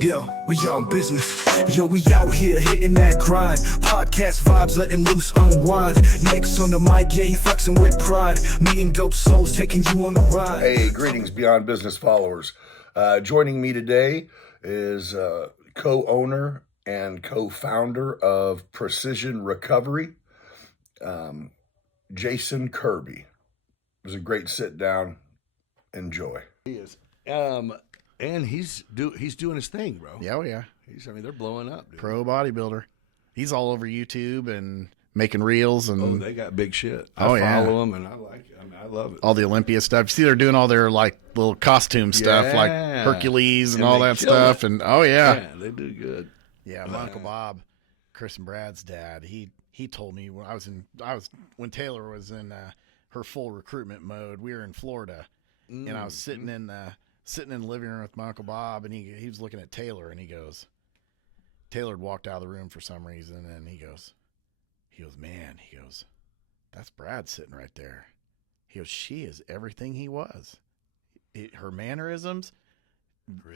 Yo, we on business. Yo, we out here hitting that grind. Podcast vibes, letting loose, unwind. Next on the mic, yeah, he flexing with pride. Meeting dope souls, taking you on the ride. Hey, greetings, Beyond Business followers. Joining me today is co-owner and co-founder of Precision Recovery, Jason Kirby. It was a great sit down. Enjoy. He is. And he's doing his thing, bro. Yeah, oh yeah. They're blowing up, dude. Pro bodybuilder. He's all over YouTube and making reels and. Oh, they got big shit. Oh, I yeah. follow them and I like it. I mean, I love it. all the Olympia stuff. See, they're doing all their like little costume stuff, like Yeah. Hercules and And all they that kill stuff. it. And oh yeah, Yeah, they do good. yeah. My Uncle Bob, Chris and Brad's dad, he told me when when Taylor was in her full recruitment mode. We were in Florida, and I was sitting in the living room with my Uncle Bob, and he was looking at Taylor, and he goes, Taylor had walked out of the room for some reason, and he goes, man, that's Brad sitting right there. He goes, she is everything he was. Her mannerisms,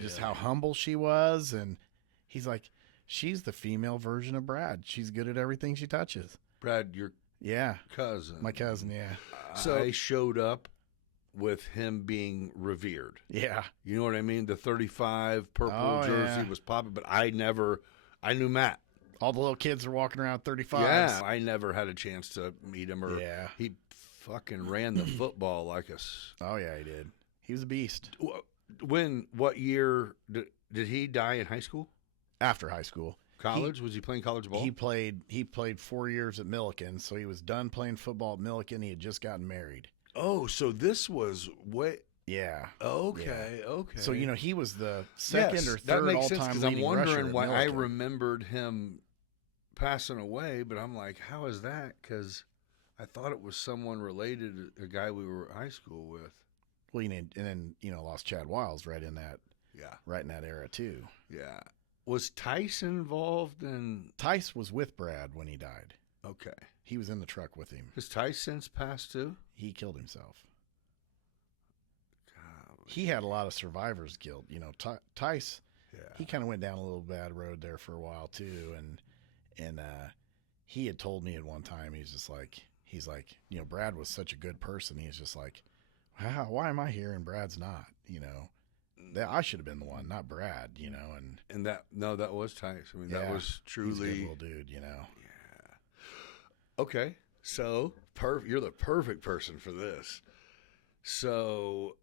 just how humble she was, and he's like, she's the female version of Brad. She's good at everything she touches. Brad, your cousin. My cousin, yeah. So I showed up with him being revered. Yeah. You know what I mean? The 35 purple jersey yeah. was popping, but I knew Matt. All the little kids are walking around 35s. Yeah, I never had a chance to meet him, or Yeah. he fucking ran the football like us. Oh, yeah, he did. He was a beast. What year did he die in high school? After high school. College? Was he playing college ball? He played 4 years at Milliken, so he was done playing football at Milliken. He had just gotten married. Oh, so this was way. Yeah. Okay, okay. So, he was the second or third that makes sense, all-time 'cause I'm leading rusher wondering at why I Milliken. remembered him passing away, but I'm like, how is that? Because I thought it was someone related to a guy we were at high school with. Well, and then lost Chad Wiles right in that era too. Yeah. Was Tyson involved in? Tice was with Brad when he died. Okay. He was in the truck with him. Has Tyson since passed too? He killed himself. God. He had a lot of survivor's guilt. Tice, Yeah. he kind of went down a little bad road there for a while too. And he had told me at one time, he's like, Brad was such a good person. He's just like, why am I here and Brad's not? I should have been the one, not Brad. And that was Tyson. I mean, yeah, that was truly he's a good little dude. Yeah. Okay, so you're the perfect person for this. So,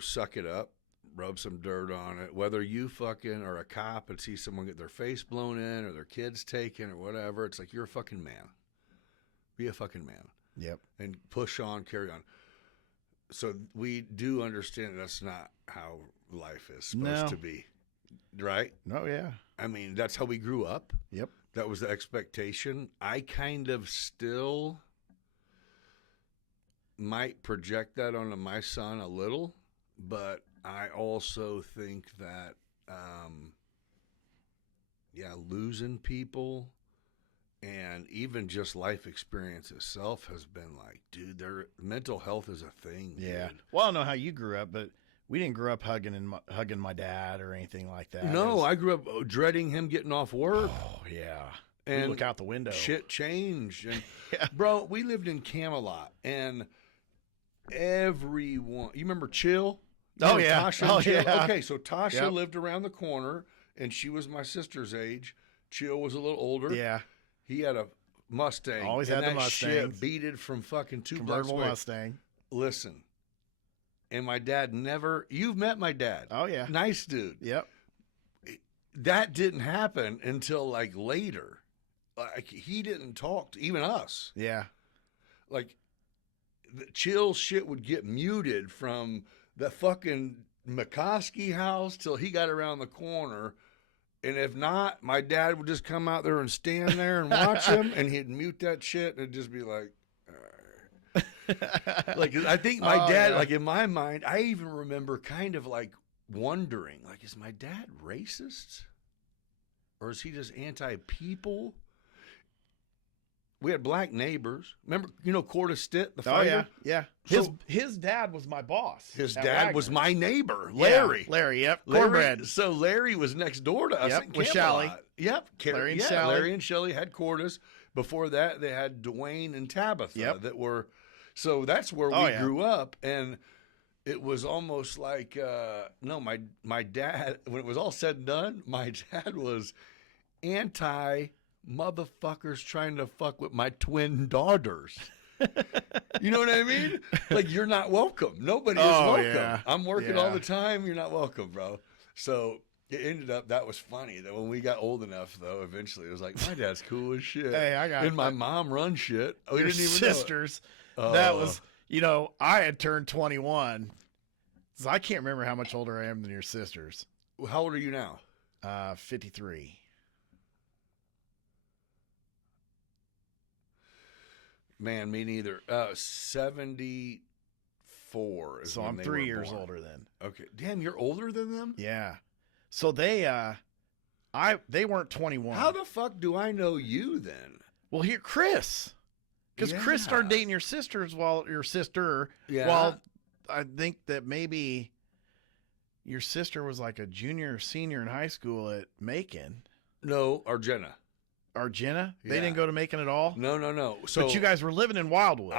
suck it up, rub some dirt on it. Whether you fucking are a cop and see someone get their face blown in or their kids taken or whatever, it's like, you're a fucking man. Be a fucking man. Yep. And push on, carry on. So we do understand that's not how life is supposed to be, right? Oh, yeah. I mean, that's how we grew up. Yep. That was the expectation. I kind of still might project that onto my son a little, but I also think that, losing people and even just life experience itself has been like, dude, their mental health is a thing. Yeah. Dude. Well, I don't know how you grew up, but we didn't grow up hugging my dad or anything like that. No, I grew up dreading him getting off work. Oh, yeah. And we look out the window. Shit changed. And Yeah. Bro, we lived in Camelot, and everyone, you remember Chill? Oh, yeah. Tasha and Oh, Chill? yeah. Okay, so Tasha Yep. lived around the corner, and she was my sister's age. Chill was a little older. Yeah. He had a Mustang. Always and had the that shit Mustangs. beaded from fucking 2 blocks Convertible away. Mustang. Listen, and my dad you've met my dad. Oh, yeah. Nice dude. Yep. That didn't happen until like later. Like, he didn't talk to even us. Yeah. Like, the Chill shit would get muted from the fucking McCoskey house till he got around the corner. And if not, my dad would just come out there and stand there and watch him, and he'd mute that shit, and it'd just be like, all right. Like, I think my dad, like, in my mind, I even remember kind of like wondering, like, is my dad racist? Or is he just anti-people? We had black neighbors. Remember, Corda Stitt, the Oh fighter? yeah. So- His dad was my boss. His at dad was Wagner. my neighbor, Yeah, Larry. Larry, yep. Larry- Cornbread. So Larry was next door to us Yep, in with Camelot. Shally. Yep. Larry and Shally. Larry and Shelley had Cordas. Before that, they had Dwayne and Tabitha Yep. that were. So that's where Oh, we yeah. grew up, and it was almost like no, my dad. When it was all said and done, my dad was anti motherfuckers trying to fuck with my twin daughters. You know what I mean? Like, you're not welcome. Nobody is Oh, welcome. yeah. I'm working all Yeah. the time. You're not welcome, bro. So it ended up, that was funny. That when we got old enough, though, eventually it was like, my dad's cool as shit. Hey, I got and my mom runs shit. Oh, we Your didn't even know it. sisters. Oh. That was, I had turned 21. So I can't remember how much older I am than your sisters. How old are you now? 53. Man, me neither. 74 is So when I'm they 3 were years born. older then. Okay. Damn, you're older than them? Yeah. So they weren't 21. How the fuck do I know you then? Well, here, Chris. Because Chris started Yeah. dating your sister while Yeah. I think that maybe your sister was like a junior or senior in high school at Macon. No, Argenta. Or Jenna. They Yeah. didn't go to Macon at all. No. So But you guys were living in Wildwood.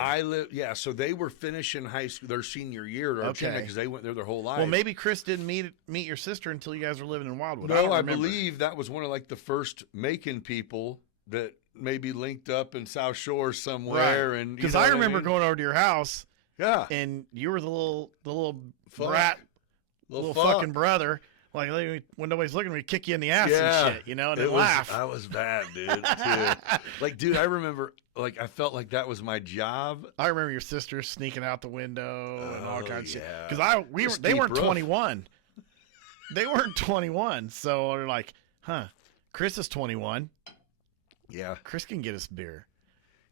yeah. So they were finishing high school, their senior year at Argenta, Okay. because they went there their whole life. Well, maybe Chris didn't meet your sister until you guys were living in Wildwood. No, don't I remember. believe that was one of like the first Macon people that maybe linked up in South Shore somewhere. And Because I remember going over to your house yeah, and you were the little Fuck. brat, little fucking brother. Like when nobody's looking, we kick you in the ass and shit, and then laugh. I was bad, dude. Dude, I remember, like, I felt like that was my job. I remember your sister sneaking out the window and all Oh, kinds of shit. yeah. Because they steep weren't roof. 21. They weren't 21. So they're like, Chris is 21. Yeah, Chris can get us beer.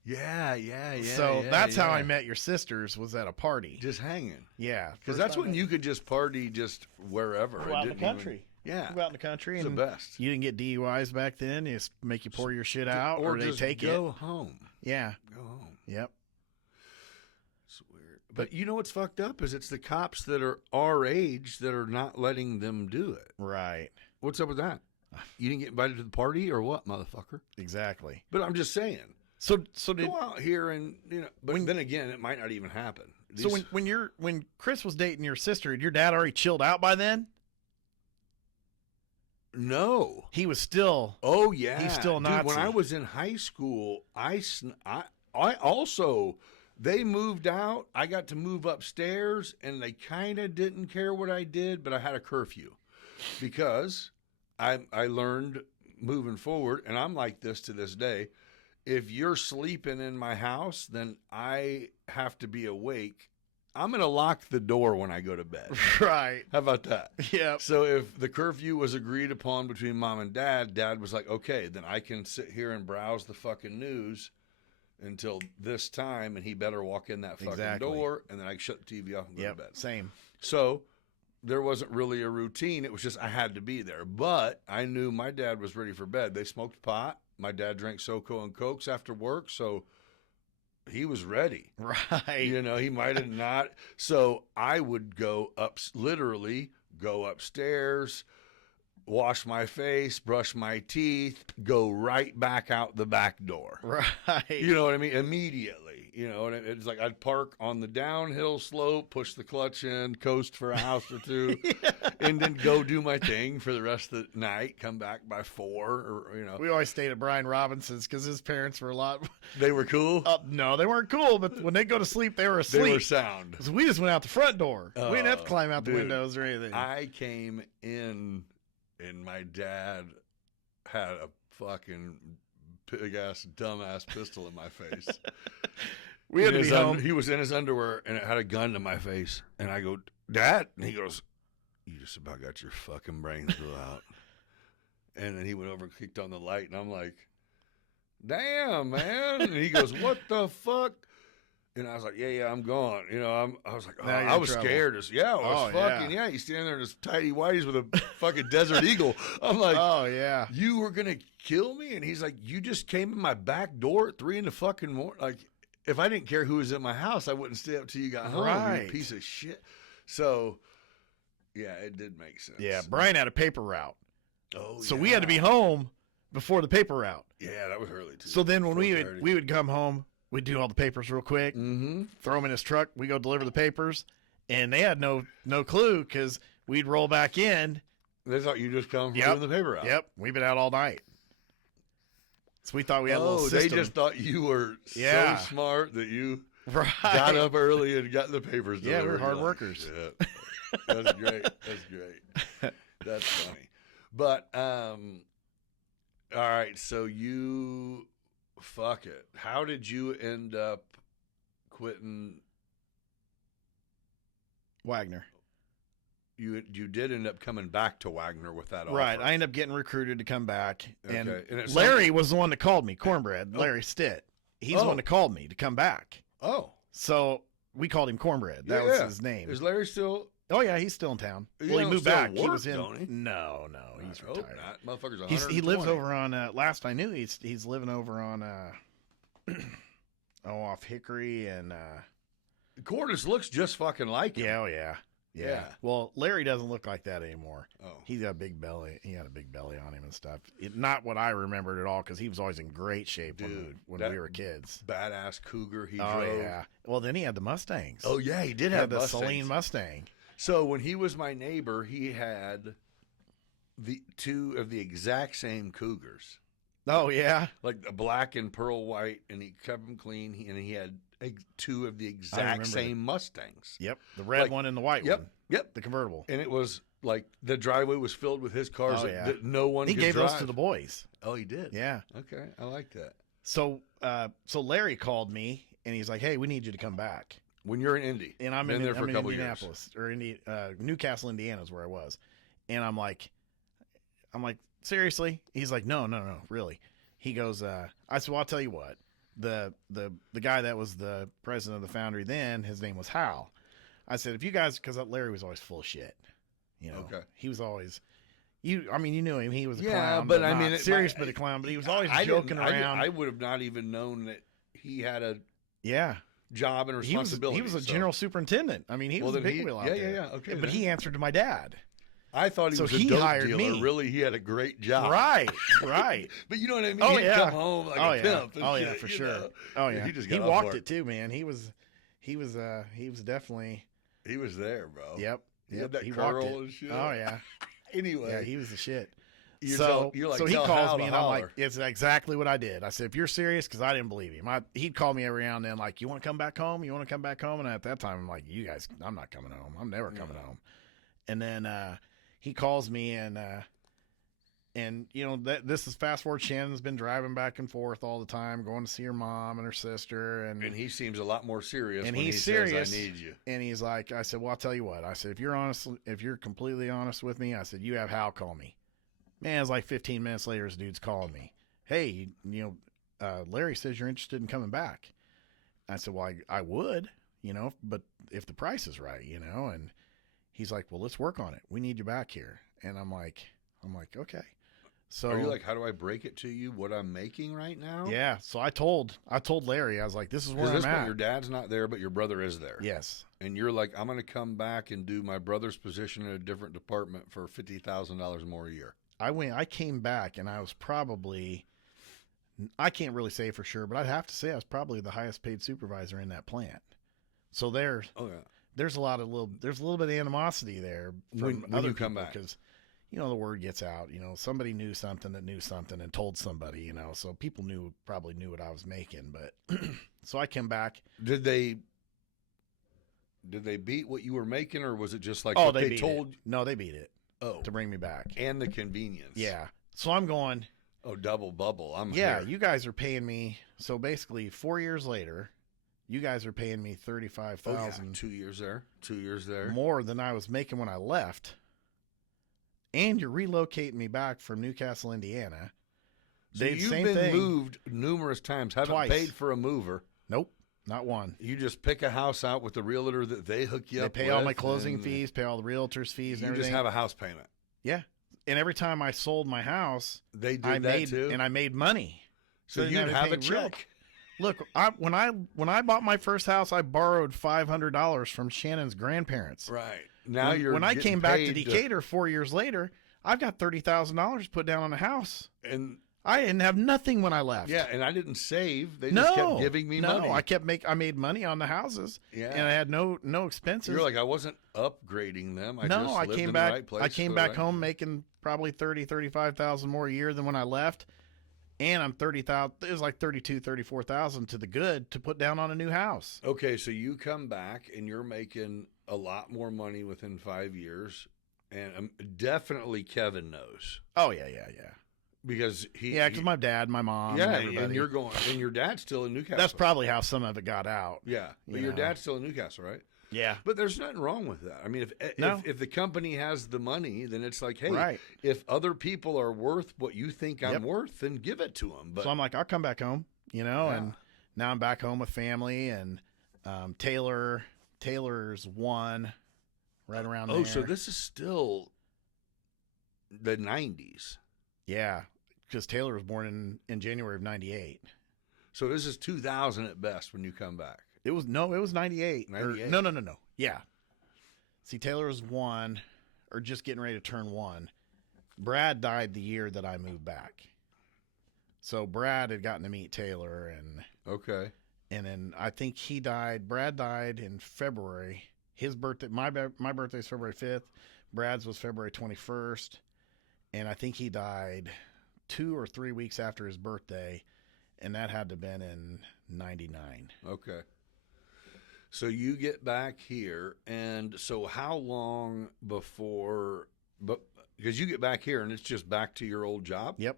yeah. So that's how I yeah. met your sisters, was at a party. Just hanging. Yeah. Because first that's time when you could just party just wherever. Go It out in the didn't even- country. yeah. Go out in the country It's the and best. you didn't get DUIs back then. You just make you pour your shit out, or they just take go it. home. Yeah. Go home. Yep. It's weird. But you know what's fucked up is it's the cops that are our age that are not letting them do it. Right. What's up with that? You didn't get invited to the party or what, motherfucker? Exactly. But I'm just saying. So did Go out here and but then again, it might not even happen. so when Chris was dating your sister, had your dad already chilled out by then? No. He was still. Oh yeah. He's still a Dude, when Nazi. I was in high school, I also they moved out. I got to move upstairs, and they kind of didn't care what I did, but I had a curfew because I learned moving forward, and I'm like this to this day. If you're sleeping in my house, then I have to be awake. I'm going to lock the door when I go to bed. Right. How about that? Yeah. So if the curfew was agreed upon between mom and dad, dad was like, okay, then I can sit here and browse the fucking news until this time, and he better walk in that fucking Exactly. door, and then I can shut the TV off and go to Yep. bed. Same. So there wasn't really a routine. It was just I had to be there. But I knew my dad was ready for bed. They smoked pot. My dad drank SoCo and Cokes after work, so he was ready. Right. He might have not. So I would literally go upstairs, wash my face, brush my teeth, go right back out the back door. Right. You know what I mean? Immediately. And it's like I'd park on the downhill slope, push the clutch in, coast for a house or two, and then go do my thing for the rest of the night, come back by 4 or, We always stayed at Brian Robinson's because his parents were a lot. They were cool. No, they weren't cool, but when they go to sleep, they were asleep. They were sound. So we just went out the front door. We didn't have to climb out the Dude, windows or anything. I came in, and my dad had a fucking big-ass, dumb-ass pistol in my face. We had to be home. He was in his underwear, and it had a gun to my face. And I go, Dad? And he goes, you just about got your fucking brains blew out. And then he went over and kicked on the light, and I'm like, damn, man. And he goes, what the fuck? And I was like, yeah, I'm gone. You know, I was like, oh, Now you're I in was trouble. scared. I was fucking, yeah. He's standing there in his tidy whities with a fucking Desert Eagle. I'm like, Oh yeah. you were going to kill me? And he's like, you just came in my back door at 3 in the fucking morning. Like, if I didn't care who was in my house, I wouldn't stay up till you got home, Right. you piece of shit. So, yeah, it did make sense. Yeah. Brian had a paper route. Oh, So we had to be home before the paper route. Yeah, that was early too. So then when we 4:30. would come home, we'd do all the papers real quick, throw them in his truck. We go deliver the papers, and they had no clue because we'd roll back in. They thought you just come from Yep. doing the paper out. Yep, we've been out all night. So we thought we had a little they system. just thought you were Yeah. so smart that you right. got up early and got the papers Yeah, delivered. we're hard You're workers. Shit. That's great. That's great. That's funny. But all right, so you fuck it. How did you end up quitting? Wagner. You did end up coming back to Wagner with that Right. offer. I ended up getting recruited to come back. And Okay. And it Larry was the one that called me, Cornbread, Larry Stitt. He's the Oh. one that called me to come back. Oh, So we called him Cornbread. That was his name. Is Larry still? Oh, yeah, he's still in town. He Well, he don't moved still back. He work, was in. don't he? No, he's I hope retired. not. Motherfucker's 120. He lives over on. Last I knew, he's living over on. Off Hickory and. Cordis looks just fucking like him. Yeah, oh yeah. Yeah. Well, Larry doesn't look like that anymore. Oh. He's got a big belly. He had a big belly on him and stuff. Not what I remembered at all, because he was always in great shape Dude, when that we were kids. Badass Cougar he Oh drove. yeah. Well, then he had the Mustangs. Oh yeah, he did he have had the Mustangs. Saline Mustang. So when he was my neighbor, he had the 2 of the exact same Cougars, Oh yeah. like the black and pearl white, and he kept them clean. And he had 2 of the remember exact that. same Mustangs. Yep. The red Like- one and the white Yep, one. yep. The convertible. And it was like the driveway was filled with his cars Oh, that, yeah. that no one He could gave drive. those to the boys. Oh, he did. Yeah. Okay, I like that. So Larry called me and he's like, "Hey, we need you to come back." When you're in Indy, And I'm been in, there for I'm a in couple Indianapolis or Newcastle, Indiana is where I was. And I'm like, seriously? He's like, no, really. He goes, I said, well, I'll tell you what. The guy that was the president of the foundry then, his name was Hal. I said, if you guys, because Larry was always full of shit. You know, Okay. he was always, you knew him. He was a Yeah, clown, but I not mean, serious, but a clown. But he was always I joking didn't- around. I would have not even known that he had a yeah. job and He was responsibility. a so- general superintendent. I mean, he Well, was a then big he- wheel out yeah, there. yeah, okay, But then. he answered to my dad. I thought he So was a he dope hired dealer. me. Really, he had a great job. Right, right. But you know what I mean? Oh, He'd yeah. come home like Oh, a yeah. pimp. And Oh, yeah, shit, for you sure. know? Oh yeah, He just he got off walked work. it too, man. He was definitely. He was there, bro. Yep. He had that walked curl it. and shit. Oh yeah, Anyway, yeah. He was the shit. you're So like, he tell calls Hal me to and I'm like, holler. it's exactly what I did. I said, if you're serious, because I didn't believe him. He'd call me every now and then, like, you want to come back home? You want to come back home? And at that time, I'm like, you guys, I'm not coming home. I'm never coming No. home. And then he calls me and you know this is fast forward. Shannon's been driving back and forth all the time, going to see her mom and her sister, and he seems a lot more serious And when he's he serious. says, I need you. And he's like, I said, well, I'll tell you what. I said, if you're completely honest with me, I said, you have Hal call me. Man, it's like 15 minutes later, this dude's calling me. Hey, Larry says you're interested in coming back. I said, well, I would, but if the price is right, and he's like, well, let's work on it. We need you back here. And I'm like, okay. So Are you like, how do I break it to you what I'm making right now? yeah. So I told Larry, I was like, this is where Because I'm this point, at. your dad's not there, but your brother is there. Yes. And you're like, I'm going to come back and do my brother's position in a different department for $50,000 more a year. I came back and I was probably, I can't really say for sure, but I'd have to say I was probably the highest paid supervisor in that plant. So there's Oh, yeah. a little bit of animosity there from When other you come people back. because, the word gets out, somebody knew something and told somebody, so people probably knew what I was making, but so I came back. Did they beat what you were making, or was it just like Oh, what they they beat told? it. No, they beat it Oh, to bring me back. and the convenience. Yeah. So I'm going, Oh, double bubble. I'm yeah, here. you guys are paying me. So basically 4 years later, you guys are paying me Oh, yeah. $35,000 2 years there. 2 years there. more than I was making when I left. And you're relocating me back from Newcastle, Indiana. So They you've same been thing. moved numerous times. Haven't Twice. paid for a mover. Nope. Not one. You just pick a house out with the realtor that they hook you They up. pay all my with, closing and fees, pay all the realtors' fees, and You everything. just have a house payment. Yeah. And every time I sold my house, They did I that made too. and I made money. So I didn't you'd to have pay a check. Look, when I bought my first house, I borrowed $500 from Shannon's grandparents. Right. Now when I came back to paid Decatur 4 years later, I've got $30,000 put down on a house. and I didn't have nothing when I left. yeah, and I didn't save. They no, just kept giving me money. I made money on the houses. Yeah. And I had no expenses. You're like, I wasn't upgrading them. I no, just I lived came in back. the right place I came for the back right home time. making probably 35,000 more a year than when I left, and I'm 30,000. It was like 34,000 to the good to put down on a new house. Okay, so you come back and you're making a lot more money within 5 years, and definitely Kevin knows Oh yeah. because he Yeah, because my dad, my mom, yeah, and and everybody. you're going, and your dad's still in Newcastle. That's probably how some of it got out. yeah, but you your know. dad's still in Newcastle, right? Yeah. But there's nothing wrong with that. I mean, No. if the company has the money, then it's like, hey, Right. if other people are worth what you think I'm Yep. worth, then give it to them. But So I'm like, I'll come back home, Yeah. and now I'm back home with family, and Taylor's one right around there. oh, so this is still the 90s. Yeah, because Taylor was born in January of 98. So this is 2000 at best when you come back. It was 98. 98. No. Yeah. See, Taylor was one, or just getting ready to turn one. Brad died the year that I moved back. So Brad had gotten to meet Taylor, Okay. and then I think he died. Brad died in February. His birthday, my birthday is February 5th. Brad's was February 21st. And I think he died 2 or 3 weeks after his birthday. And that had to have been in 99. Okay. So you get back here, and so how long before? But because you get back here, and it's just back to your old job. Yep.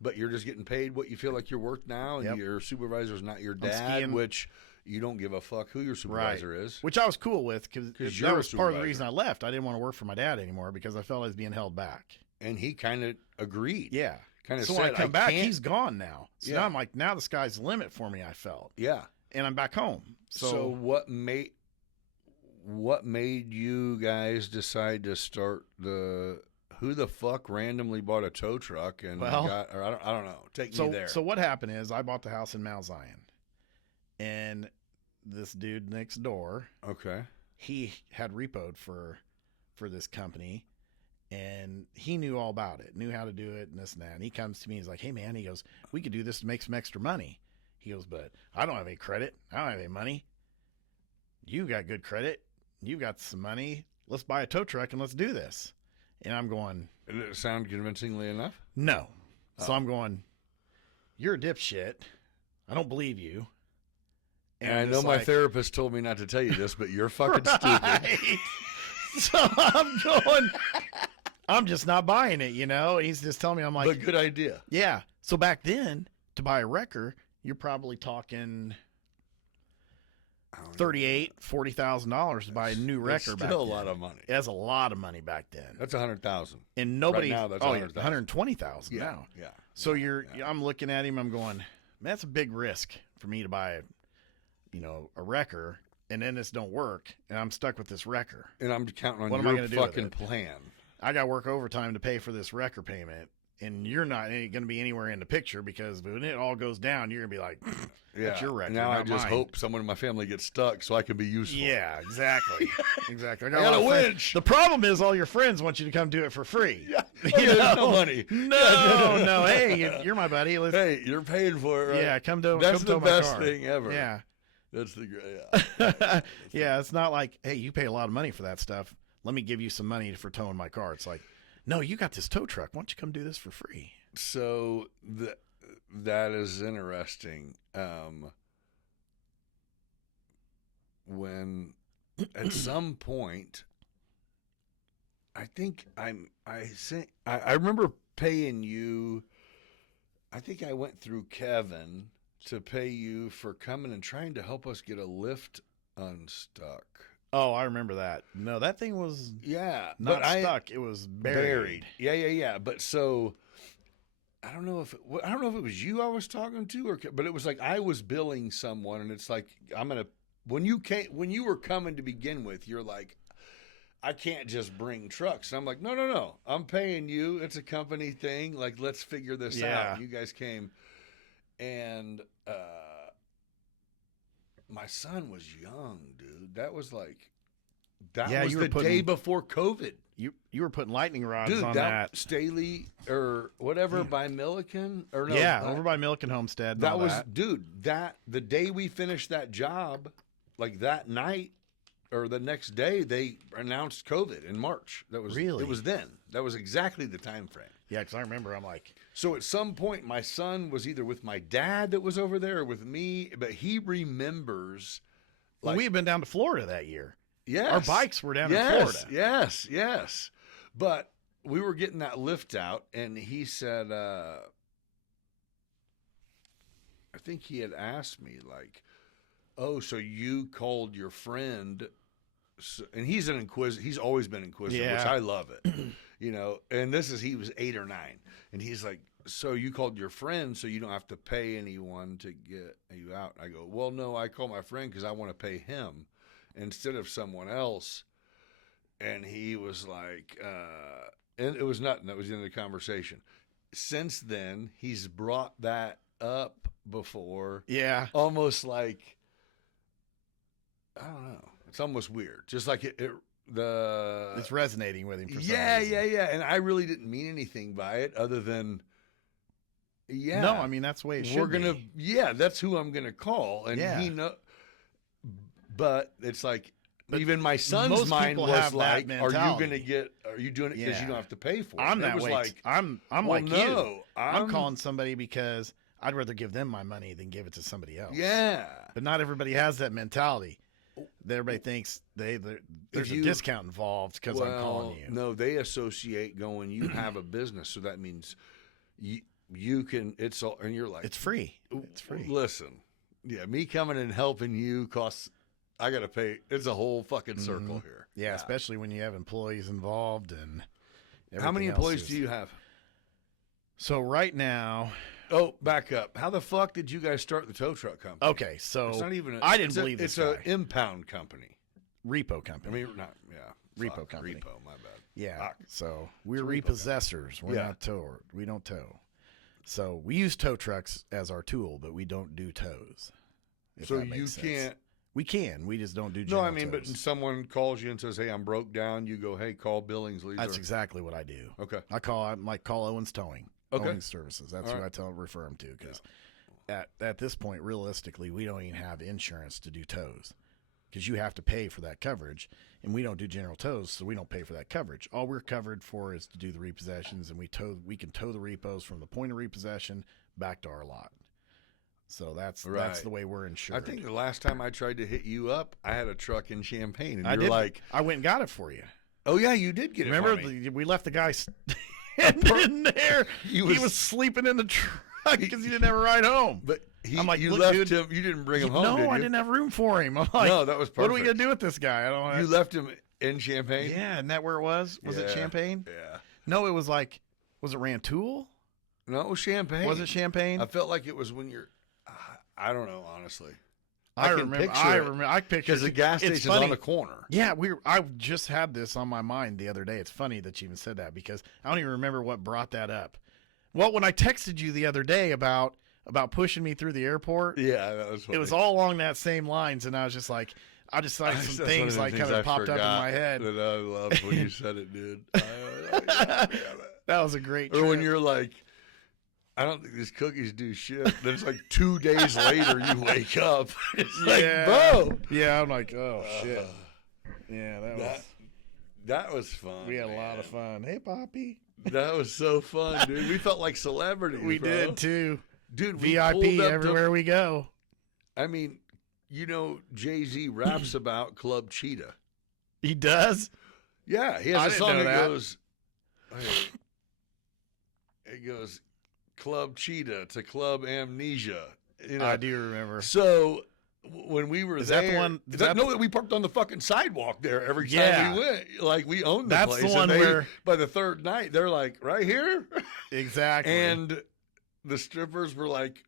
But you're just getting paid what you feel like you're worth now, and Yep. your supervisor's not your I'm dad, skiing. which you don't give a fuck who your supervisor is. Which I was cool with because 'Cause that you're a was part of the supervisor. reason I left. I didn't want to work for my dad anymore because I felt I was being held back. And he kind of agreed. Yeah. Kind of So said, when I come back, can't- he's gone now. So Yeah. now I'm like, now the sky's the limit for me, I felt. Yeah. And I'm back home. So what made you guys decide to start who the fuck randomly bought a tow truck and Well, I don't know. Take me there. So what happened is I bought the house in Mount Zion. And this dude next door, Okay. he had repoed for this company, and he knew all about it, knew how to do it and this and that. And he comes to me, he's like, hey man, he goes, we could do this to make some extra money. He goes, but I don't have any credit. I don't have any money. You got good credit. You got some money. Let's buy a tow truck and let's do this. And I'm going, Did it sound convincingly enough? no. So I'm going, you're a dipshit. I don't believe you. And I I'm know just my like, therapist told me not to tell you this, but you're fucking stupid. Right. So I'm going, I'm just not buying it, you know? He's just telling me, I'm like, But good idea. yeah. So back then, to buy a wrecker, you're probably talking $40,000 to buy a new That's wrecker back still then. a lot of money. That's a lot of money back then. That's 100,000. And nobody, Right now, that's oh, yeah, 100,000. 120,000 now. Yeah. So I'm looking at him, I'm going, man, that's a big risk for me to buy, a wrecker, and then this don't work, and I'm stuck with this wrecker. And I'm counting on What am I your gonna do with fucking it? plan. I got to work overtime to pay for this wrecker payment, and you're not going to be anywhere in the picture because when it all goes down, you're going to be like, that's your wrecker, Now I not just mine. hope someone in my family gets stuck so I can be useful. Yeah, exactly. Exactly. I got lot a of friends. winch. The problem is all your friends want you to come do it for free. Yeah. You Okay, there's know? no money. No. Hey, you're my buddy. Let's, Hey, you're paying for it, right? yeah, come to That's come the tow my best car. thing ever. Yeah. That's the great. Yeah, it's not like, hey, you pay a lot of money for that stuff. Let me give you some money for towing my car. It's like, no, you got this tow truck. Why don't you come do this for free? So that is interesting. When at some point, I think I remember paying you. I think I went through Kevin to pay you for coming and trying to help us get a lift unstuck. Oh, I remember that. No, that thing was Yeah, not but stuck. It was buried. Yeah. But so I don't know if it was you I was talking to, but it was like I was billing someone, and it's like when you were coming to begin with, you're like, I can't just bring trucks. And I'm like, no, I'm paying you. It's a company thing. Like, let's figure this out. You guys came, and my son was young, dude. That was like, was the day before COVID. You were putting lightning rods Dude, on that. Staley or whatever by Milliken or no? Yeah, over by Milliken Homestead. That was the day we finished that job, like that night or the next day, they announced COVID in March. That was really. It was then. That was exactly the time frame. Yeah, because I remember. I'm like, so at some point, my son was either with my dad that was over there or with me, but he remembers. Well, we had been down to Florida that year. Yes. Our bikes were down in Florida. Yes. But we were getting that lift out, and he said, I think he had asked me, like, oh, so you called your friend, and he's always been inquisitive, which I love it, and he was 8 or 9, and he's like, so you called your friend so you don't have to pay anyone to get you out. I go, well, no, I call my friend because I want to pay him instead of someone else. And he was like, and it was nothing. That was the end of the conversation. Since then, he's brought that up before. Yeah. Almost like, I don't know. It's almost weird. Just like it's resonating with him for some reason. Yeah. And I really didn't mean anything by it other than, no, I mean, that's the way it should be. Yeah, that's who I'm going to call. And he but it's like, even my son's mind was like, are you doing it because you don't have to pay for it? I'm that way. Like, I'm like you. I'm calling somebody because I'd rather give them my money than give it to somebody else. Yeah. But not everybody has that mentality. Everybody thinks there's a discount involved because I'm calling you. No, they associate going, you have a business, so that means you can, and you're like, it's free. It's free. Listen, me coming and helping you costs, I got to pay. It's a whole fucking circle here. Yeah, especially when you have employees involved and everything. How many employees do you have? So right now. Oh, back up. How the fuck did you guys start the tow truck company? Okay, so it's not even I didn't believe this guy. It's an impound company. Repo company. Repo company. Repo, my bad. Yeah, so we're repossessors. We're not tower. We don't tow. So we use tow trucks as our tool, but we don't do tows. So you can't. We can. We just don't do general tows. But someone calls you and says, hey, I'm broke down. You go, hey, call Billingsley. That's exactly what I do. Okay. I might call Owens Towing. Okay. Owens Services. That's who I refer them to because at this point, realistically, we don't even have insurance to do tows because you have to pay for that coverage, and we don't do general tows, so we don't pay for that coverage. All we're covered for is to do the repossessions, and we can tow the repos from the point of repossession back to our lot. So that's the way we're insured. I think the last time I tried to hit you up, I had a truck in Champaign, and I went and got it for you. Oh yeah, you did get it. Remember, we left the guy in there. He was sleeping in the truck because he didn't have a ride home. But I'm like, you left him. You didn't bring him home. No, did you? I didn't have room for him. I'm like, no, that was perfect. What are we gonna do with this guy? I don't. You left him in Champaign. Yeah, isn't that where it was? Was it Champaign? Yeah. No, it was like, was it Rantoul? No, it was Champaign. Was it Champaign? I felt like it was when you're. I don't know, honestly. I remember. I picture because the gas station's on the corner. Yeah, I just had this on my mind the other day. It's funny that you even said that because I don't even remember what brought that up. Well, when I texted you the other day about pushing me through the airport, yeah, that was funny. It was all along that same lines, and I was just like, I just like some things like kind of popped up in my head. That I loved when you said it, dude. That was a great. Or when you're like, I don't think these cookies do shit. Then it's like 2 days later you wake up. It's like, bro. Yeah, I'm like, oh shit. Yeah, that was fun. We had a lot of fun. Hey, Poppy. That was so fun, dude. We felt like celebrities. We did too. Dude, VIP everywhere we go. I mean, Jay-Z raps about Club Cheetah. He does? Yeah, he has a song that goes, it goes, Club Cheetah to Club Amnesia. I do remember. So when we were there, that the one? That we parked on the fucking sidewalk there every time we went. Like we owned the place. That's the one where by the third night they're like, right here. Exactly. And the strippers were like,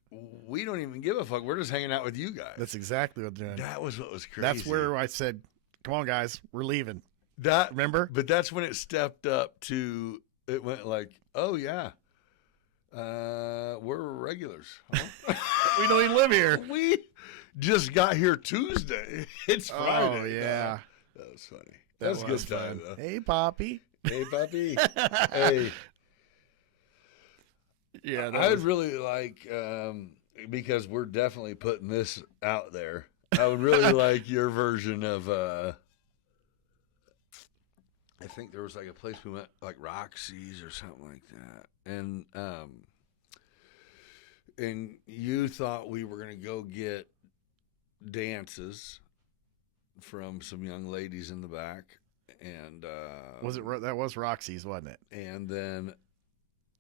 we don't even give a fuck. We're just hanging out with you guys. That's exactly what they're doing. That was what was crazy. That's where I said, "Come on, guys, we're leaving." that Remember? But that's when it stepped up to. It went like, oh yeah, we're regulars. Huh? We don't even live here. We just got here Tuesday. It's Friday. Oh yeah, That was funny. that That's a was good time fun. though. Hey, Poppy. Hey, puppy. Hey. Yeah, that I'd was, really like, because we're definitely putting this out there. I would really like your version of. I think there was like a place we went, like Roxy's or something like that, and you thought we were gonna go get dances from some young ladies in the back, and was it? That was Roxy's, wasn't it? and then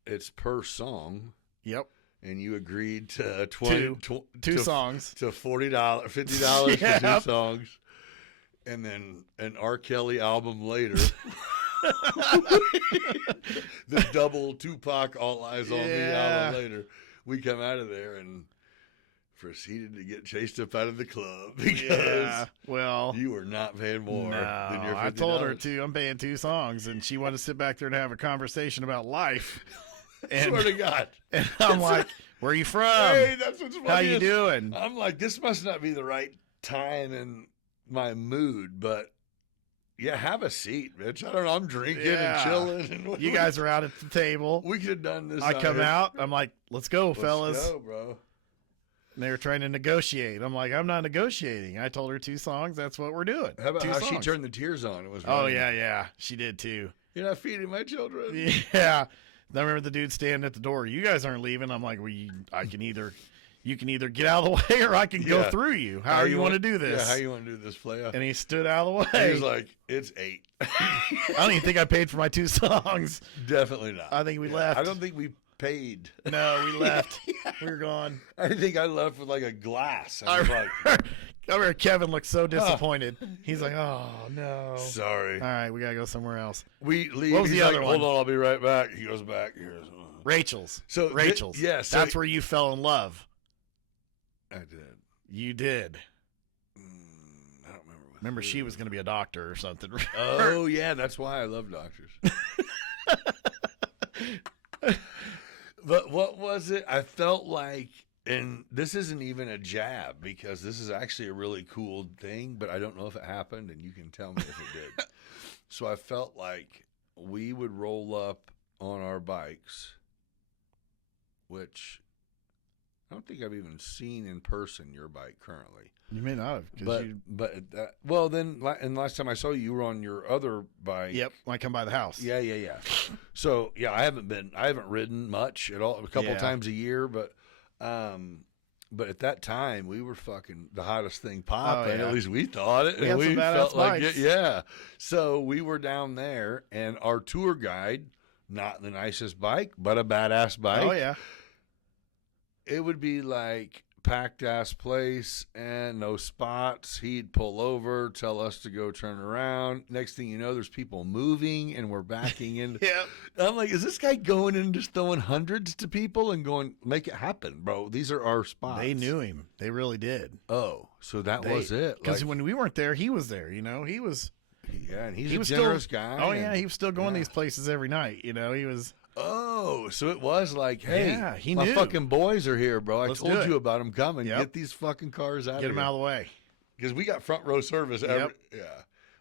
it's per song. Yep. And you agreed to Two songs. to $40, $50 for Yep. 2 songs, and then an R. Kelly album later, the double Tupac All Eyes on Me album later. We come out of there and proceeded to get chased up out of the club because Well, you were not paying more than your $50. I told her to. I'm paying 2 songs, and she wanted to sit back there and have a conversation about life. And, Swear to God. and I'm like, "Where are you from? Hey, that's what's funny. How you doing?" I'm like, this must not be the right time in my mood, but yeah, have a seat, bitch. I don't know. I'm drinking Yeah. and chilling. And You guys are out at the table. we could have done this. I come here. out. I'm like, "Let's go, Let's fellas." go, bro. And they were trying to negotiate. I'm like, "I'm not negotiating." I told her 2 songs. That's what we're doing. How about 2 how she songs. turned the tears on? It was Oh running. yeah, she did too. You're not feeding my children. Yeah. I remember the dude standing at the door. "You guys aren't leaving." I'm like, "Well, you can either get out of the way or I can go Yeah. through you. How you want to do this?" Yeah, how you want to do this, playa? And he stood out of the He way. was like, it's 8. I don't even think I paid for my 2 songs. Definitely not. I think we left. I don't think we paid. No, we left. We were gone. I think I left with like a glass. I I was like, remember Kevin looked so disappointed. He's like, "Oh no." sorry. All right, we gotta go somewhere else. We leave. What was He's the like, other hold one? on, I'll be right back. He goes back. Here's. Rachel's. So Rachel's. yeah, so That's where you fell in love. I did. You did. I don't remember. Remember, she was going to be a doctor or something. Oh yeah, that's why I love doctors. But what was it? I felt like, and this isn't even a jab because this is actually a really cool thing, but I don't know if it happened, and you can tell me if it did. So I felt like we would roll up on our bikes, which I don't think I've even seen in person your bike currently. You may not have. Well, then, and last time I saw you, you were on your other bike. Yep, when I come by the house. Yeah. So yeah, I haven't ridden much at all. A couple times a year, but at that time we were fucking the hottest thing popping. yeah. At least we thought it. We and had some badass felt like bikes. it. Yeah. So we were down there, and our tour guide, not the nicest bike, but a badass bike. Oh yeah. It would be like packed ass place and no spots. He'd pull over, tell us to go turn around. Next thing you know, there's people moving and we're backing in. Yep. I'm like, is this guy going in and just throwing hundreds to people and going, make it happen, bro? These are our spots. They knew him. They really did. Oh, so that was it. Because Like, when we weren't there, he was there. He was. yeah, and he's He a was generous still, guy. Oh yeah, and- he was still going yeah. these places every night. He was. Oh, so it was like, hey, Yeah, he my knew. fucking boys are here, bro. I Let's told do it. you about them coming. Yep. Get these fucking cars out Get of him here. out of the way. Because we got front row service. Yep. Yeah.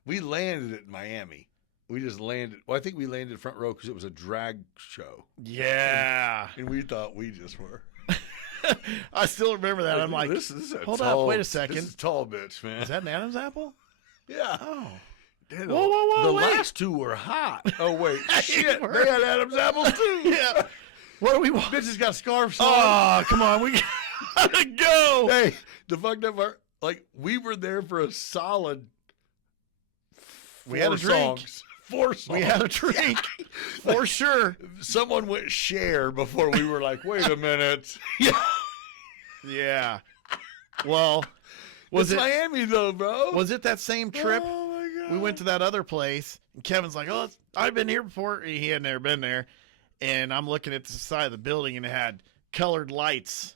We landed at Miami. We just landed. Well, I think we landed front row because it was a drag show. Yeah. And we thought we just were. I still remember that. I'm like, this is a hold tall, up, wait a second. This is a tall bitch, man. is that an Adam's apple? Yeah. Oh. Damn, Whoa, the wait. last 2 were hot. Oh, wait. Shit. were. They had Adam's apples, too. Yeah. What do we want? Bitches got scarves on. Oh, come on. We gotta go. Hey, the fucked up part, like, we were there for a solid We had a 4 drink. songs. 4 songs. We had a drink. For sure. Someone went share before we were like, wait a minute. Yeah. Well, was It's it Miami though, bro? was it that same trip? Oh my god. We went to that other place, and Kevin's like, "Oh, I've been here before." He had never been there, and I'm looking at the side of the building, and it had colored lights,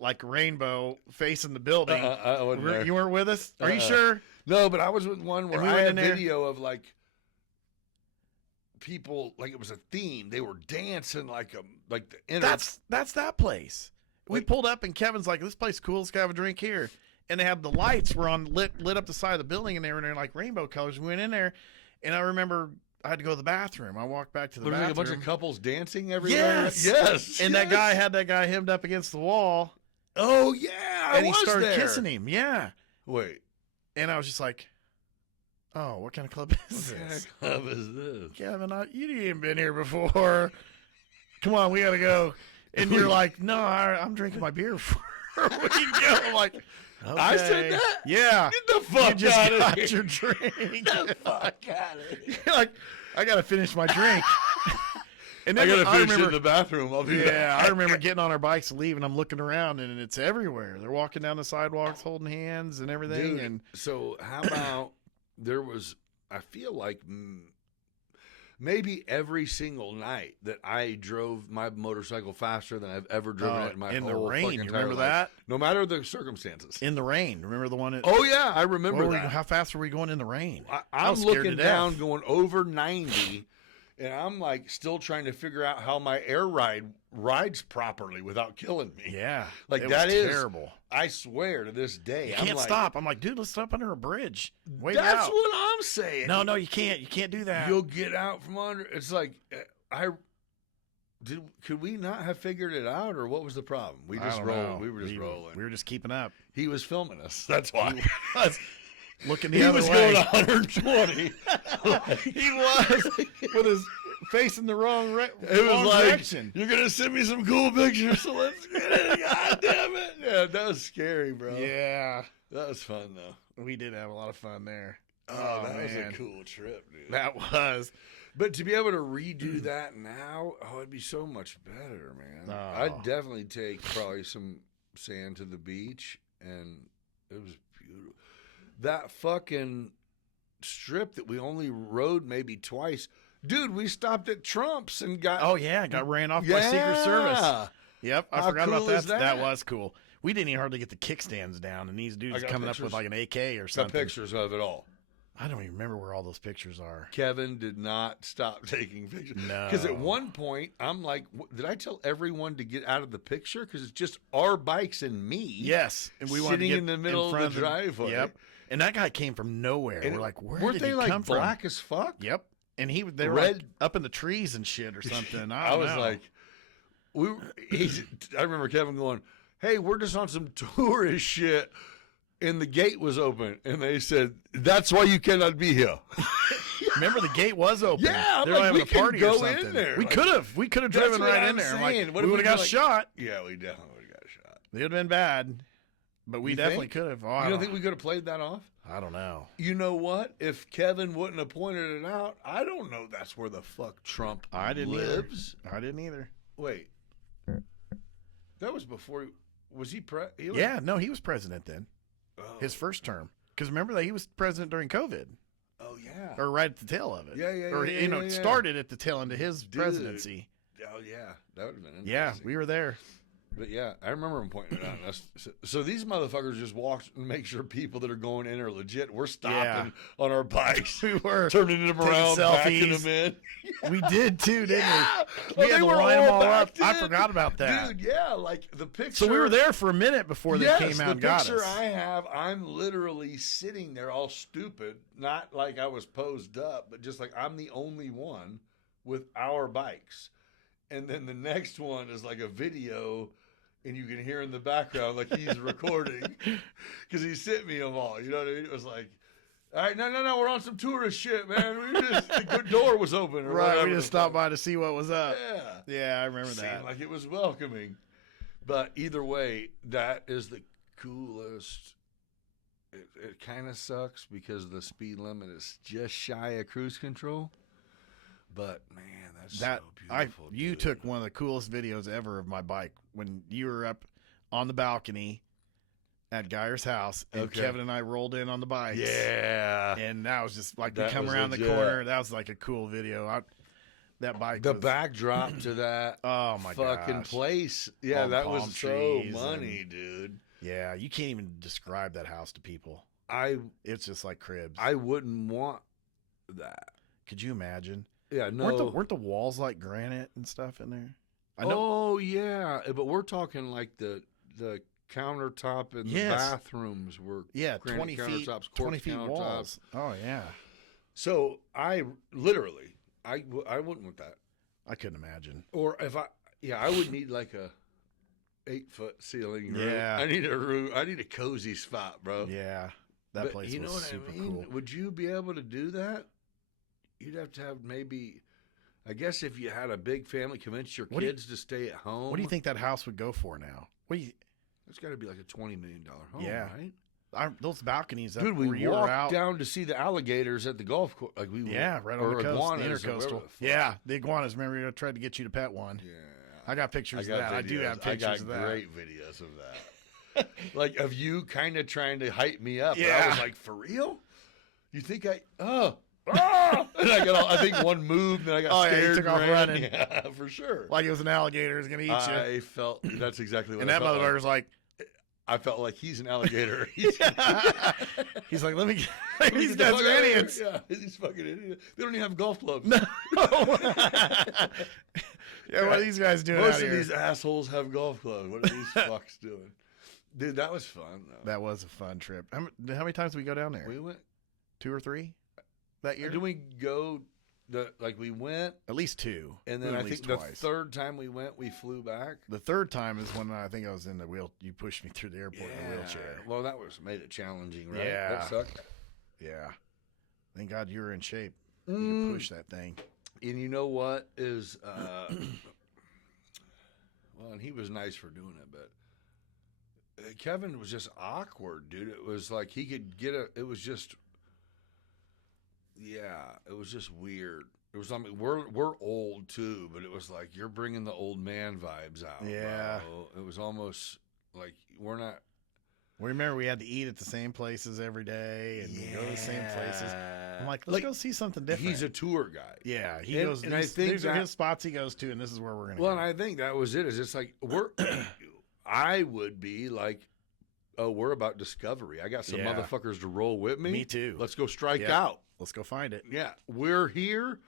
like rainbow, facing the building. I wasn't there. You weren't with us? Are you sure? No, but I was with one where And we I went had in there. video of like people, like it was a theme. They were dancing like the inner. That's that place. We Wait. pulled up and Kevin's like, "This place is cool. Let's go have a drink here." And they had the lights were on lit up the side of the building, and they were in there like rainbow colors. We went in there, and I remember I had to go to the bathroom. I walked back to the There was like bathroom. a bunch of couples dancing everywhere. Yes. Yes. And that guy had that guy hemmed up against the wall, Oh yeah, and he was started there. kissing him. Yeah. Wait, And I was just like, "Oh, what kind of club is what kind this?" of club is this? Kevin, you ain't been here before. Come on, we gotta go. And you're like, "No, I'm drinking my beer before we go." I'm like, okay. I said that? Yeah. Get the You fuck just out of got here. your drink. Get the fuck out of here. You're like, I gotta finish my drink. And I then gotta finish it in remember, the bathroom. I'll be yeah, back. I remember getting on our bikes to leave, and I'm looking around, and it's everywhere. They're walking down the sidewalks, holding hands and everything. Dude, And so how about there was? I feel like maybe every single night that I drove my motorcycle faster than I've ever driven it in my in the whole rain, fucking you entire remember life. that? No matter the circumstances. In the rain, remember the one? That, Oh yeah, I remember that. How fast were we going in the rain? I I'm was scared looking to death. down, going over 90, and I'm like still trying to figure out how my air rides properly without killing me. Yeah, Like, it that was is- terrible. I swear to this day, You I'm can't like, stop. I'm like, dude, let's stop under a bridge. Wait That's out. what I'm saying. No, you can't. You can't do that. You'll get out from under. It's like could we not have figured it out, or what was the problem? We I just don't rolled. know. We were just rolling. We were just keeping up. He was filming us. That's why. Looking the He other was way. going 120. He was with his face in the wrong, It was like, direction. you're going to send me some cool pictures, so let's get it. God damn it. Yeah, that was scary, bro. Yeah, That was fun, though. we did have a lot of fun there. Oh, that was man. a cool trip, dude. That was. But to be able to redo that now, it'd be so much better, man. Oh. I'd definitely take probably some sand to the beach, and it was beautiful. That fucking strip that we only rode maybe twice. Dude, we stopped at Trump's and got... Oh yeah, got ran off by Secret Service. Yeah. Yep, I How forgot cool about that. is that? That was cool. We didn't even hardly get the kickstands down, and these dudes got coming up pictures. with like an AK or Got something. pictures of it all. I don't even remember where all those pictures are. Kevin did not stop taking pictures. No. Because at one point, I'm like, did I tell everyone to get out of the picture? Because it's just our bikes and me. Yes, and we wanted to Sitting get in the middle front of the driveway. Yep, and that guy came from nowhere. And We're like, where weren't did they he like come black as fuck? from? Yep, and they were Red- like up in the trees and shit or something. I I don't was know. like, I remember Kevin going, "Hey, we're just on some tourist shit," and the gate was open, and they said, "That's why you cannot be here." remember the gate was open. Yeah, I'm they were like, having we a can party go or in something. there. We Like, could have driven that's what right I'm in there. I'm saying. like, What if we would we have got like- shot. Yeah, we definitely would have got shot. It would have been bad, but we You definitely think? could have. Oh, You don't think we could have played that off? I don't know. You know what? If Kevin wouldn't have pointed it out, I don't know that's where the fuck Trump I didn't lives. either. I didn't either. Wait. That was before was he Yeah, no, he was president then. Oh. His first term. Because remember that he was president during COVID, Oh yeah. or right at the tail of it. Yeah, yeah, Or yeah, you know, yeah, it yeah. started at the tail end of his Dude. presidency. Oh yeah. That would have been interesting. Yeah, we were there. But yeah, I remember him pointing it out. So these motherfuckers just walked and make sure people that are going in are legit. We're stopping on our bikes. We were turning them taking around, backing selfies. them in. We did too, didn't Yeah. we? We Oh, had they to were line them all up. backed I in. forgot about that. Dude, yeah, like the picture. So we were there for a minute before they Yes, came out and the got picture us. I have, I'm literally sitting there all stupid, not like I was posed up, but just like I'm the only one with our bikes. And then the next one is like a video, and you can hear in the background like he's recording because he sent me them all. You know what I mean? It was like, all right, no, we're on some tourist shit, man. We just the door was open, or Right, whatever we the just stopped fuck. by to see what was up. Yeah. Yeah, I remember Seemed that. like it was welcoming. But either way, that is the coolest. It kind of sucks because the speed limit is just shy of cruise control. But man, that's That so beautiful. you dude. took one of the coolest videos ever of my bike when you were up on the balcony at Geyer's house, and Okay. Kevin and I rolled in on the bikes. Yeah. And that was just like we That come was around the legit. corner. That was like a cool video. That bike. The was, backdrop to that Oh my fucking gosh. place. Yeah, All that palm was so trees money, dude. Yeah, you can't even describe that house to people. It's just like cribs. I wouldn't want that. Could you imagine? Yeah, no. Weren't the walls like granite and stuff in there? I know. Oh yeah, but we're talking like the countertop and the bathrooms were Yeah, granite 20 feet, countertops, 20 feet countertops. walls. Oh yeah, So I literally, I wouldn't want that. I couldn't imagine. Or if I would need like a 8-foot ceiling room. Yeah. I need a room. I need a cozy spot, bro. Yeah, that But place you was know what super I mean? cool. Would you be able to do that? You'd have to have maybe, I guess, if you had a big family, convince your kids to stay at home. What do you think that house would go for now? What do you? It's got to be like a $20 million home, Yeah. right? Those balconies, Dude, where we you were walked out. down to see the alligators at the golf course. Like Right on or the coast, iguanas the or whatever intercoastal. the fuck. Yeah, the iguanas. Remember, I tried to get you to pet one. Yeah. I got pictures of that. I do have pictures of I got that. great videos of that. Like of you kind of trying to hype me up. Yeah. And I was like, for real? You think and I think one moved and I got scared. Yeah, you took off ran. running. Yeah, for sure. Like it was an alligator. It was gonna eat you. I felt that's exactly what And I that felt like. motherfucker's like, I felt like he's an alligator. he's like, let me get these guys are idiots. Yeah, these fucking idiots. They don't even have golf clubs. No. Yeah, what are these guys doing Most out of here? these assholes have golf clubs. What are these fucks doing? Dude, that was fun, though. That was a fun trip. How many times did we go down there? We went. 2 or 3 that year? Did we go? We went, At least 2. and then At I least think the twice. third time we went, we flew back. The third time is when I think I was in the wheel. You pushed me through the airport in a wheelchair. Well, that made it challenging, right? Yeah. That sucked. Yeah. Thank God you were in shape. You Mm. could push that thing. And you know what is? Well, and he was nice for doing it, but Kevin was just awkward, dude. It was like he could get it was just, it was just weird. It was something we're old too, but it was like you're bringing the old man vibes out. Yeah. bro. It was almost like we're not. We remember we had to eat at the same places every day and go to the same places. I'm like, let's go see something different. He's a tour guy. Yeah, he goes. And I think these are his spots he goes to, and this is where we're gonna. Well, go. and I think that was it. Is it's like I would be like, oh, we're about discovery. I got some Yeah. motherfuckers to roll with me. Me too. Let's go strike Yeah. out. Let's go find it. Yeah, we're here.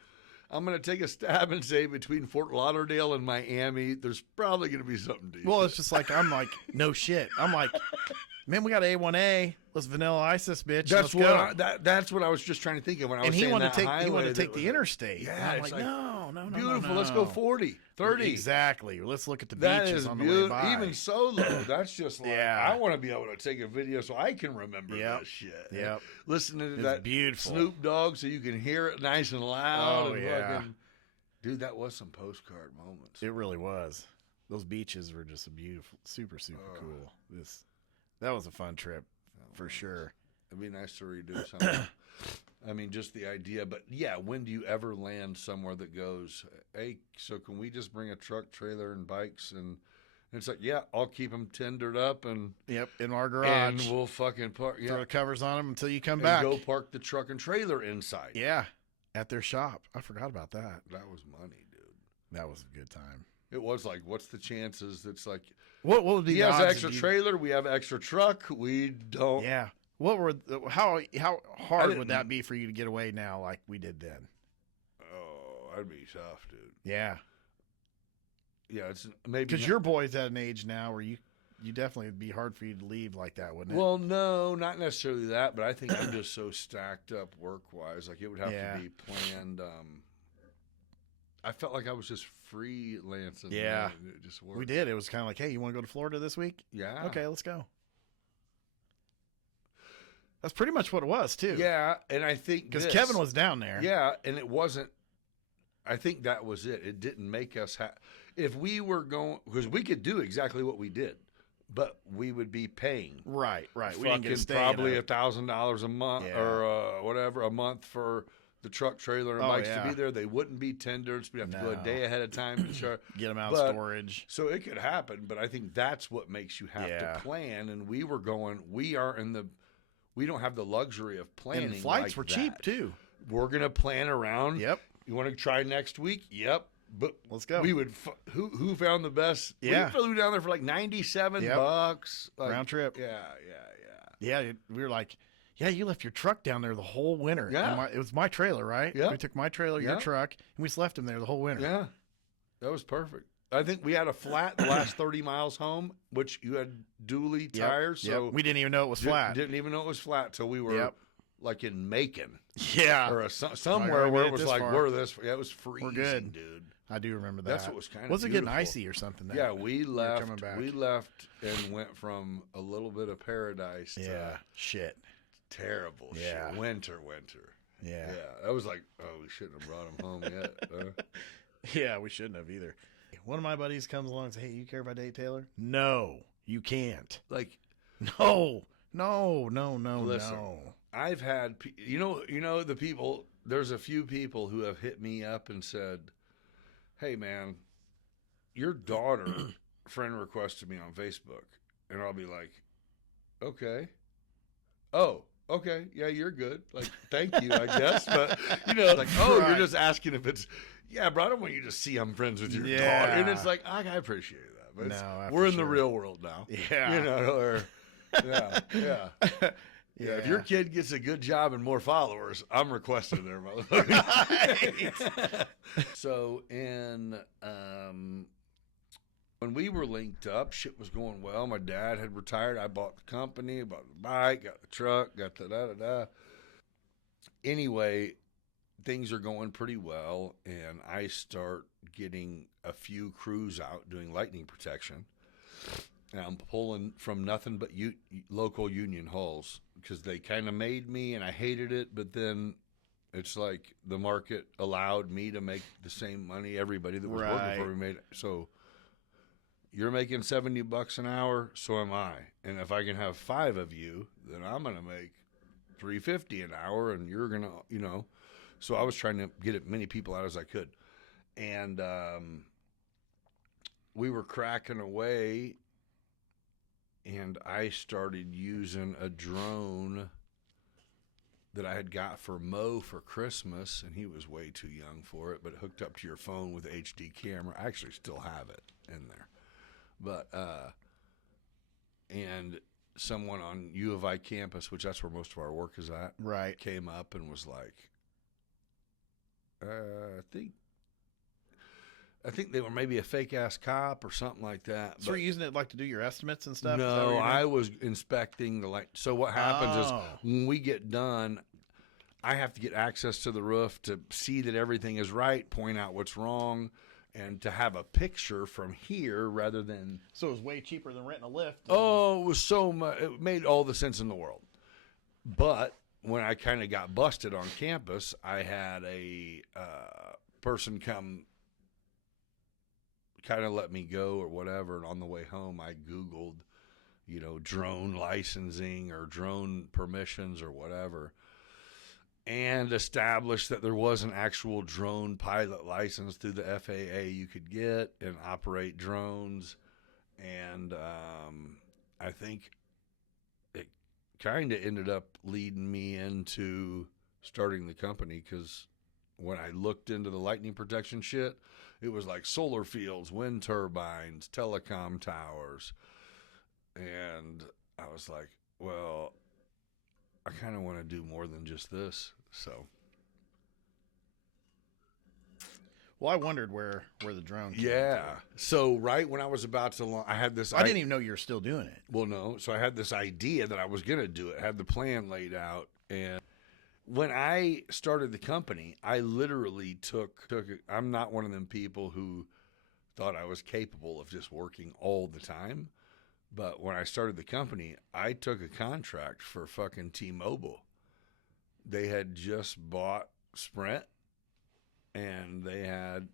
I'm going to take a stab and say between Fort Lauderdale and Miami, there's probably going to be something decent. Well, it's just like I'm like, no shit. I'm like, man, we got A1A. Let's vanilla ice this bitch. that's Let's what go. that's what I was just trying to think of when I was And he saying wanted that to take highway he wanted to that take the was- interstate. Yeah, And I'm it's like, like, no. Beautiful. No. Let's go 40, 30. Exactly. Let's look at the That beaches is on the way beautiful. by. Even solo, that's just like Yeah. I want to be able to take a video so I can remember Yep. this shit. Yep. Listening to It's that beautiful. Snoop Dogg so you can hear it nice and loud. Oh, and yeah. fucking, dude, that was some postcard moments. It really was. Those beaches were just a beautiful, super cool. That was a fun trip for sure. It'd be nice to redo something. I mean, just the idea. But yeah, when do you ever land somewhere that goes, hey, so can we just bring a truck, trailer, and bikes? And it's like, yeah, I'll keep them tendered up and Yep, in our garage. and we'll fucking park. Throw Yeah, the covers on them until you come and back. go park the truck and trailer inside. Yeah, at their shop. I forgot about that. That was money, dude. That was a good time. It was like, what's the chances? It's like, What would be he the has odds extra if you- trailer, we have extra truck, we don't. Yeah. What were how I hard didn't- would that be for you to get away now like we did then? Oh, that'd be tough, dude. Yeah, Yeah, it's maybe because not- your boy's at an age now where you definitely would be hard for you to leave like that, wouldn't it? Well, no, not necessarily that, but I think I'm just so stacked up work wise. Like it would have Yeah. to be planned. I felt like I was just freelancing. Yeah. and it just worked. we did. It was kind of like, hey, you want to go to Florida this week? Yeah. Okay, let's go. That's pretty much what it was too. Yeah, and I think because this- Kevin was down there. Yeah, and it wasn't. I think that was it. It didn't make us. If we were going, because we could do exactly what we did, but we would be paying. Right. We didn't get to stay probably in a- $1,000 a month Yeah. or whatever a month for the truck, trailer, and Oh, bikes yeah. to be there. They wouldn't be tendered. We'd have to go a No. day ahead of time to char- get them out But- of storage. So it could happen, but I think that's what makes you have Yeah. to plan. And we were going. We don't have the luxury of planning. And flights like were that. cheap too. We're gonna plan around. Yep. You want to try next week? Yep. But Let's go. We would. Who found the best? Yeah. We flew down there for like $97. Yep. Like, Round trip. Yeah. Yeah, we were like, yeah, you left your truck down there the whole winter. Yeah. And it was my trailer, right? Yeah. We took my trailer, your Yeah. truck, and we just left him there the whole winter. Yeah. That was perfect. I think we had a flat the last 30 miles home, which you had dually Yep. tires. Yep. So We didn't even know it was flat. Didn't even know it was flat till we were Yep. like in Macon Yeah. or somewhere Like, we where made it it was this like, far. we're this. Yeah, it was freezing, good. dude. I do remember that. That's what was kind of Was it getting beautiful. icy or something? Yeah, we were left. coming back. We left and went from a little bit of paradise to Yeah. Shit. terrible Yeah. shit. Winter. Yeah. Yeah, I was like, oh, we shouldn't have brought him home yet. Yeah, we shouldn't have either. One of my buddies comes along and says, hey, you care if I date Taylor? No, you can't. Like, No. Listen. I've had, you know, the people. There's a few people who have hit me up and said, "Hey, man, your daughter friend requested me on Facebook," and I'll be like, "Okay, oh, okay, yeah, you're good. Like, thank you, I guess." But like, oh, Right. you're just asking if it's, yeah, bro. I don't want you to see I'm friends with your Yeah. daughter, and it's like, I appreciate that, but No, we're for in the sure. real world now. Yeah. Or yeah. Yeah, if your kid gets a good job and more followers, I'm requesting their motherfucker. So when we were linked up, shit was going well. My dad had retired. I bought the company, bought the bike, got the truck, got the da-da-da. Anyway, things are going pretty well, and I start getting a few crews out doing lightning protection. And I'm pulling from nothing but local union hulls because they kind of made me, and I hated it. But then it's like the market allowed me to make the same money everybody that was working for me made. So you're making $70 an hour, so am I. And if I can have 5 of you, then I'm gonna make $350 an hour, and you're gonna, So I was trying to get as many people out as I could, and we were cracking away. And I started using a drone that I had got for Mo for Christmas, and he was way too young for it, but it hooked up to your phone with HD camera. I actually still have it in there. But, and someone on U of I campus, which that's where most of our work is at, Right. came up and was like, I think they were maybe a fake ass cop or something like that. So you're using it like to do your estimates and stuff? Is that what No, you're I doing? was inspecting the light. So what happens is Oh. when we get done, I have to get access to the roof to see that everything is right, point out what's wrong, and to have a picture from here rather than. So it was way cheaper than renting a lift. Oh, it was so much. It made all the sense in the world. But when I kind of got busted on campus, I had a person come kind of let me go or whatever. And on the way home, I Googled, drone licensing or drone permissions or whatever, and established that there was an actual drone pilot license through the FAA you could get and operate drones. And I think it kind of ended up leading me into starting the company, because when I looked into the lightning protection shit, it was like solar fields, wind turbines, telecom towers. And I was like, well, I kind of want to do more than just this. So. Well, I wondered where the drone came Yeah. from. So right when I was about to I had this. I didn't even know you were still doing it. Well, no. So I had this idea that I was going to do it, had the plan laid out. And when I started the company, I literally took it. I'm not one of them people who thought I was capable of just working all the time. But when I started the company, I took a contract for fucking T-Mobile. They had just bought Sprint, and they had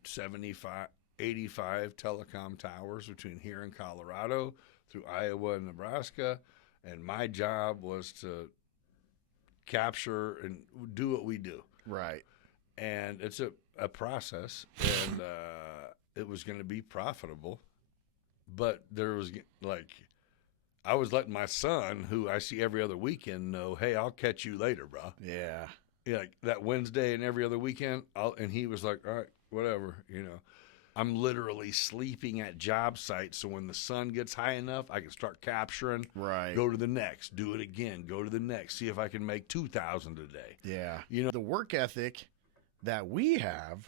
85 telecom towers between here and Colorado through Iowa and Nebraska. And my job was to capture and do what we do. Right. And it's a process, and it was going to be profitable. But there was I was letting my son, who I see every other weekend, know, hey, I'll catch you later, bro. Yeah. Yeah, like that Wednesday and every other weekend. And he was like, all right, whatever, you know. I'm literally sleeping at job sites, so when the sun gets high enough, I can start capturing. Right. Go to the next, do it again, go to the next, see if I can make 2,000 a day. Yeah. You know, The work ethic that we have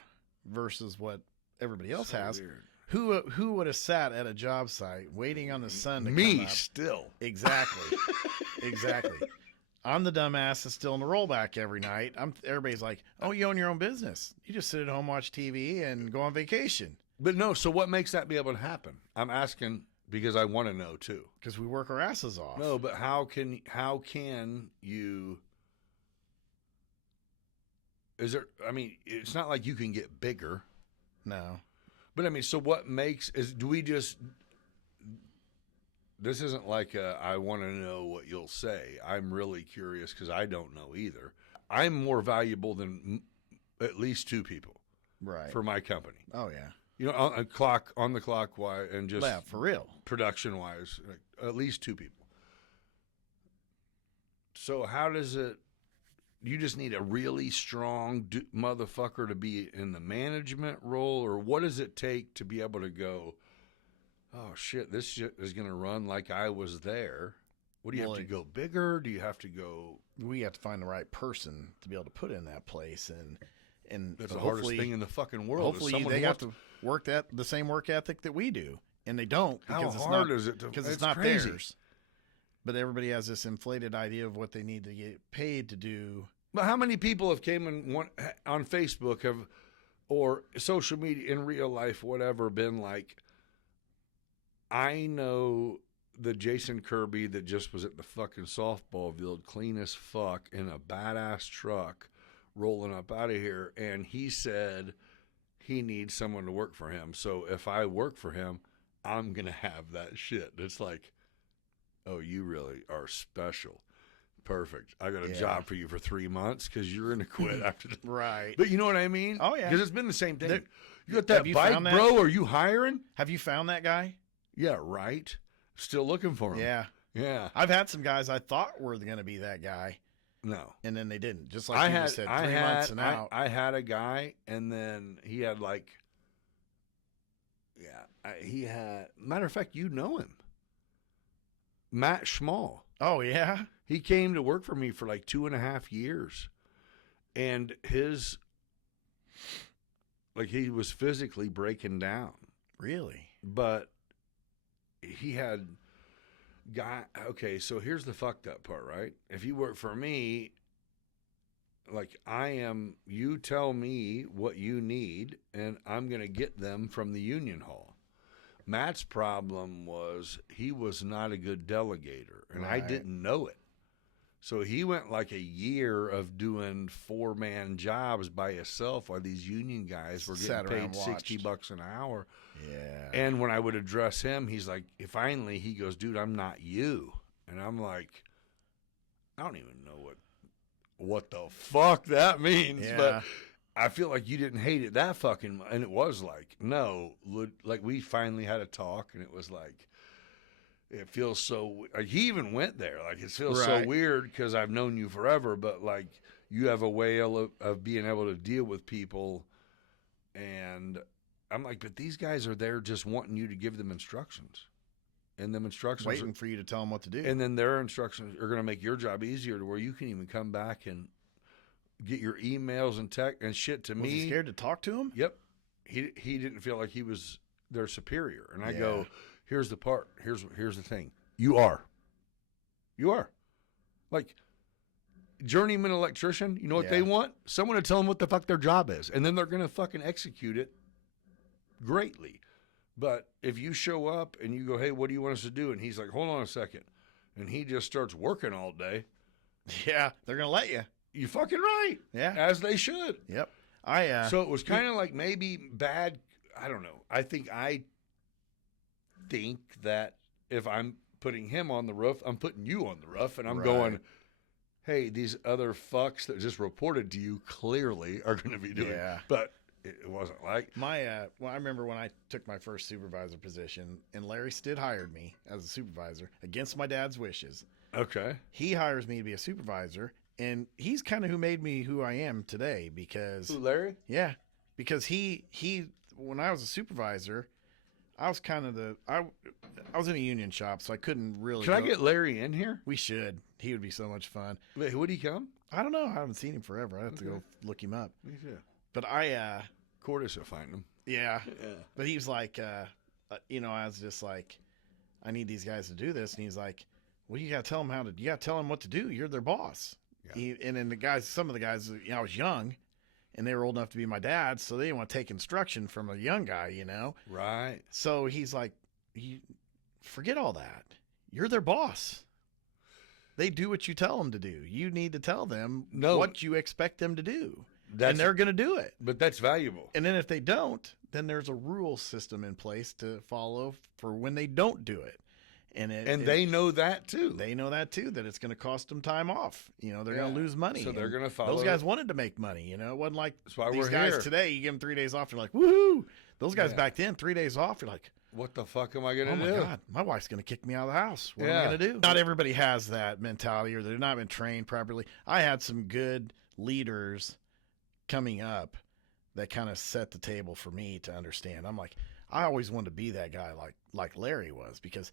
versus what everybody else so has. weird. Who would have sat at a job site waiting on the sun to Me come up? still. Exactly. Exactly. I'm the dumbass that's still in the rollback every night. Everybody's like, "Oh, you own your own business. You just sit at home, watch TV, and go on vacation." But no, so what makes that be able to happen? I'm asking because I want to know too. Because we work our asses off. No, but how can you? Is there? I mean, it's not like you can get bigger. No. But I mean, so what makes do we just? This isn't like I want to know what you'll say. I'm really curious because I don't know either. I'm more valuable than at least 2 people Right. for my company. Oh yeah. You know, on the clock wise, and just Yeah, for real. production wise, like, at least 2 people. So how does it? You just need a really strong motherfucker to be in the management role, or what does it take to be able to go? Oh shit, this shit is going to run like I was there. What do you have to go bigger? Do you have to go? We have to find the right person to be able to put in that place, and That's the hardest thing in the fucking world. Hopefully, they have to work the same work ethic that we do, and they don't because How hard is it? Because it's not crazy. theirs. But everybody has this inflated idea of what they need to get paid to do. But how many people have came on Facebook or social media in real life, whatever, been like, I know the Jason Kirby that just was at the fucking softball field, clean as fuck, in a badass truck, rolling up out of here, and he said he needs someone to work for him. So if I work for him, I'm going to have that shit. It's like, oh, you really are special. Perfect. I got a job for you for 3 months because you're going to quit after that. Right. But you know what I mean? Oh, yeah. Because it's been the same thing. There- You got that Have you bike, found that? bro? Are you hiring? Have you found that guy? Yeah, right. Still looking for him. Yeah. Yeah. I've had some guys I thought were going to be that guy, No. and then they didn't. Just like you just said, 3 months and out. I had a guy, and then he had like, he had, matter of fact, you know him. Matt Schmall. Oh, yeah? He came to work for me for like 2.5 years. And he was physically breaking down. Really? But he had okay, so here's the fucked up part, right? If you work for me, like you tell me what you need, and I'm going to get them from the union hall. Matt's problem was he was not a good delegator, and I Right. didn't know it. So he went like a year of doing 4-man jobs by himself while these union guys were Sat getting around paid and watched. $60 an hour. Yeah. And when I would address him, he's like, finally, he goes, dude, I'm not you. And I'm like, I don't even know what the fuck that means. Yeah. But I feel like you didn't hate it that fucking much. And it was like, no, like we finally had a talk, and it was like, it feels so, like he even went there. Like it feels so Right. weird because I've known you forever, but like you have a way of being able to deal with people. And I'm like, but these guys are there just wanting you to give them instructions. And them instructions Waiting for you to tell them what to do. and then their instructions are going to make your job easier to where you can even come back and get your emails and tech and shit to Was me. he scared to talk to him? Yep. He didn't feel like he was their superior. And I Yeah. go, here's the part. Here's the thing. You are. Like journeyman electrician, you know what they Yeah. want? Someone to tell them what the fuck their job is. And then they're going to fucking execute it greatly. But if you show up and you go, hey, what do you want us to do? And he's like, hold on a second. And he just starts working all day. Yeah, they're going to let you. You fucking right. Yeah. As they should. Yep. So it was kind of like maybe bad. I don't know. I think that if I'm putting him on the roof, I'm putting you on the roof, and I'm Right. going, hey, these other fucks that just reported to you clearly are going to be doing. Yeah. But it wasn't like I remember when I took my first supervisor position, and Larry Stitt hired me as a supervisor against my dad's wishes. okay. He hires me to be a supervisor, And he's kind of who made me who I am today because Who, Larry? yeah, because he when I was a supervisor, I was kind of I was in a union shop, so I couldn't really. Can I get Larry in here? We should. He would be so much fun. Wait, would he come? I don't know. I haven't seen him forever. I have to go look him up. Me too. But I Cordis will find him. yeah. Yeah. But he was like I was just like, I need these guys to do this, and he's like, well, you gotta tell them you gotta tell them what to do. You're their boss. Yeah. And then some of the guys, I was young, and they were old enough to be my dad, so they didn't want to take instruction from a young guy, Right. So he's like, forget all that. You're their boss. They do what you tell them to do. You need to tell them what you expect them to do, and they're going to do it. But that's valuable. And then if they don't, then there's a rule system in place to follow for when they don't do it. And they know that too. They know that too, that it's going to cost them time off. They're going to lose money. So they're going to follow. Those guys wanted to make money. It wasn't like That's why these we're guys here. today. You give them 3 days off, you're like, woohoo! Those guys back then, 3 days off, you're like, What the fuck am I going to oh do? my God, my wife's going to kick me out of the house. What am I going to do? Not everybody has that mentality, or they've not been trained properly. I had some good leaders coming up that kind of set the table for me to understand. I'm like, I always wanted to be that guy like Larry was, because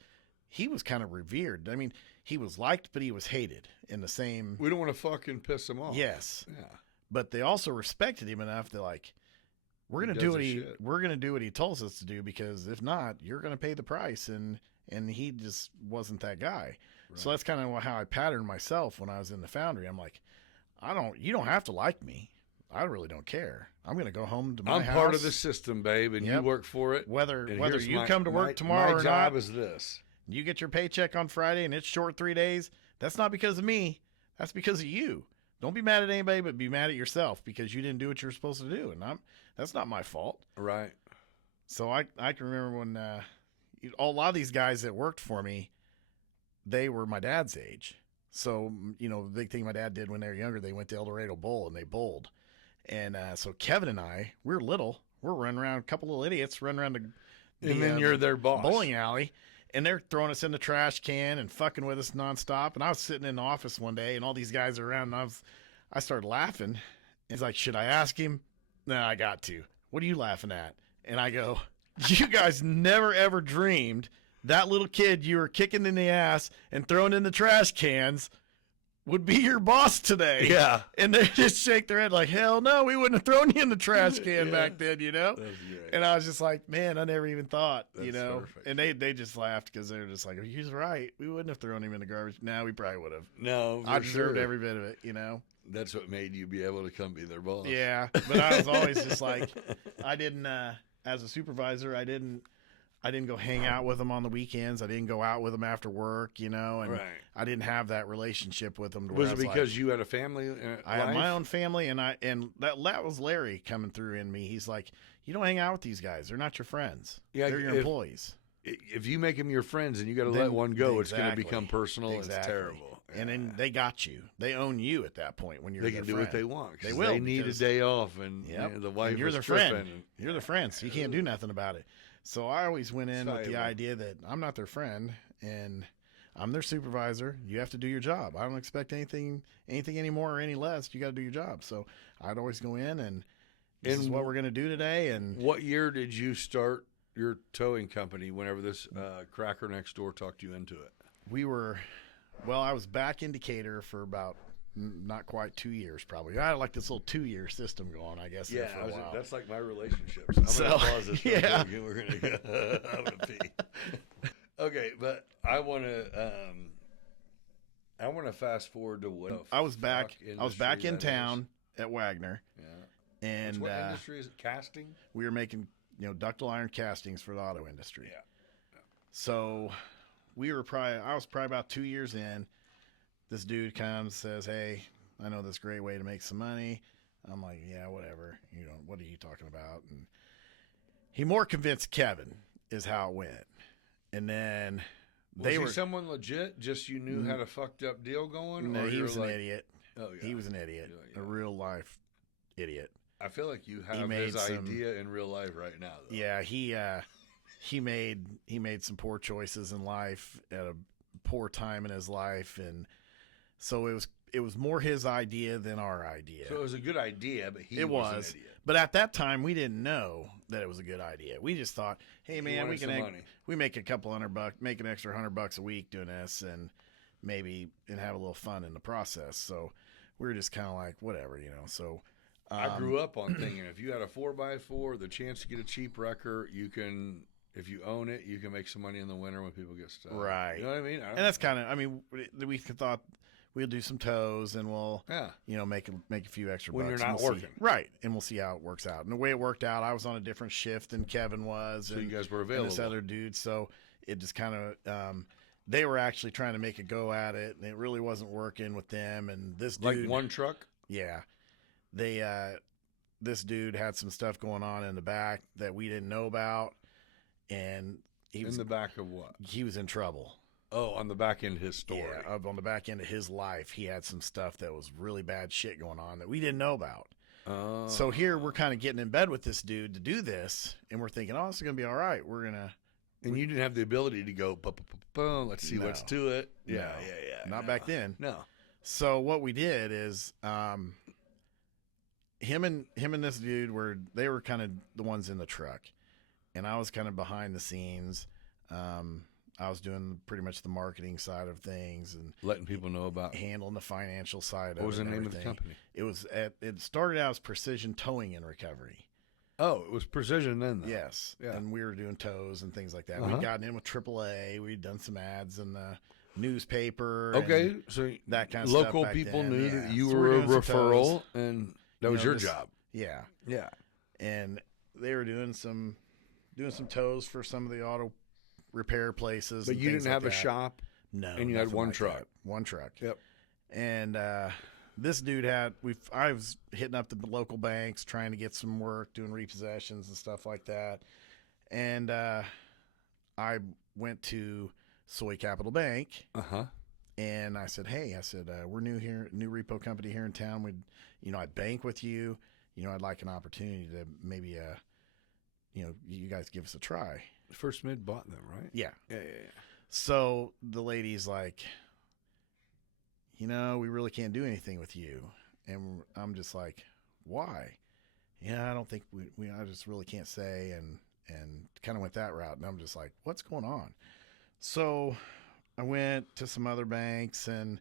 he was kind of revered. I mean, he was liked, but he was hated in the same. We don't want to fucking piss him off. Yes. Yeah. But they also respected him enough to like, we're gonna do what he tells us to do, because if not, you're gonna pay the price. And he just wasn't that guy. Right. So that's kind of how I patterned myself when I was in the foundry. I'm like, you don't have to like me. I really don't care. I'm going to go home to my house. I'm part of the system, babe, and you work for it. Whether you come to work tomorrow or not. My job is this. You get your paycheck on Friday and it's short 3 days. That's not because of me. That's because of you. Don't be mad at anybody, but be mad at yourself because you didn't do what you were supposed to do. And that's not my fault. Right. So I can remember when a lot of these guys that worked for me, they were my dad's age. So, the big thing my dad did when they were younger, they went to El Dorado Bowl and they bowled. And so Kevin and I, we're little. We're running around, a couple of idiots running around the and then you're their boss. Bowling alley. And they're throwing us in the trash can and fucking with us nonstop. And I was sitting in the office one day, and all these guys are around, and I started laughing. He's like, should I ask him? No, I got to. What are you laughing at? And I go, you guys never, ever dreamed that little kid you were kicking in the ass and throwing in the trash cans would be your boss today. Yeah. And they just shake their head like, hell no, we wouldn't have thrown you in the trash can back then, That's great. And I was just like, man, I never even thought, That's perfect. And they just laughed because they were just like, he's right. We wouldn't have thrown him in the garbage. No, we probably would have. No, I deserved every bit of it, That's what made you be able to come be their boss. Yeah. But I was always just like, I didn't, as a supervisor, I didn't go hang out with them on the weekends. I didn't go out with them after work, and Right. I didn't have that relationship with them. Was it because you had a family? I had my own family, and that was Larry coming through in me. He's like, you don't hang out with these guys. They're not your friends. Yeah, they're your employees. If you make them your friends and you got to let one go, it's going to become personal. Exactly. It's terrible. And then they got you. They own you at that point when you're They their can do friend. what they want. They will. They need a day off, and the wife and you're is their tripping. friend. You're their friend, so you can't do nothing about it. So I always went in with the idea that I'm not their friend, and I'm their supervisor. You have to do your job. I don't expect anything any more or any less. You got to do your job. So I'd always go in, and this is what we're going to do today. And what year did you start your towing company? Whenever this cracker next door talked you into it, I was back in Decatur for about not quite 2 years, probably. I had like this little 2-year system going, I guess. Yeah, for a while. That's like my relationships. I'm So, gonna pause this. yeah. We're gonna go. I'm gonna pee. Okay, but I want to fast forward to what I was back in industry that town at Wagner, is. Yeah. and What industry is it? Casting? we were making ductile iron castings for the auto industry. Yeah. So I was probably about 2 years in. This dude comes, says, hey, I know this great way to make some money. I'm like, yeah, whatever. What are you talking about? And he more convinced Kevin is how it went. And then Was he someone legit? Just you knew had a fucked up deal going? No, or he was an like, idiot. Oh, yeah. He was an idiot, Yeah. a real life idiot. I feel like you have made his some- idea in real life right now, though. Yeah, he made some poor choices in life at a poor time in his life, and so was more his idea than our idea. So it was a good idea, but he It was was. an idiot. But at that time, we didn't know that it was a good idea. We just thought, hey, He man, wanted some money. we make a couple $100, make an extra $100 a week doing this, and have a little fun in the process. So we were just kind of like, whatever, So I grew up on thinking if you had a 4x4, the chance to get a cheap wrecker, you can, if you own it, you can make some money in the winter when people get stuck. Right. You know what I mean? And that's kind of, we thought we'll do some tows and we'll, Yeah. make a few extra When bucks. you're and not we'll see. working. Right. And we'll see how it works out. And the way it worked out, I was on a different shift than Kevin was. So and, you guys were and available. this other dude. So it just kind of, they were actually trying to make a go at it, and it really wasn't working with them. And this dude, Like one truck? yeah, this dude had some stuff going on in the back that we didn't know about, and he was In the back of what? he was in trouble. Oh, on the back end of his story. Yeah, on the back end of his life, he had some stuff that was really bad shit going on that we didn't know about. Oh. So here we're kind of getting in bed with this dude to do this, and we're thinking, oh, this is gonna be all right. We're gonna And you didn't have the ability to go, let's see what's No. to it. No. Yeah. Not no. back then. No. So what we did is, him and this dude were kind of the ones in the truck, and I was kind of behind the scenes. I was doing pretty much the marketing side of things and Letting people know about. handling the financial side of it. What was the and name of the everything. company? It started out as Precision Towing and Recovery. Oh, it was Precision then, though. Yes. Yeah. And we were doing tows and things like that. Uh-huh. We'd gotten in with AAA. We'd done some ads in the newspaper. Okay, and so that kind of local stuff back people then, knew yeah. that you So were we're a doing some tows. referral, and that was know, your this- job. Yeah. Yeah. And they were doing some tows for some of the auto repair places. But and you things didn't have like a that. shop, No. and you had nothing one like truck. that. One truck. Yep. And this dude I was hitting up the local banks trying to get some work, doing repossessions and stuff like that. And I went to Soy Capital Bank Uh-huh. and I said, hey, we're new here, new repo company here in town. I bank with you. I'd like an opportunity to maybe, you guys give us a try. First Mid bought them, right? Yeah. Yeah. So the lady's like, we really can't do anything with you. And I'm just like, why? I don't think I just really can't say, and kind of went that route. And I'm just like, what's going on? So I went to some other banks and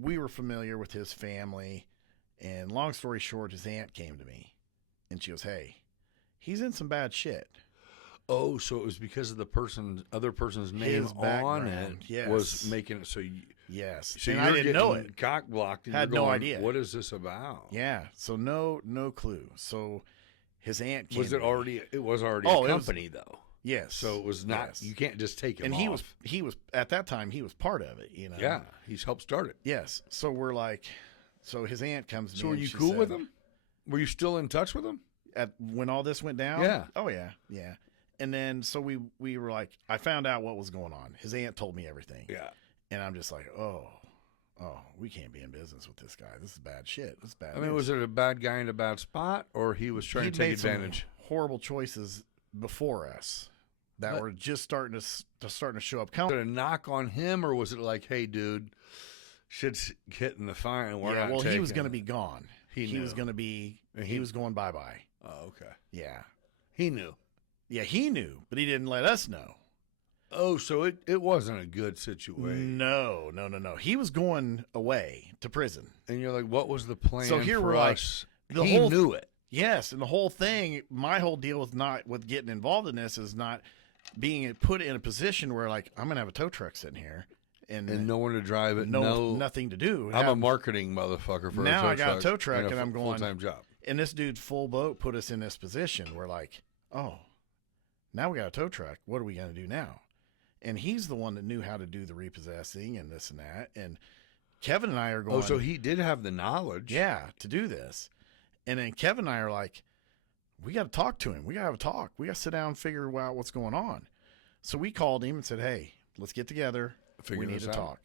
we were familiar with his family, and long story short, his aunt came to me and she goes, hey, he's in some bad shit. Oh, so it was because of the other person's name His on background, it yes. was making it so. Yes. So and you're I didn't know getting it. cock blocked. And Had you're no going, idea. What is this about? Yeah. So no clue. So his aunt came Was to it me. already? It was already Oh, a it was- company though. Yes. So it was not. Yes. You can't just take him And off. he was at that time he was part of it, Yeah, he's helped start it. Yes. So we're like, so his aunt comes to me. So were and you she cool with said- him? Were you still in touch with him? when all this went down? Yeah. Oh yeah. Yeah. And then so we were like, I found out what was going on. His aunt told me everything. Yeah. And I'm just like, oh, we can't be in business with this guy. This is bad shit. This is bad. I mean, news. was it a bad guy in a bad spot, or he was trying He'd to take made some advantage? horrible choices before us that But- were just starting to show up. Was it a knock on him, or was it like, hey, dude, shit's hitting the fan? And we're Yeah, not well, he was taking going to it." be gone. He He was knew. going to be. And He he- was going bye. Oh, okay. Yeah, He knew. yeah. He knew, but he didn't let us know. Oh, so it wasn't a good situation. No. He was going away to prison. And you're like, what was the plan? So here for we're like, us? the He whole- knew it. Yes, and the whole thing. My whole deal with getting involved in this is not being put in a position where like I'm gonna have a tow truck sitting here And no one to drive it. nothing to do. I'm a marketing motherfucker for Now a tow I got a truck tow truck and, and I'm going- full-time job. And this dude's full boat put us in this position. We're like, oh, now we got a tow truck. What are we going to do now? And he's the one that knew how to do the repossessing and this and that. And Kevin and I are going, Oh, so he did have the knowledge. yeah, to do this. And then Kevin and I are like, we got to talk to him. We got to have a talk. We got to sit down and figure out what's going on. So we called him and said, hey, let's get together. Figure we need this to out. talk.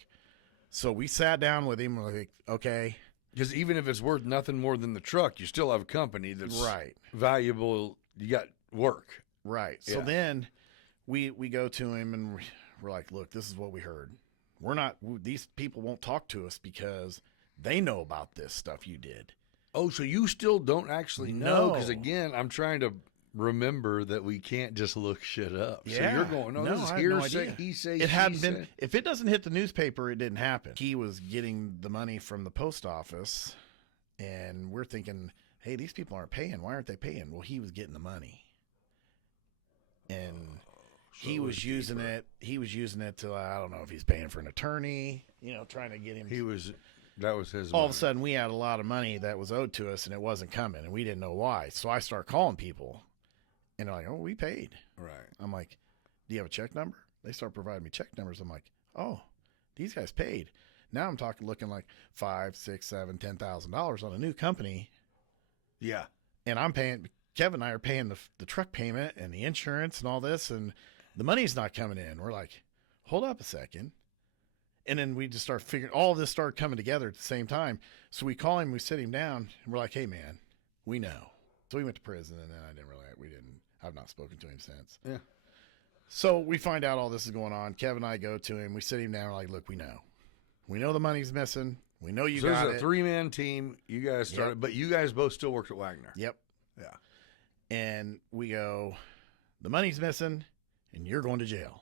So we sat down with him. We're like, okay, Because even if it's worth nothing more than the truck, you still have a company that's right. valuable. You got work. Right. So Yeah. then we go to him and we're like, look, this is what we heard. These people won't talk to us because they know about this stuff you did. Oh, so you still don't actually know? No. Because again, I'm trying to remember that we can't just look shit up. So Yeah. you're going, No, this is I had no hearsay, idea. he say, It she hadn't say. been. If it doesn't hit the newspaper, it didn't happen. He was getting the money from the post office, and we're thinking, hey, these people aren't paying. Why aren't they paying? Well, he was getting the money, and he was using it. He was using it to, I don't know if he's paying for an attorney, trying to get him. That was his All money. of a sudden, we had a lot of money that was owed to us, and it wasn't coming, and we didn't know why. So I start calling people, and they're like, oh, we paid. Right. I'm like, do you have a check number? They start providing me check numbers. I'm like, oh, these guys paid. Now I'm looking like $5,000, $6,000, $7,000, $10,000 on a new company. Yeah. And I'm paying, Kevin and I are paying the truck payment and the insurance and all this, and the money's not coming in. We're like, hold up a second. And then we just start figuring, all of this started coming together at the same time. So we call him, we sit him down, and we're like, hey, man, we know. So we went to prison, and then I've not spoken to him since. Yeah. So we find out all this is going on. Kevin and I go to him. We sit him down. We're like, look, we know. We know the money's missing. We know you So got there's a 3-man team. You guys started, Yep. but you guys both still worked at Wagner. Yep. Yeah. And we go, the money's missing, and you're going to jail.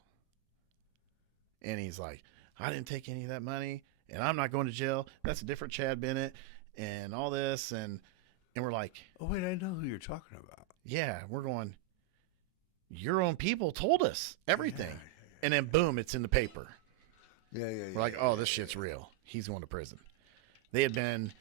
And he's like, I didn't take any of that money, and I'm not going to jail. That's a different Chad Bennett, and all this. And we're like, Oh, wait, I know who you're talking about. yeah, we're going, your own people told us everything. Yeah. And then, boom, it's in the paper. Yeah. We're like, oh, this shit's real. He's going to prison. They had been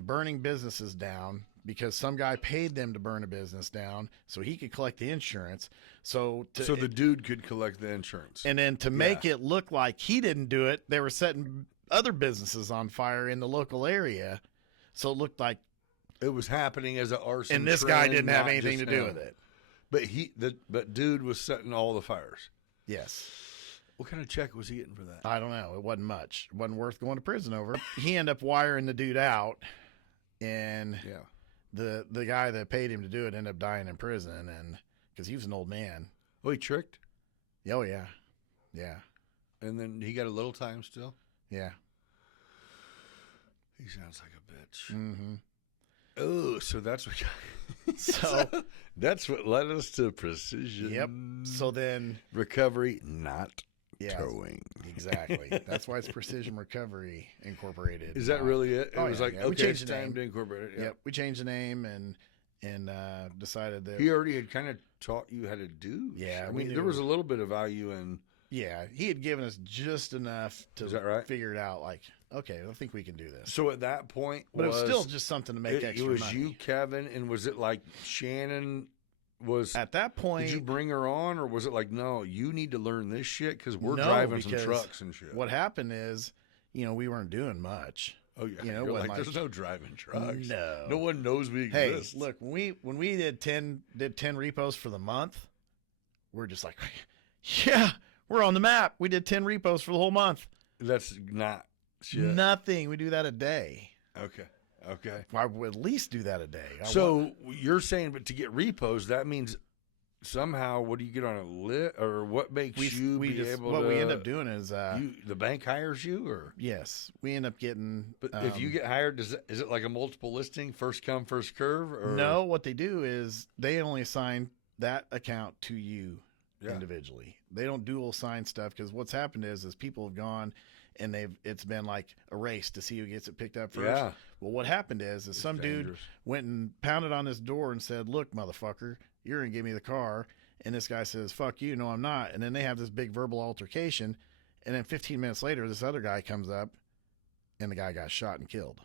burning businesses down because some guy paid them to burn a business down so he could collect the insurance. So the dude could collect the insurance. and then to make it look like he didn't do it, they were setting other businesses on fire in the local area. So it looked like, it was happening as an arson. and this guy trend, didn't have not anything to just do him. with it. But dude was setting all the fires. Yes. What kind of check was he getting for that? I don't know. It wasn't much. It wasn't worth going to prison over. He ended up wiring the dude out, and Yeah. the guy that paid him to do it ended up dying in prison, and because he was an old man. Oh, he tricked? Oh yeah, And then he got a little time still? yeah. He sounds like a bitch. Mm-hmm. Oh, so that's what So that's what led us to precision. yep. So then Recovery, not yeah, towing. exactly. That's why it's Precision Recovery Incorporated. Is that really it? It Oh, was yeah, like, yeah. We okay, changed it's the time name. to incorporate it. Yeah. Yep. We changed the name and decided that He already had kind of taught you how to do. Yeah, I we mean, there knew. was a little bit of value in. yeah, he had given us just enough to Is that right? figure it out. Like, okay, I think we can do this. So at that point, But it was still just something to make it extra was money. you, Kevin, and was it like Shannon was? At that point, Did you bring her on, or was it like, no, you need to learn this shit because we're No, driving some because trucks and shit? what happened is, we weren't doing much. Oh yeah, you know, you're when, like, there's no driving trucks. No. No one knows we Hey, exist. look, when we did 10 repos for the month, we're just like, yeah, we're on the map. We did 10 repos for the whole month. That's not shit. Nothing. We do that a day. Okay. I would at least do that a day. So you're saying, but to get repos, that means somehow, what do you get on a lit, or what makes you be able what to? we end up doing is, The bank hires you, or yes, we end up getting. but if you get hired, is it like a multiple listing, first come, first curve? Or no, what they do is they only assign that account to you Yeah. individually. They don't dual assign stuff because what's happened is people have gone and it's been like a race to see who gets it picked up first. Yeah. Well, what happened is some dude dangerous. went and pounded on his door and said, "Look, motherfucker, you're gonna give me the car." And this guy says, "Fuck you, no, I'm not." And then they have this big verbal altercation. And then 15 minutes later, this other guy comes up, and the guy got shot and killed.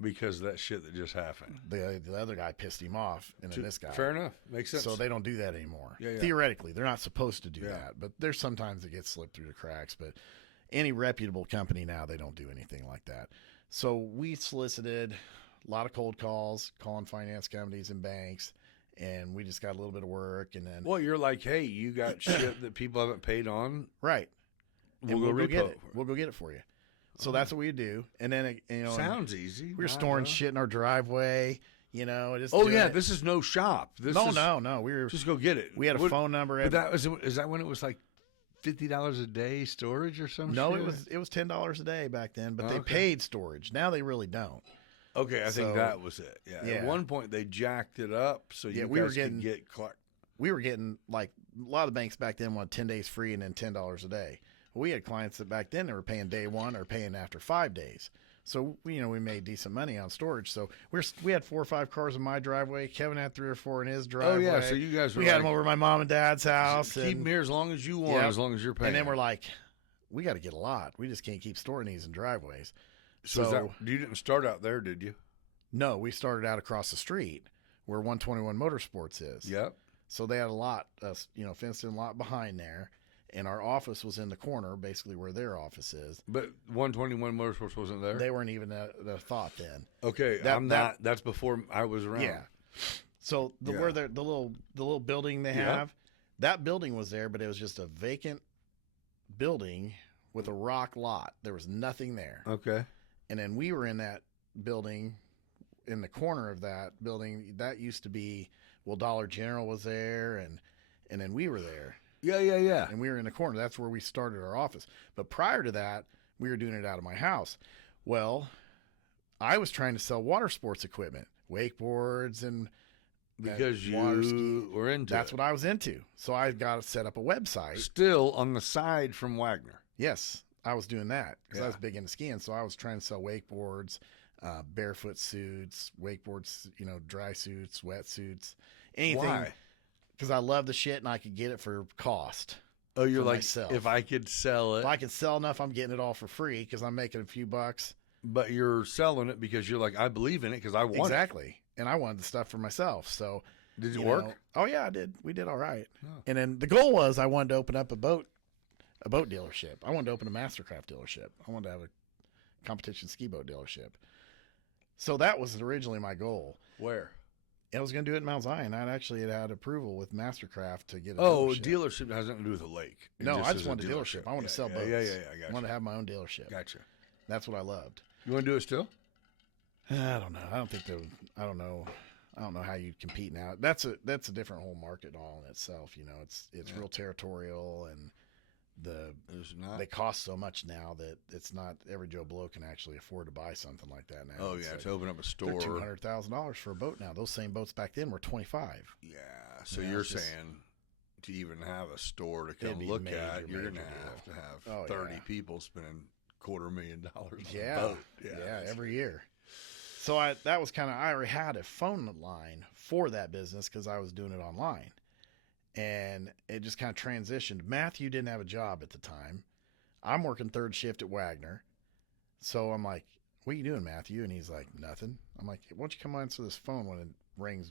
because of that shit that just happened. The other guy pissed him off, and then this guy. Fair enough, makes sense. So they don't do that anymore. Yeah. Theoretically, they're not supposed to do Yeah. that, but there's sometimes it gets slipped through the cracks. But any reputable company now, they don't do anything like that. So we solicited a lot of cold calls, calling finance companies and banks, and we just got a little bit of work, and then Well, you're like, hey, you got shit that people haven't paid on. right, We'll and go we'll go get repo. it. We'll go get it for you. So that's what we do, and then Sounds easy. we were Nah, storing nah. shit in our driveway. Just Oh doing yeah, it. this is no shop. This no, is, no. We were Just go get it. we had a What- phone number. But is that when it was like $50 a day storage or something? No, it was $10 a day back then, but they paid storage. Now they really don't. Okay, I think that was it. Yeah. Yeah. At one point they jacked it up so you we were guys could get we were getting, like, a lot of banks back then wanted 10 days free and then $10 a day. We had clients that back then they were paying day one or paying after 5 days. So, we made decent money on storage. So we had 4 or 5 cars in my driveway. Kevin had 3 or 4 in his driveway. Oh, yeah. So you guys were had them over at my mom and dad's house. Keep them here as long as you want, as long as you're paying. And then we're like, we got to get a lot. We just can't keep storing these in driveways. So you didn't start out there, did you? No, we started out across the street where 121 Motorsports is. Yep. So they had a lot, fenced in lot behind there. And our office was in the corner, basically where their office is. But 121 Motorsports wasn't there? They weren't even a thought then. Okay, that's before I was around. Yeah. So where the little building they have, that building was there, but it was just a vacant building with a rock lot. There was nothing there. Okay. And then we were in that building, in the corner of that building. That used to be, Dollar General was there, and then we were there. Yeah. And we were in the corner. That's where we started our office. But prior to that, we were doing it out of my house. Well, I was trying to sell water sports equipment, wakeboards, and because you were into That's what I was into. So I got to set up a website. Still on the side from Wagner. Yes, I was doing that because I was big into skiing. So I was trying to sell wakeboards, barefoot suits, wakeboards, dry suits, wetsuits, anything. Why? Because I love the shit and I could get it for cost. Oh, you're like, myself. if I could sell it. If I can sell enough, I'm getting it all for free because I'm making a few bucks. But you're selling it because you're like, I believe in it because I want it. Exactly. And I wanted the stuff for myself. So did it work? Oh yeah, I did. We did all right. Oh. And then the goal was I wanted to open up a boat dealership. I wanted to open a MasterCraft dealership. I wanted to have a competition ski boat dealership. So that was originally my goal. Where? I was going to do it in Mount Zion. I actually had approval with MasterCraft to get a dealership has nothing to do with the lake. I just wanted a dealership. I want to sell boats. Yeah, I got I want to have my own dealership. Gotcha. That's what I loved. You want to do it still? I don't know. I don't know. I don't know how you'd compete now. That's a different whole market all in itself. It's real territorial, and they cost so much now that it's not every Joe Blow can actually afford to buy something like that now. Oh yeah, to open up a store. They're $200,000 for a boat now. Those same boats back then were $25,000. Yeah, so you're saying to even have a store to come look at, you're gonna have to have 30 people spending $250,000 on a boat. Yeah, every year. So that was kind of, I already had a phone line for that business because I was doing it online. And it just kind of transitioned. Matthew didn't have a job at the time. I'm working third shift at Wagner. So I'm like, what are you doing, Matthew? And he's like, nothing. I'm like, why don't you come answer this phone when it rings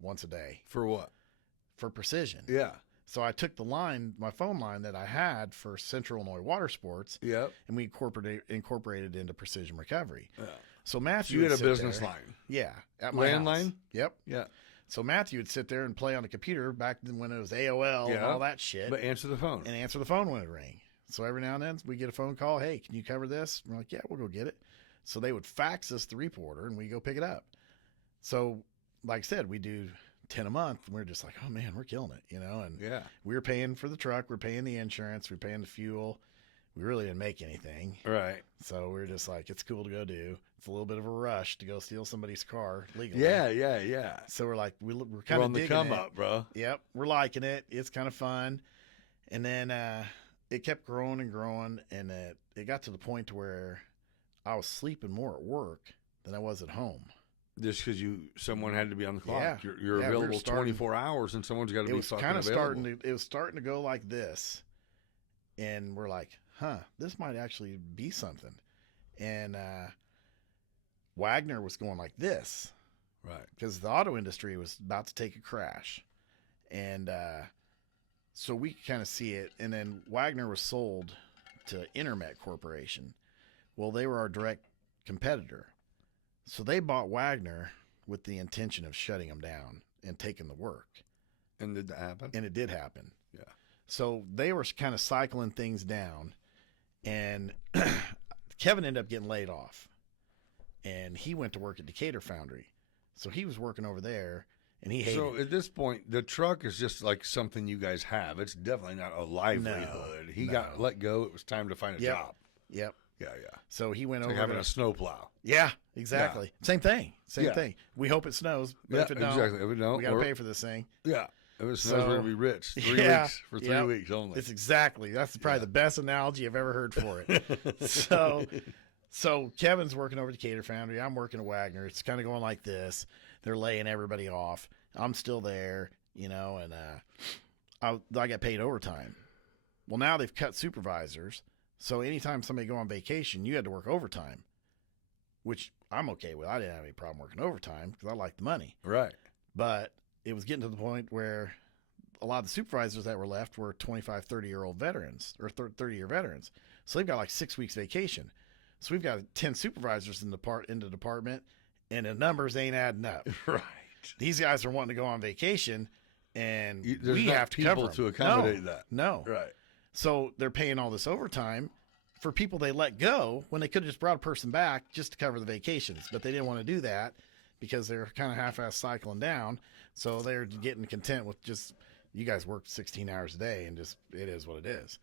once a day? For what? For Precision. Yeah. So I took my phone line that I had for Central Illinois Water Sports. Yep. And we incorporated into Precision Recovery. Yeah. So Matthew, you had a business line. Yeah. At my landline? House. Yep. Yeah. So Matthew would sit there and play on the computer back then when it was AOL and all that shit. But answer the phone. And answer the phone when it rang. So every now and then we get a phone call. Hey, can you cover this? And we're like, yeah, we'll go get it. So they would fax us the repo order and we go pick it up. So like I said, we do 10 a month. And we're just like, oh man, we're killing it, And we were paying for the truck. We're paying the insurance. We're paying the fuel. We really didn't make anything. Right. So we were just like, it's cool to go do. It's a little bit of a rush to go steal somebody's car legally. Yeah. So we're like, we're kind of on the come up, bro. Yep. We're liking it. It's kind of fun. And then it kept growing and growing. And it got to the point to where I was sleeping more at work than I was at home. Just because someone had to be on the clock. Yeah. You're available 24 hours and someone's got to be fucking available. It was starting to go like this. And we're like, this might actually be something. And Wagner was going like this. Right. Because the auto industry was about to take a crash. And so we could kind of see it. And then Wagner was sold to Intermet Corporation. Well, they were our direct competitor. So they bought Wagner with the intention of shutting them down and taking the work. And did that happen? And it did happen. Yeah. So they were kind of cycling things down. And Kevin ended up getting laid off. And he went to work at Decatur Foundry. So he was working over there. and he hated So it. at this point, the truck is just like something you guys have. It's definitely not a livelihood. He got let go. It was time to find a Yep. job. Yep. Yeah. So he went It's over like having to- a snowplow. Yeah, exactly. Same thing. Same Yeah. thing. We hope it snows, but if it don't, exactly. If it don't, we got to we're- pay for this thing. Yeah. If it snows, So- we're going to be rich. 3 Yeah. weeks. For 3 Yep. weeks only. It's exactly. That's probably the best analogy I've ever heard for it. So Kevin's working over at Decatur Foundry. I'm working at Wagner. It's kind of going like this. They're laying everybody off. I'm still there, and I got paid overtime. Well, now they've cut supervisors. So anytime somebody go on vacation, you had to work overtime, which I'm okay with. I didn't have any problem working overtime because I like the money. Right. But it was getting to the point where a lot of the supervisors that were left were 25, 30-year-old veterans or 30-year veterans. So they've got like 6 weeks vacation. So we've got 10 supervisors in the department, and the numbers ain't adding up. Right. These guys are wanting to go on vacation, and There's we not have to people cover them. to accommodate that. No. Right. So they're paying all this overtime for people they let go when they could have just brought a person back just to cover the vacations. But they didn't want to do that because they're kind of half-ass cycling down. So they're getting content with just, you guys work 16 hours a day and just, it is what it is.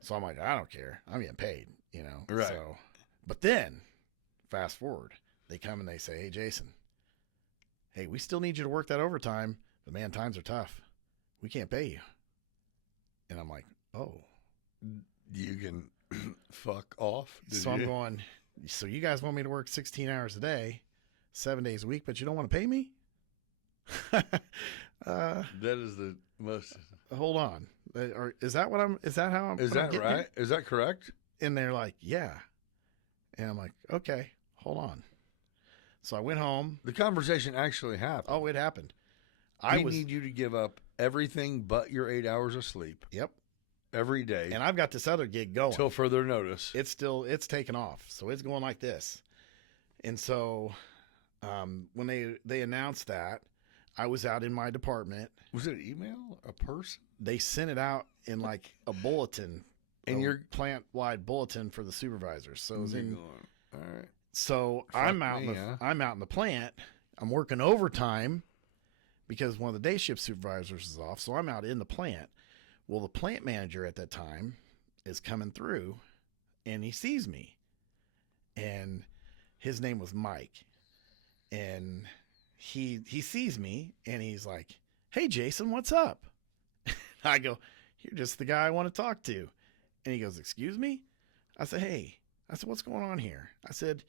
So I'm like, I don't care. I'm getting paid, Right. So, but then fast forward, they come and they say, hey, Jason, hey, we still need you to work that overtime, but man, times are tough. We can't pay you. And I'm like, oh. You can fuck off. So I'm going, so you guys want me to work 16 hours a day, 7 days a week, but you don't want to pay me? That is the most. Hold on. Or is that how I'm Is what I'm that getting right? here? Is that correct? And they're like, yeah. And I'm like, okay, hold on. So I went home. The conversation actually happened. Oh, it happened. We need you to give up everything but your 8 hours of sleep Yep. every day And I've got this other gig going. till further notice. It's taken off. So it's going like this. And so when they announced that, I was out in my department. Was it an email? A person? They sent it out in like a bulletin, And a you're- plant-wide bulletin for the supervisors. So it was You're in. going, all right. So Fuck I'm out. me, huh? I'm out in the plant. I'm working overtime because one of the day shift supervisors is off. So I'm out in the plant. Well, the plant manager at that time is coming through, and he sees me, and his name was Mike, and he sees me, and he's like, "Hey, Jason, what's up?" I go, "You're just the guy I want to talk to," and he goes, "Excuse me?" I said, "Hey," I said, "What's going on here?" I said,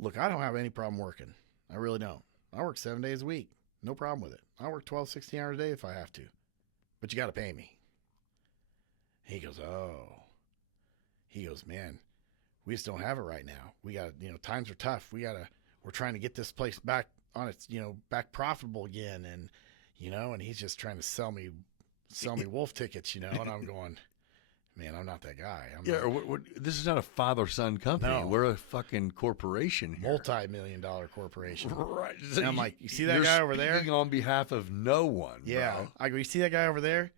"Look, I don't have any problem working. I really don't. I work 7 days a week. No problem with it. I work 12, 16 hours a day if I have to. But you got to pay me." He goes, "Oh." He goes, "Man, we just don't have it right now. We got, times are tough. We're trying to get this place back on its, back profitable again." And, and he's just trying to sell me wolf tickets, and I'm going, man, I'm not that guy. I'm Yeah, not- or what, this is not a father-son company. No. We're a fucking corporation here. multi-million-dollar corporation. Right. And I'm like, you see that You're guy over there? speaking on behalf of no one. Yeah. bro. I go, you see that guy over there?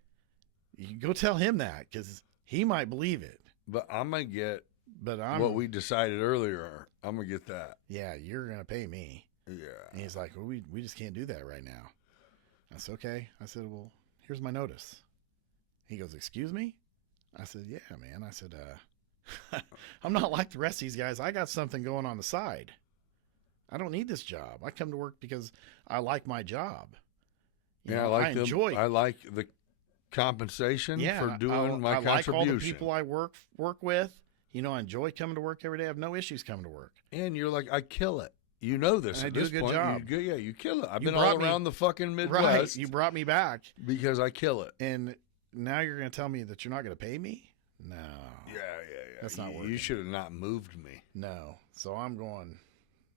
You go tell him that because he might believe it. But I'm going to get But I'm, what we decided earlier. I'm going to get that. yeah, you're going to pay me. And Yeah. he's like, well, we just can't do that right now. I said, okay. I said, well, here's my notice. He goes, excuse me? I said, yeah, man. I said, I'm not like the rest of these guys. I got something going on the side. I don't need this job. I come to work because I like my job. Yeah, I enjoy it. I like the compensation for doing my I like contribution. all the people I work with. I enjoy coming to work every day. I have no issues coming to work. And you're like, I kill it. You know this. And I at do a this good point. job. You kill it. I've You been all brought me- around the fucking Midwest Right. You brought me back. because I kill it. And now you're going to tell me that you're not going to pay me? No. Yeah. That's not You working. should have not moved me. No. So I'm going,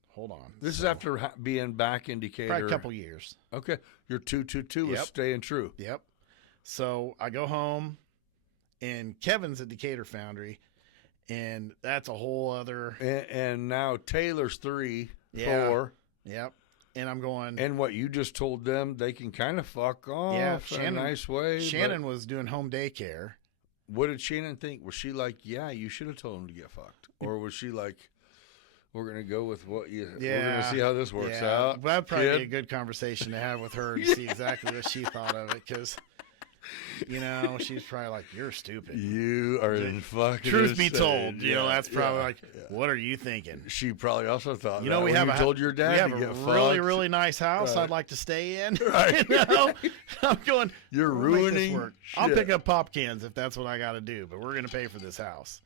hold on. This is So, after being back in Decatur. probably a couple years. Okay. Your 222 is Yep. staying true. Yep. So I go home, and Kevin's at Decatur Foundry, and that's a whole other. And now Taylor's 3, Yeah. 4. Yep. And I'm going. And what you just told them, they can kind of fuck off in a nice way. Shannon was doing home daycare. What did Shannon think? Was she like, yeah, you should have told him to get fucked? Or was she like, we're gonna go with what you. We're Yeah. gonna see how this works Yeah, out. that'd probably be a kid. good conversation to have with her to see exactly what she thought of it, because she's probably like, "You're stupid." You are in fucking. Truth be insane. told, that's probably yeah, like, yeah. "What are you thinking?" She probably also thought. We when have you told your dad we have to a get really fucked. really nice house. Right. I'd like to stay in. Right. I'm going. You're we'll make this ruining work. I'll shit. pick up pop cans if that's what I got to do, but we're gonna pay for this house.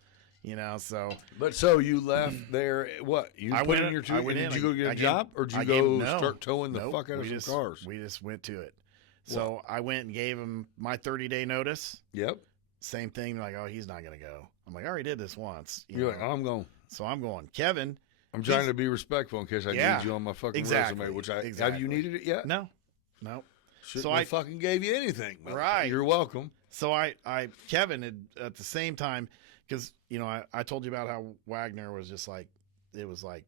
So But so you left there. What you I put went in your I tube? went Did in, you go get I a gave- job, or did you I go gave- no. start towing the Nope, fuck out of we some cars? We just went to it. So I went and gave him my 30-day notice. Yep. Same thing, like, oh, he's not gonna go. I'm like, I already did this once. You're like, I'm going. So I'm going. Kevin, I'm trying to be respectful in case I Yeah, need you on my fucking exactly, resume. Which have exactly. you needed it yet? no. Shouldn't So have I- fucking gave you anything. Well, Right. You're welcome. So Kevin had at the same time, because I told you about how Wagner was just like, it was like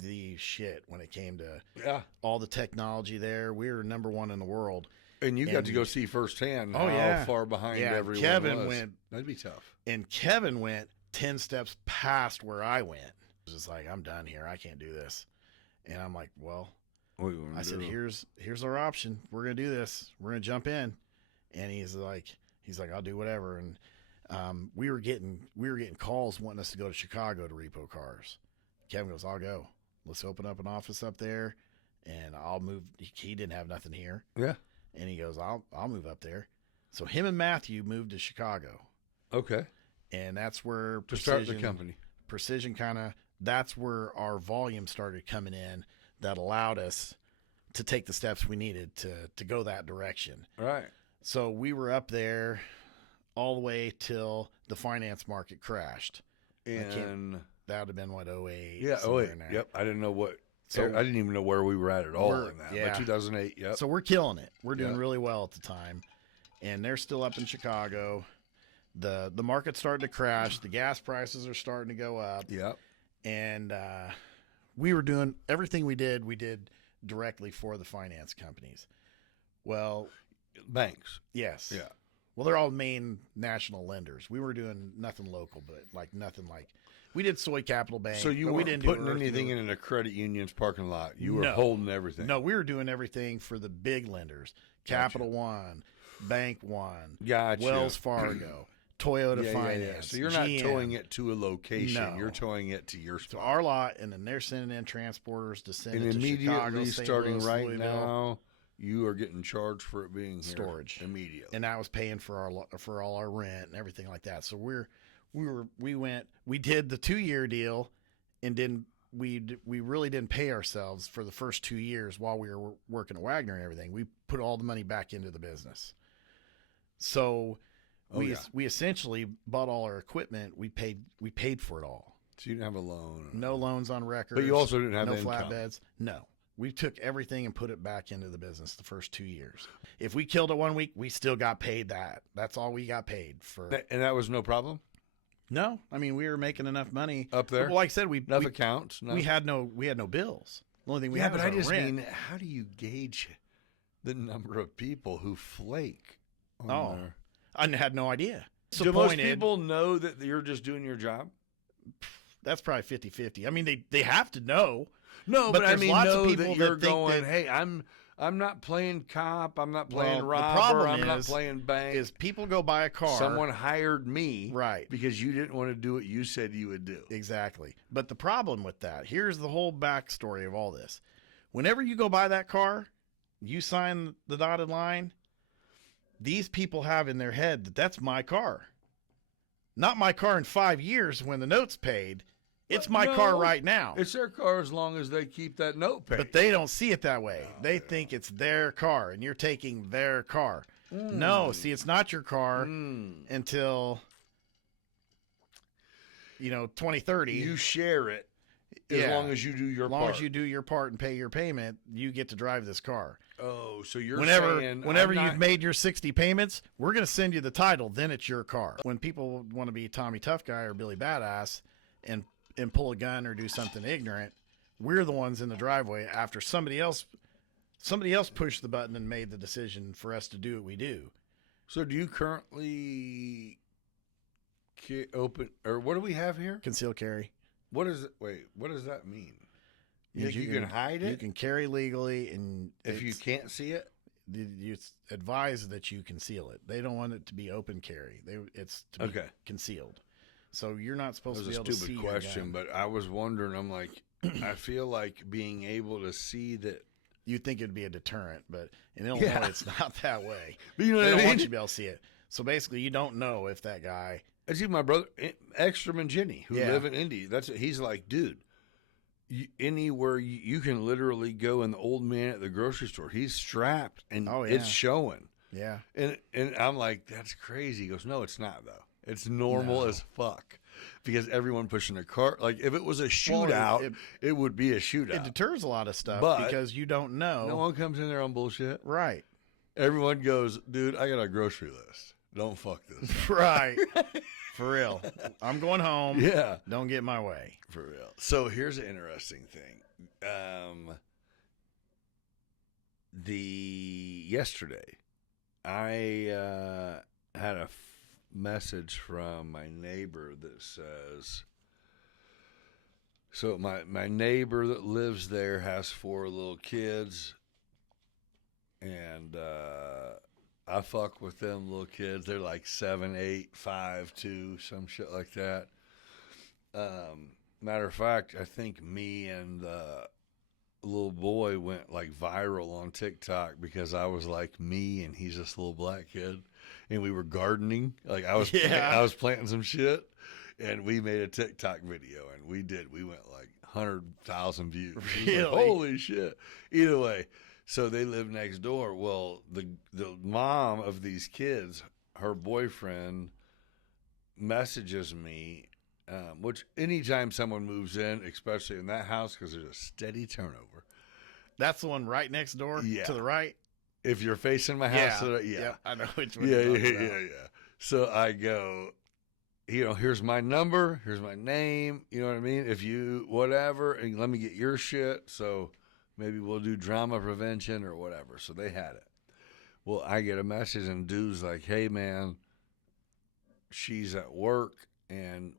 the shit when it came to Yeah. all the technology there. We were number one in the world. And you got And- to go see firsthand Oh, how yeah. far behind Yeah, everyone Kevin was. went- That'd be tough. And Kevin went 10 steps past where I went. It was just like, I'm done here. I can't do this. And I'm like, well, What you wanna I said, do? here's our option. We're gonna do this. We're gonna jump in. And he's like, I'll do whatever. And we were getting calls wanting us to go to Chicago to repo cars. Kevin goes, I'll go. Let's open up an office up there, and I'll move. He didn't have nothing here, Yeah. and he goes, I'll move up there. So him and Matthew moved to Chicago, Okay. and that's where To start the company. Precision that's where our volume started coming in. That allowed us to take the steps we needed to go that direction. Right. So we were up there all the way till the finance market crashed. And That would have been what, 08? yeah, somewhere 08. in there. Yep. I didn't know what. So- I didn't even know where we were at all We're- in that. yeah. But 2008. Yep. So we're killing it. We're doing Yeah. really well at the time. And they're still up in Chicago. The market's starting to crash. The gas prices are starting to go up. Yep. And we were doing everything we did directly for the finance companies. Well, Banks. yes. Yeah. Well, they're all main national lenders. We were doing nothing local, but nothing like we did Soy Capital Bank. So you but we weren't didn't putting do Earth anything Move. in a credit union's parking lot. You were No. holding everything. No, we were doing everything for the big lenders: Capital One, Bank One, Gotcha. Wells Fargo, Toyota Yeah. Finance. So you're not GM. towing it to a location. No. You're towing it to your to spot. our lot, and then they're sending in transporters to send And it to immediately Chicago, St. starting Louis, right Louisville. now, you are getting charged for it being here. Storage. Immediately. And that was paying for all our rent and everything like that. So we did the 2-year deal, and we really didn't pay ourselves for the first 2 years while we were working at Wagner and everything. We put all the money back into the business. So we essentially bought all our equipment. We paid for it all. So you didn't have a loan. No loans on record. But you also didn't have no income. flatbeds. No. We took everything and put it back into the business the first 2 years. If we killed it 1 week, we still got paid that. That's all we got paid for. And that was no problem? No, I mean, we were making enough money Up there? Well, like I said, Enough accounts? No. we had no bills. The only thing we had was but I our just rent. mean, how do you gauge the number of people who flake on Oh, there? I had no idea. Do most Disappointed. people know that you're just doing your job? That's probably 50-50. I mean, they have to know. No, But but I there's mean, lots of know people that that you're think going, that- hey, I'm not playing cop, I'm not playing Well, the robber, problem I'm not is- playing bank. Is people go buy a car. Someone hired me Right. because you didn't want to do what you said you would do. Exactly. But the problem with that, here's the whole backstory of all this. Whenever you go buy that car, you sign the dotted line, these people have in their head that that's my car. Not my car in 5 years when the note's paid. It's my car No, right now. It's their car as long as they keep that note paid. But they don't see it that way. They think it's their car and you're taking their car. No, see, it's not your car until 2030. you share it as Yeah. long as you do your As long part. as you do your part and pay your payment, you get to drive this car. Oh, so you're Whenever saying you've made your 60 payments, we're going to send you the title. Then it's your car. When people want to be Tommy Tough Guy or Billy Badass and pull a gun or do something ignorant, we're the ones in the driveway after somebody else pushed the button and made the decision for us to do what we do. So do you currently open, or what do we have here? Conceal carry. What is it? Wait, what does that mean? You think you can hide it? You can carry legally, and if you can't see it? It's advised that you conceal it. They don't want it to be open carry. It's to be concealed. So you're not supposed to be able to see. That was a stupid question, but I was wondering. I'm like, I feel like being able to see that. You'd think it'd be a deterrent, but in Illinois, it's not that way. But you know they what I don't mean? want you to be able to see it. So basically, you don't know if that guy. I see my brother, Ekstrom and Jenny, who live in Indy. He's like, dude, anywhere you can literally go, in the old man at the grocery store, he's strapped and it's showing. Yeah. And I'm like, that's crazy. He goes, no, it's not though. It's normal as fuck. Because everyone pushing a cart, like if it was a shootout, it would be a shootout. It deters a lot of stuff because you don't know. No one comes in there on bullshit. Right. Everyone goes, dude, I got a grocery list. Don't fuck this. Right. For real. I'm going home. Yeah. Don't get in my way. For real. So here's an interesting thing. Yesterday, I had a message from my neighbor that says, so my neighbor that lives there has 4 little kids, and I fuck with them little kids. They're like 7, 8, 5, 2, some shit like that. Matter of fact, I think me and the little boy went like viral on TikTok because I was like me and he's this little black kid, and we were gardening. Like I was planting some shit, and we made a TikTok video, and we went like 100,000 views. Really? Like, holy shit. Either way, so they live next door. Well, the mom of these kids, her boyfriend messages me, which anytime someone moves in, especially in that house, because there's a steady turnover. That's the one right next door to the right? If you're facing my house, yeah, I know which one. Yeah. So I go, here's my number, here's my name, you know what I mean? If you, whatever, and let me get your shit, so maybe we'll do drama prevention or whatever. So they had it. Well, I get a message, and dude's like, hey, man, she's at work, and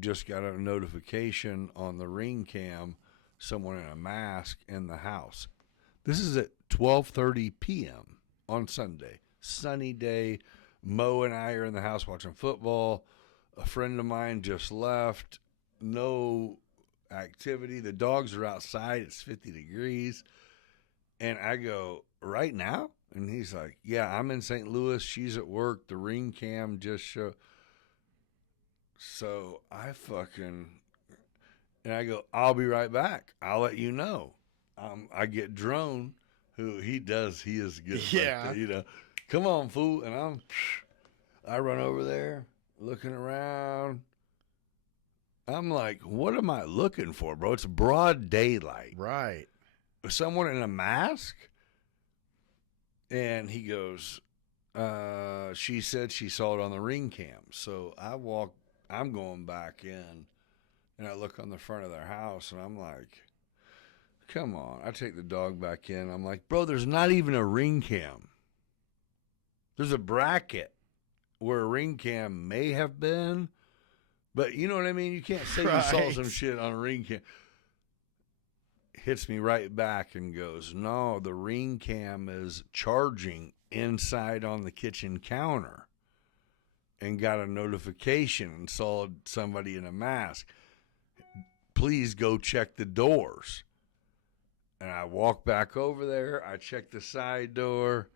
just got a notification on the Ring Cam, someone in a mask in the house. This is at 12:30 p.m. on Sunday. Sunny day. Mo and I are in the house watching football. A friend of mine just left. No activity. The dogs are outside. It's 50 degrees. And I go, right now? And he's like, yeah, I'm in St. Louis. She's at work. The Ring Cam just showed. So I go, I'll be right back. I'll let you know. I get Drone, who he is good. Yeah. Like, come on, fool. And I run over there, looking around. I'm like, what am I looking for, bro? It's broad daylight. Right. Someone in a mask? And he goes, she said she saw it on the Ring Cam. So I'm going back in, and I look on the front of their house, and I'm like, come on. I take the dog back in. I'm like, bro, there's not even a Ring Cam. There's a bracket where a Ring Cam may have been, but you know what I mean? You can't say you saw some shit on a Ring Cam. Hits me right back and goes, no, the Ring Cam is charging inside on the kitchen counter, and got a notification and saw somebody in a mask. Please go check the doors. And I walk back over there. I check the side door.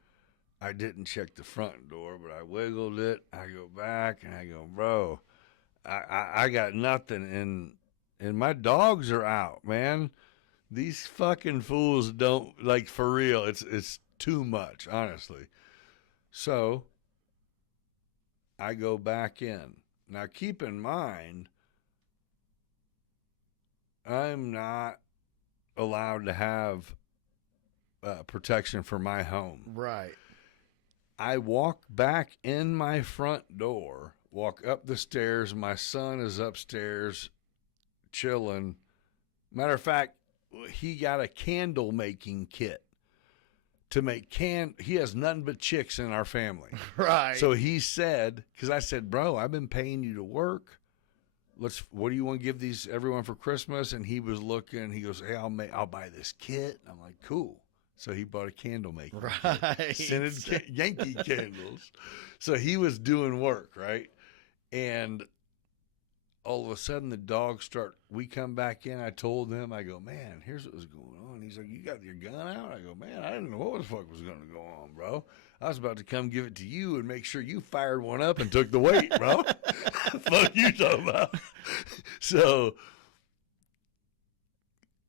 I didn't check the front door, but I wiggled it. I go back and I go, bro, I got nothing. And my dogs are out, man. These fucking fools don't, like, for real. It's too much, honestly. So I go back in. Now, keep in mind, I'm not allowed to have protection for my home. Right. I walk back in my front door, walk up the stairs. My son is upstairs chilling. Matter of fact, he got a candle making kit to make he has nothing but chicks in our family. Right. So he said, because I said, bro, I've been paying you to work. what do you want to give everyone for Christmas? And he was looking, he goes, hey, I'll buy this kit. And I'm like, cool. So he bought a candle maker. Right. Scented Yankee candles. So he was doing work, right? And all of a sudden the dogs we come back in. I told them, I go, man, here's what was going on. He's like, you got your gun out? I go, man, I didn't know what the fuck was going to go on, bro. I was about to come give it to you and make sure you fired one up and took the weight, bro. Fuck you talking about. So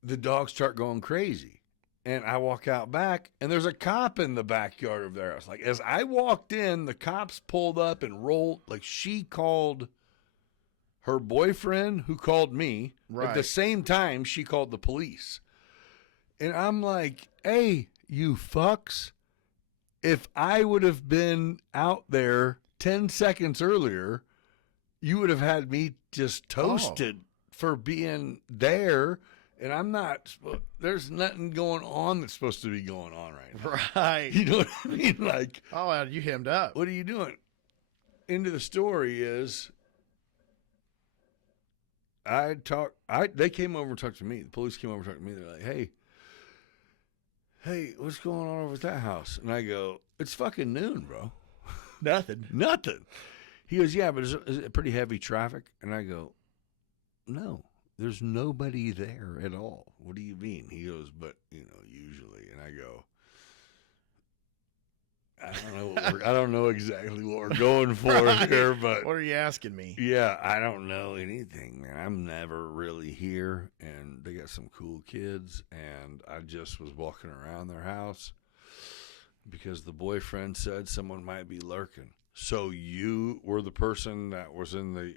the dogs start going crazy. And I walk out back, and there's a cop in the backyard of their house. Like, as I walked in, the cops pulled up and rolled. Like, she called her boyfriend, who called me. Right. At the same time, she called the police. And I'm like, hey, you fucks. If I would have been out there 10 seconds earlier, you would have had me just toasted for being there. And I'm not, there's nothing going on that's supposed to be going on right now. Right. You know what I mean? Like, oh, you hemmed up. what are you doing? End of the story is, they came over and talked to me. The police came over and talked to me. They're like, hey, what's going on over at that house? And I go, it's fucking noon, bro. Nothing. He goes, yeah, but is it pretty heavy traffic? And I go, no. There's nobody there at all. What do you mean? He goes, but, usually. And I go, I don't know exactly what we're going for here, but. What are you asking me? Yeah, I don't know anything, man. I'm never really here, and they got some cool kids, and I just was walking around their house because the boyfriend said someone might be lurking. So you were the person that was in the.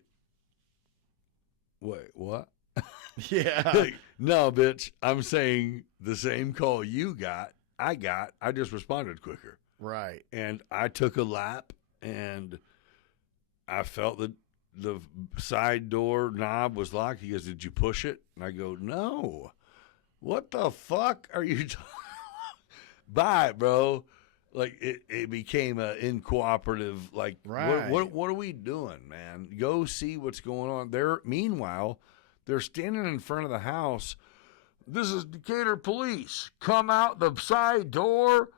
Wait, what? Yeah. Like, no, bitch. I'm saying the same call I just responded quicker. Right. And I took a lap, and I felt the side door knob was locked. He goes, did you push it? And I go, no. What the fuck are you talking about? Bye, bro. Like, it became a incooperative, like, right. What are we doing, man? Go see what's going on. Meanwhile, they're standing in front of the house. This is Decatur police. Come out the side door,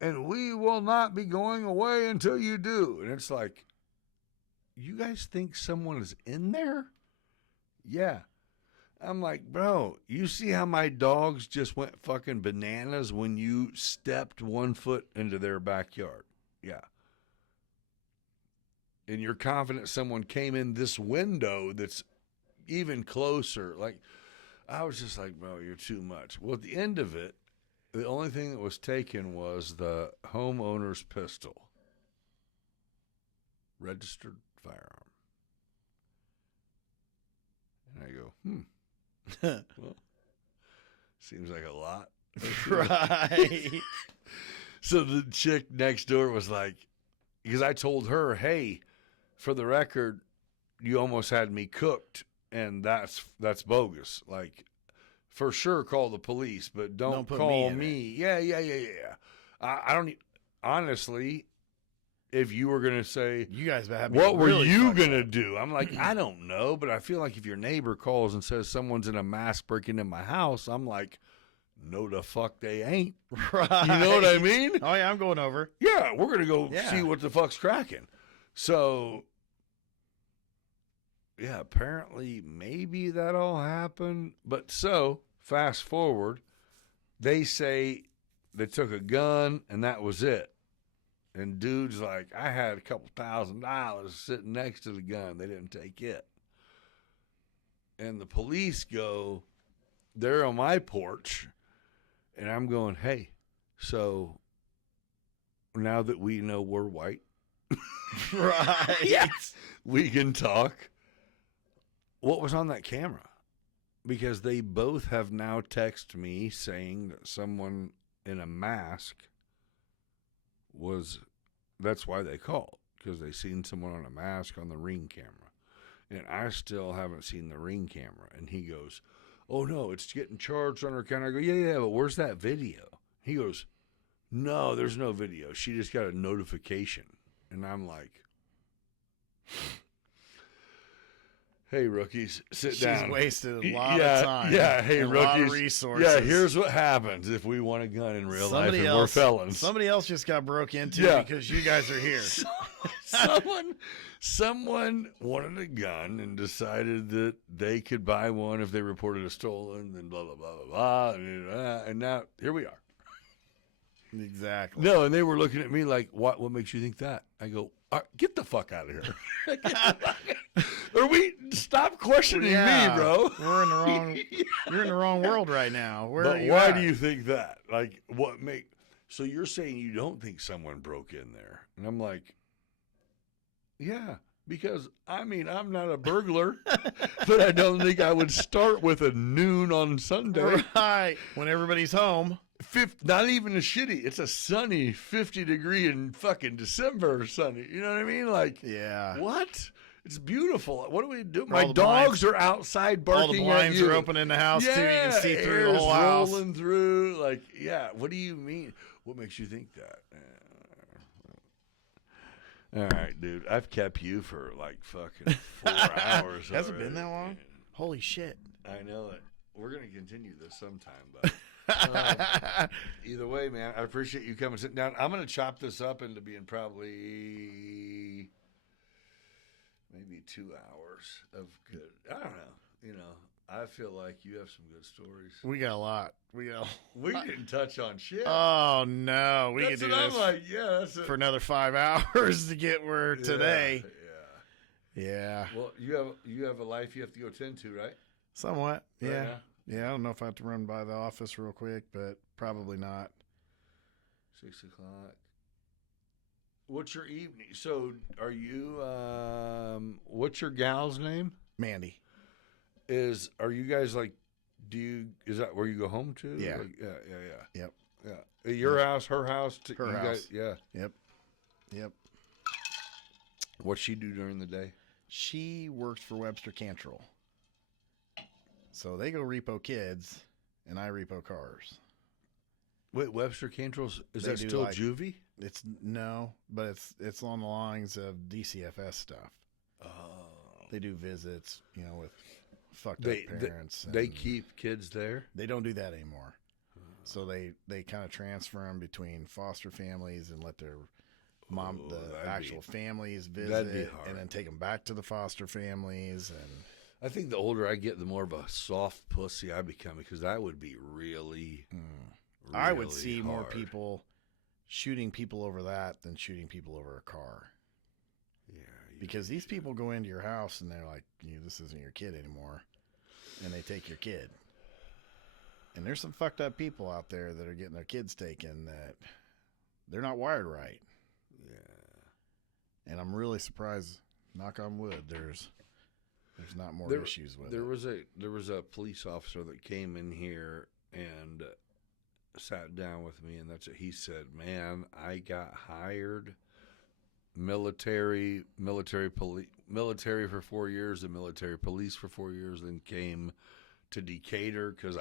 and we will not be going away until you do. And it's like, you guys think someone is in there? Yeah. I'm like, bro, you see how my dogs just went fucking bananas when you stepped 1 foot into their backyard? Yeah. And you're confident someone came in this window that's even closer. Like, I was just like, bro, you're too much. Well, at the end of it, the only thing that was taken was the homeowner's pistol. Registered firearm. And I go, well, seems like a lot. Right. So the chick next door was like, because I told her, hey, for the record, you almost had me cooked, and that's bogus. Like, for sure, call the police, but don't put call me. Yeah. I don't. Honestly, if you were gonna say, you guys have me what were really you fucked gonna up. do? I'm like, I don't know, but I feel like if your neighbor calls and says someone's in a mask breaking in my house, I'm like, no, the fuck they ain't. Right. You know what I mean? Oh yeah, I'm going over. Yeah, we're gonna go Yeah. see what the fuck's cracking. So, yeah, apparently maybe that all happened. But so, fast forward, they say they took a gun and that was it. And dude's like, I had a couple $1,000 sitting next to the gun. They didn't take it. And the police go, they're on my porch. And I'm going, hey, so now that we know we're white, Right. yes, we can talk. What was on that camera? Because they both have now texted me saying that someone in a mask that's why they called, because they seen someone on a mask on the Ring camera. And I still haven't seen the Ring camera. And he goes, oh no, it's getting charged on her account. I go, yeah, but where's that video? He goes, no, there's no video. She just got a notification. And I'm like, Hey, rookies, sit She's down. wasted a lot of time. Yeah, hey, and rookies. a lot of resources. Yeah, here's what happens if we want a gun in real life and we're felons. Somebody else just got broke into because you guys are here. Someone wanted a gun and decided that they could buy one if they reported a stolen, and blah, blah, blah, blah, blah. And now here we are. Exactly. No, and they were looking at me like, what makes you think that? I go, get the fuck out of here. Or stop questioning me, bro. We're in the wrong you're in the wrong world right now. But why do you think that? Like, so you're saying you don't think someone broke in there? And I'm like, yeah, because I'm not a burglar, but I don't think I would start with a noon on Sunday. Right. When everybody's home. Not even a shitty. It's a sunny 50 degree in fucking December sunny. You know what I mean? Like, yeah. What? It's beautiful. What do we do? All My the dogs are outside barking all the blinds at you. are open in the house, too. You can see through the air's whole house. rolling through. Like, yeah, what do you mean? What makes you think that? All right, dude. I've kept you for like fucking 4 hours. Has it already. been that long? Holy shit. I know it. We're going to continue this sometime, but either way, man, I appreciate you coming sitting down. I'm going to chop this up into being probably maybe 2 hours of good. I don't know. I feel like you have some good stories. We got a lot. We didn't touch on shit. Oh, no. We That's could do what this I'm like, yeah, that's it. for another 5 hours to get where today. Yeah. Yeah. Well, you have a life you have to go tend to, right? Somewhat. Right Yeah. now? Yeah, I don't know if I have to run by the office real quick, but probably not. 6 o'clock. What's your evening? So, are you? What's your gal's name? Mandy. Are you guys like? Is that where you go home to? Yeah. Like, yeah. Yep. Yeah. Your house, her house, Her you house. Guys, yeah. Yep. What's she do during the day? She works for Webster Cantrell. So they go repo kids, and I repo cars. Wait, Webster Cantrell's is They that do still like- juvie? It's no, but it's along the lines of DCFS stuff. Oh. They do visits, with fucked They up parents. they and keep kids there. They don't do that anymore. So they kind of transfer them between foster families and let their that'd actual be- families that'd be visit, hard. and then take them back to the foster families. And I think the older I get, the more of a soft pussy I become because that would be really. I would really see more hard. people shooting people over that than shooting people over a car. Yeah, Because these people go into your house and they're like, this isn't your kid anymore. And they take your kid. And there's some fucked up people out there that are getting their kids taken that they're not wired right. Yeah. And I'm really surprised, knock on wood, there's not more issues with it. There was a police officer that came in here and sat down with me, and that's what he said. Man, I got hired military for 4 years, and military police for 4 years, then came to Decatur because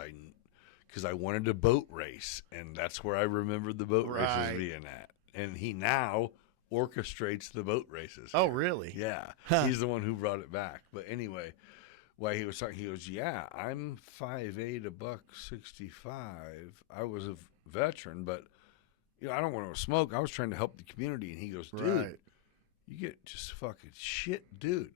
I wanted to boat race, and that's where I remembered the boat races being at. And he now orchestrates the boat races. Oh, really? Yeah. Huh. He's the one who brought it back. But anyway, while he was talking, he goes, yeah, I'm 5'8", $165. I was a veteran, but I don't want to smoke. I was trying to help the community. And he goes, dude, Right. you get just fucking shit, dude.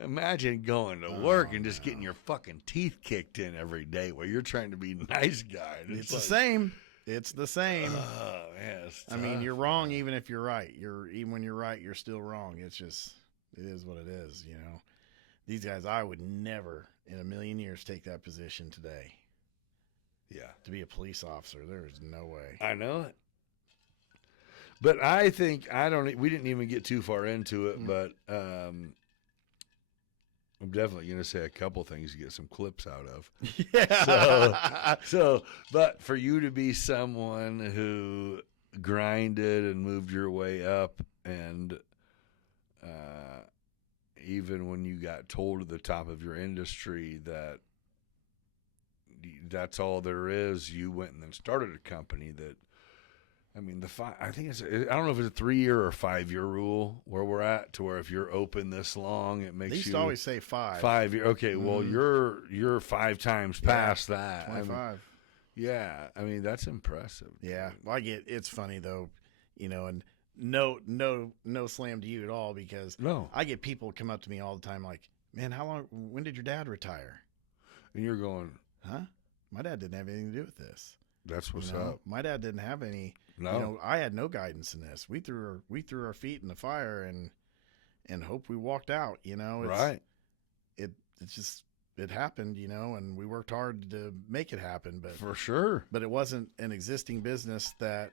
Imagine going to work and just getting your fucking teeth kicked in every day while you're trying to be a nice guy. And It's the same. It's the same. Oh, man, it's I mean, tough, you're wrong man. even if you're right. Even when you're right, you're still wrong. It is what it is, These guys, I would never in a million years take that position today. Yeah. To be a police officer, there is no way. I know it. But I think we didn't even get too far into it, but I'm definitely going to say a couple things to get some clips out of. Yeah. But for you to be someone who grinded and moved your way up, and even when you got told at the top of your industry that that's all there is, you went and then started a company that, I mean, I think I don't know if it's a 3-year or 5-year rule where we're at, to where if you're open this long, it makes They used to always say 5. 5 year. Okay, well, you're 5 times past that. 25. Yeah, I mean, that's impressive. Yeah, well, it's funny though, and no slam to you at all, because No. I get people come up to me all the time like, man, when did your dad retire? And you're going, Huh? My dad didn't have anything to do with this. that's what's You know, up. my dad didn't have any. No. I had no guidance in this. We threw our feet in the fire and hope we walked out. Right. It happened. And we worked hard to make it happen. But For sure. but it wasn't an existing business that,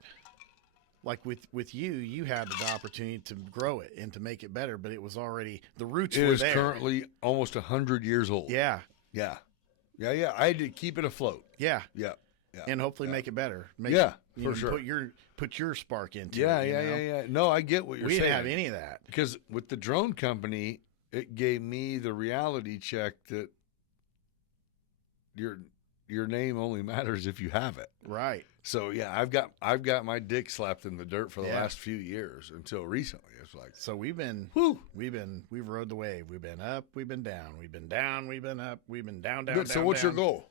like with you had the opportunity to grow it and to make it better. But it was already, the roots It were is there. currently almost 100 years old. Yeah, Yeah. Yeah. I had to keep it afloat. yeah, Yeah. Yeah. and hopefully make it better. For sure. Put your spark into Yeah, it. yeah. No, I get what you're We saying. didn't have any of that. Because with the drone company, it gave me the reality check that your name only matters if you have it. Right. So yeah, I've got my dick slapped in the dirt for the last few years until recently. It's like, So we've rode the wave. We've been up, we've been down, we've been down, we've been up, we've been down, down. good. So down, what's your down. goal?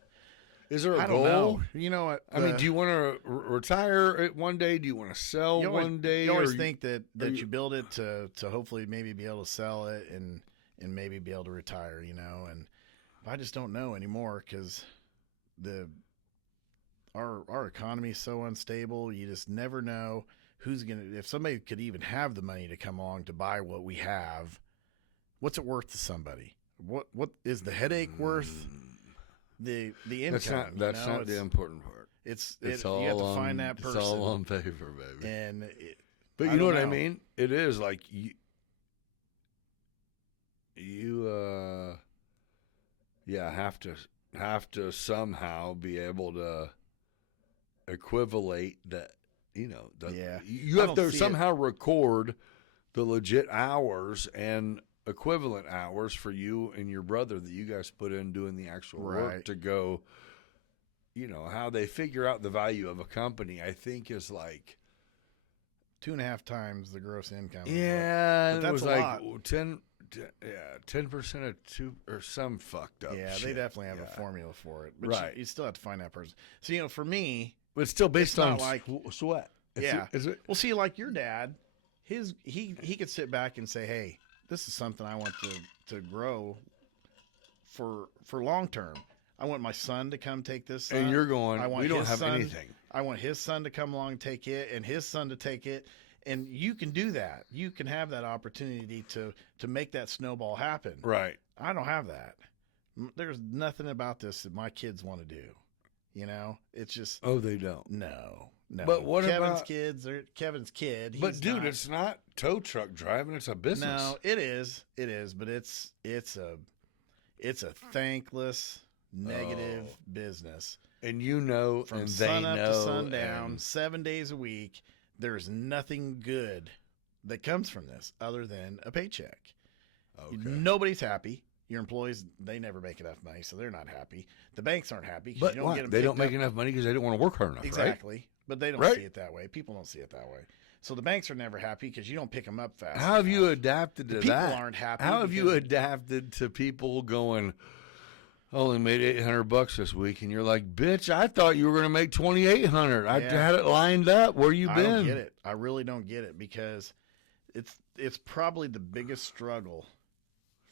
Is there a I goal? don't know. You know what? I mean, do you want to retire it one day? Do you want to sell one day? You always or think that you- you build it to hopefully maybe be able to sell it and maybe be able to retire, and I just don't know anymore, because our economy is so unstable. You just never know if somebody could even have the money to come along to buy what we have. What's it worth to somebody? What is the headache worth? The income. That's not the important part. It's It's you all have to on, find that person. It's all on paper, baby. And But I you know don't what I know. mean? It is like you have to somehow be able to equivalate that. You I have don't to see somehow record the legit hours and equivalent hours for you and your brother that you guys put in doing the actual work Right. to go. How they figure out the value of a company, I think, is like 2.5 times the gross income. yeah, But it that's was a like lot. 10% of 2 or some fucked up. Yeah, shit. they definitely have Yeah. a formula for it. But Right. you still have to find that person. So, for me, But it's still based It's not on like- sweat. Yeah. Is it? well, see, like your dad, he could sit back and say, hey, this is something I want to grow for long term. I want my son to come take this. And you're going, I want we don't his have son- anything. I want his son to come along and take it, and his son to take it. And you can do that. You can have that opportunity to make that snowball happen. Right. I don't have that. There's nothing about this that my kids want to do. It's just Oh, they don't. no. But what Kevin's about- kids? Or Kevin's kid. But he's dude, not- it's not tow truck driving. It's a business. no. It is. But it's a thankless, negative Oh. business. And From and sun they up know. to sundown, and- 7 days a week. There's nothing good that comes from this other than a paycheck. Okay. Nobody's happy. Your employees, they never make enough money, so they're not happy. The banks aren't happy because But you don't what? get them. They don't picked make up. enough money because they don't want to work hard enough, right? Exactly. But they don't Right? see it that way. People don't see it that way. So the banks are never happy because you don't pick them up fast. How have you enough. adapted to The people that? aren't happy How have you because- adapted to people going, "I only made $800 this week," and you're like, "Bitch, I thought you were going to make 2,800. I Yeah. had it lined up. Where you I been?" don't get it. I really don't get it because it's probably the biggest struggle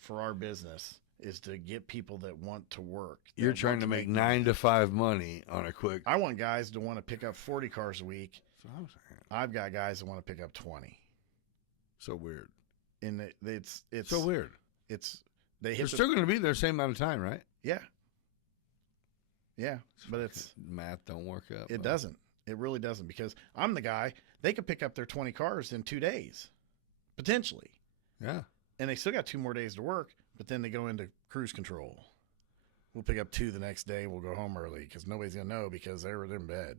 for our business is to get people that want to work. that You're want trying to make 9 to 5 money on a quick. I want guys to want to pick up 40 cars a week. I've got guys that want to pick up 20. So weird. And it's So weird. It's they They're hit the, still going to be there the same amount of time, right? yeah. Yeah, but it's Math don't work out. it bud. doesn't. It really doesn't because I'm the guy. They could pick up their 20 cars in 2 days, potentially, Yeah. and they still got 2 more days to work. But then they go into cruise control. We'll pick up 2 the next day. We'll go home early because nobody's gonna know because they're in bed,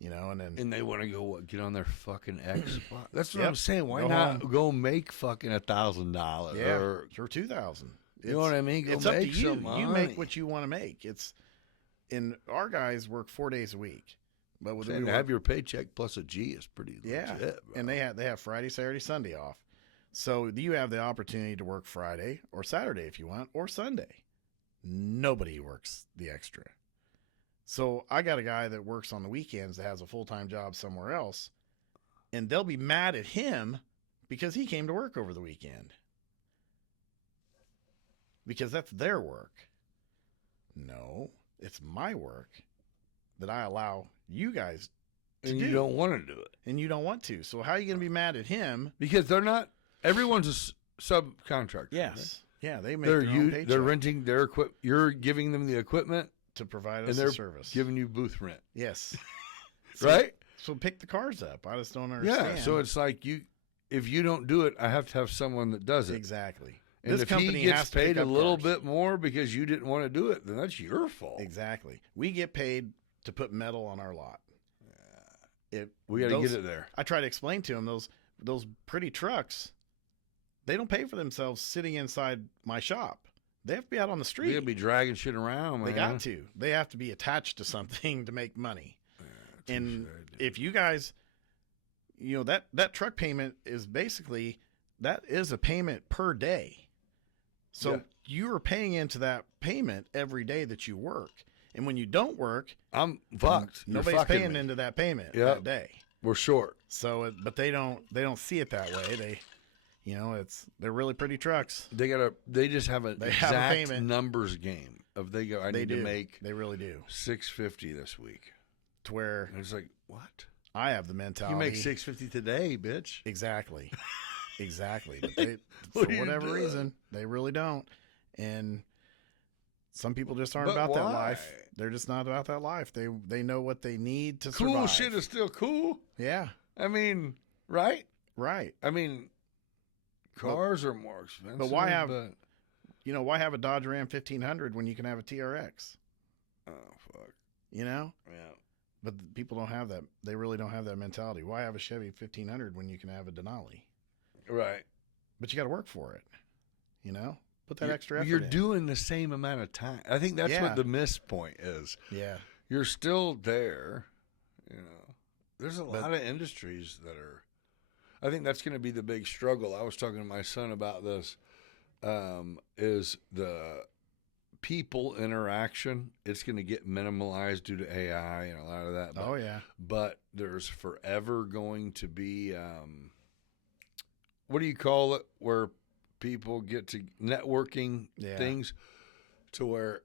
And then And they want to go get on their fucking X spot. That's what Yep. I'm saying. Why Go not home. go make fucking $1,000? yeah, Or for 2,000. you know what I mean? Go It's up to make you. some You money. make what you want to make. And our guys work 4 days a week. But with And have your paycheck plus a G is pretty yeah, legit, bro. and they have Friday, Saturday, Sunday off. So you have the opportunity to work Friday or Saturday if you want, or Sunday. Nobody works the extra. So I got a guy that works on the weekends that has a full-time job somewhere else, and they'll be mad at him because he came to work over the weekend. Because that's their work. No, it's my work that I allow you guys to And do. you don't want to do it. And you don't want to. So how are you going to be mad at him? Because they're not, everyone's a subcontractor. Yes. Right? Yeah, they make They're their own paycheck they're renting their equipment. You're giving them the equipment, to provide and us they're a service. giving you booth rent. Yes. Right? So pick the cars up. I just don't understand. Yeah. So it's like if you don't do it, I have to have someone that does it. Exactly. And This if company he gets has to pick paid a up little cars. bit more because you didn't want to do it, then that's your fault. Exactly. We get paid to put metal on our lot. We got to get it there. I try to explain to him those pretty trucks, they don't pay for themselves sitting inside my shop. They have to be out on the street. They're gonna be dragging shit around, man. They got to. They have to be attached to something to make money. Yeah, And touche, dude. if you guys, that truck payment is basically, that is a payment per day. So Yeah. you are paying into that payment every day that you work. And when you don't work, I'm fucked. You're nobody's fucking paying me. into that payment Yep. that day. We're short. So, but they don't see it that way. They're really pretty trucks. They just have an They have a exact payment. numbers game of they go. I They need do. to make They really do. $650 this week. To where And it's like, what? I have the mentality. You make $650 today, bitch. Exactly. Exactly. But they, What for are you whatever doing? reason, they really don't. And some people just aren't But about that why? life. They're just not about that life. They know what they need to Cool survive. shit is still cool. Yeah. I mean, right? Right. I mean, cars are more expensive. But why have why have a Dodge Ram 1500 when you can have a TRX? Oh fuck. Yeah. But People don't have that. They really don't have that mentality. Why have a Chevy 1500 when you can have a Denali? right. But you got to work for it. Put that extra effort You're in. doing the same amount of time. I think that's Yeah. what the miss point is. Yeah. You're still there. There's a lot of industries that are. I think that's going to be the big struggle. I was talking to my son about this. Is the people interaction? It's going to get minimalized due to AI and a lot of that. But, Oh yeah. but there's forever going to be. What do you call it? Where people get to networking Yeah. things, to where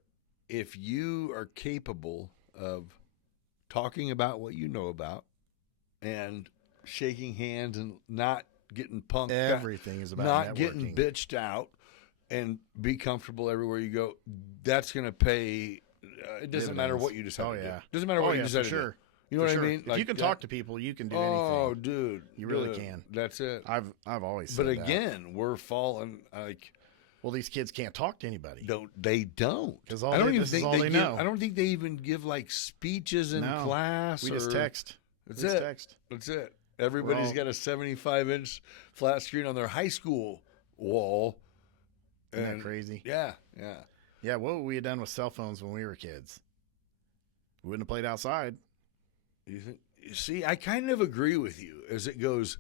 if you are capable of talking about what you know about and shaking hands and not getting punked, Everything is about not networking. getting bitched out, and be comfortable everywhere you go, that's going to pay. It doesn't matter Dividends. what you decide Oh, to do. yeah. Doesn't matter what you for decide to sure. do. You know For what sure. I mean? If you can talk to people, you can do Oh, anything. dude. You really dude, can. That's it. I've always said But that. again, we're falling like Well, these kids can't talk to anybody. they don't. 'Cause I don't even this is think all they they give, know. I don't think they even give like speeches in No. class. We just or- text. That's We just it. Text. That's it. Everybody's all- got a 75-inch flat screen on their high school wall. Isn't And- that crazy? Yeah, yeah. Yeah. What would we have done with cell phones when we were kids? We wouldn't have played outside. You think? You see, I kind of agree with you. As it goes,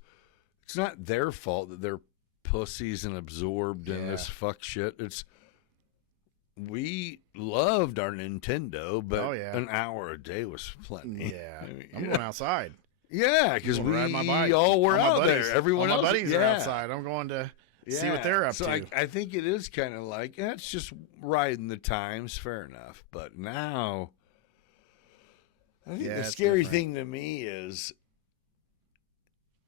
it's not their fault that they're pussies and absorbed in this Yeah. fuck shit. It's we loved our Nintendo, but Oh, yeah. an hour a day was plenty. Yeah. I mean, I'm going outside. Yeah, because I'm we gonna ride my bike. all were All my out buddies- there. Everyone all else, my buddies yeah. are outside. I'm going to see what they're up so to. I think it is kind of like it's just riding the times. Fair enough, but now I think Yeah, the it's scary different. thing to me is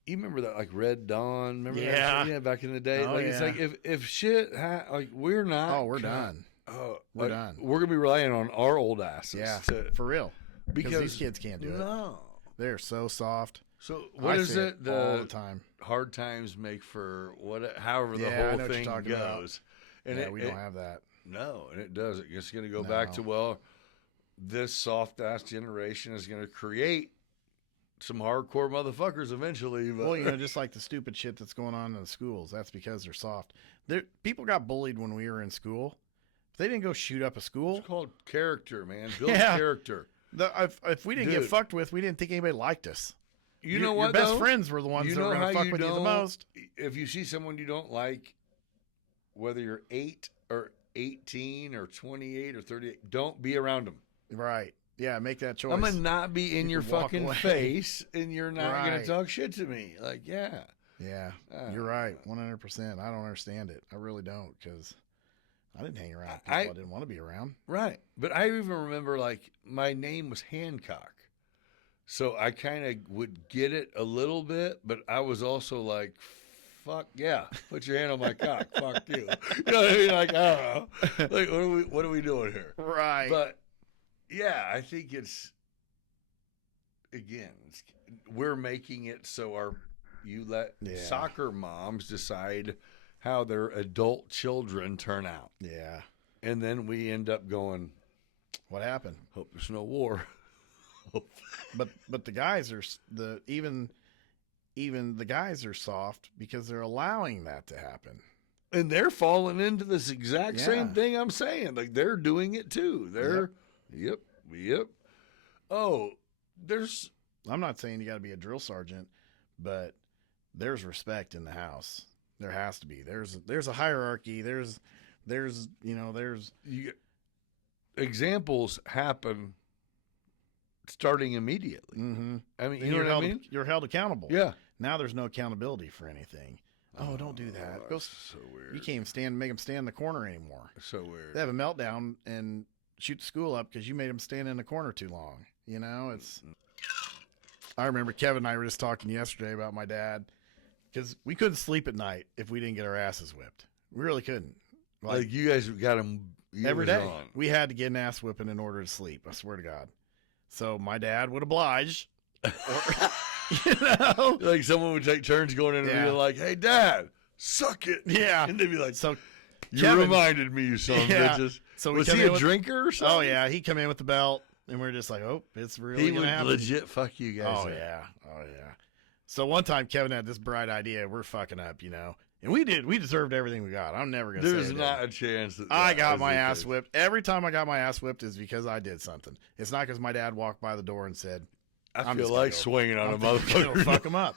you remember that like Red Dawn. Remember Yeah. that? Yeah, back in the day. Oh, like it's yeah. like if shit like we're not. Oh, we're done. Oh, We're like, done. We're gonna be relying on our old asses. Yeah. to, For real. because these kids can't do it. No. They're so soft. So what I is see it? all the time. Hard times make for what? However the Yeah, I whole know what you're thing talking about. goes. And Yeah, it, we it- don't have that. No, and it does. It's going to go back to, No. well, this soft ass generation is going to create some hardcore motherfuckers eventually. But Well, just like the stupid shit that's going on in the schools, that's because they're soft. People got bullied when we were in school. If they didn't go shoot up a school, it's called character, man. Build Yeah. character. If we didn't Dude. get fucked with, we didn't think anybody liked us. You know Your what? best though? friends were the ones You that know were going how to fuck you with you the don't- most. If you see someone you don't like, whether you're 8 or 18 or 28 or 38, don't be around them. Right. Yeah, make that choice. I'm gonna not be in You your can walk fucking away. face, and you're not gonna Right. talk shit to me. Like, yeah, Yeah, you're right. 100%. I don't understand it. I really don't, because I didn't hang around people I didn't want to be around. right. But I even remember, like, my name was Hancock, so I kind of would get it a little bit, but I was also like, fuck yeah, put your hand on my cock, fuck you. You know what I mean? Like, I don't know, like, what are we doing here? Right. But yeah, I think we're making it so you let Yeah. soccer moms decide how their adult children turn out. Yeah. And then we end up going, What happened? hope there's no war. But the guys are even the guys are soft because they're allowing that to happen. And they're falling into this exact same Yeah. thing I'm saying. Like, they're doing it too. Yep. Oh, I'm not saying you got to be a drill sergeant, but there's respect in the house. There has to be. There's a hierarchy. There's examples happen starting immediately. Mm-hmm. I mean, you And know you're what I held, mean? You're held accountable. Yeah. Now there's no accountability for anything. Oh, don't do that. Go. So weird. You can't even make them stand in the corner anymore. So weird. They have a meltdown and shoot the school up because you made them stand in the corner too long. You know, it's. I remember Kevin and I were just talking yesterday about my dad, because we couldn't sleep at night if we didn't get our asses whipped. We really couldn't. Like, you guys got him Every day. on. We had to get an ass whipping in order to sleep. I swear to God. So my dad would oblige. Or, you know? Like, someone would take turns going in and Yeah. be like, "Hey, Dad, suck it." Yeah. And they'd be like, So "You Kevin- reminded me, you son of Yeah. bitches." So we Was come he in a with- drinker or something? Oh yeah, he come in with the belt, and we're just like, oh, it's really He gonna would happen. legit fuck you guys. Oh up. yeah, oh yeah. So one time Kevin had this bright idea. We're fucking up, you know, and we did. We deserved everything we got. I'm never gonna say There's I not a chance that I that got was my the ass case. whipped. Every time I got my ass whipped is because I did something. It's not because my dad walked by the door and said, I I'm feel just like gonna go- swinging on a I'm thinking, "Go motherfucker. fuck them up.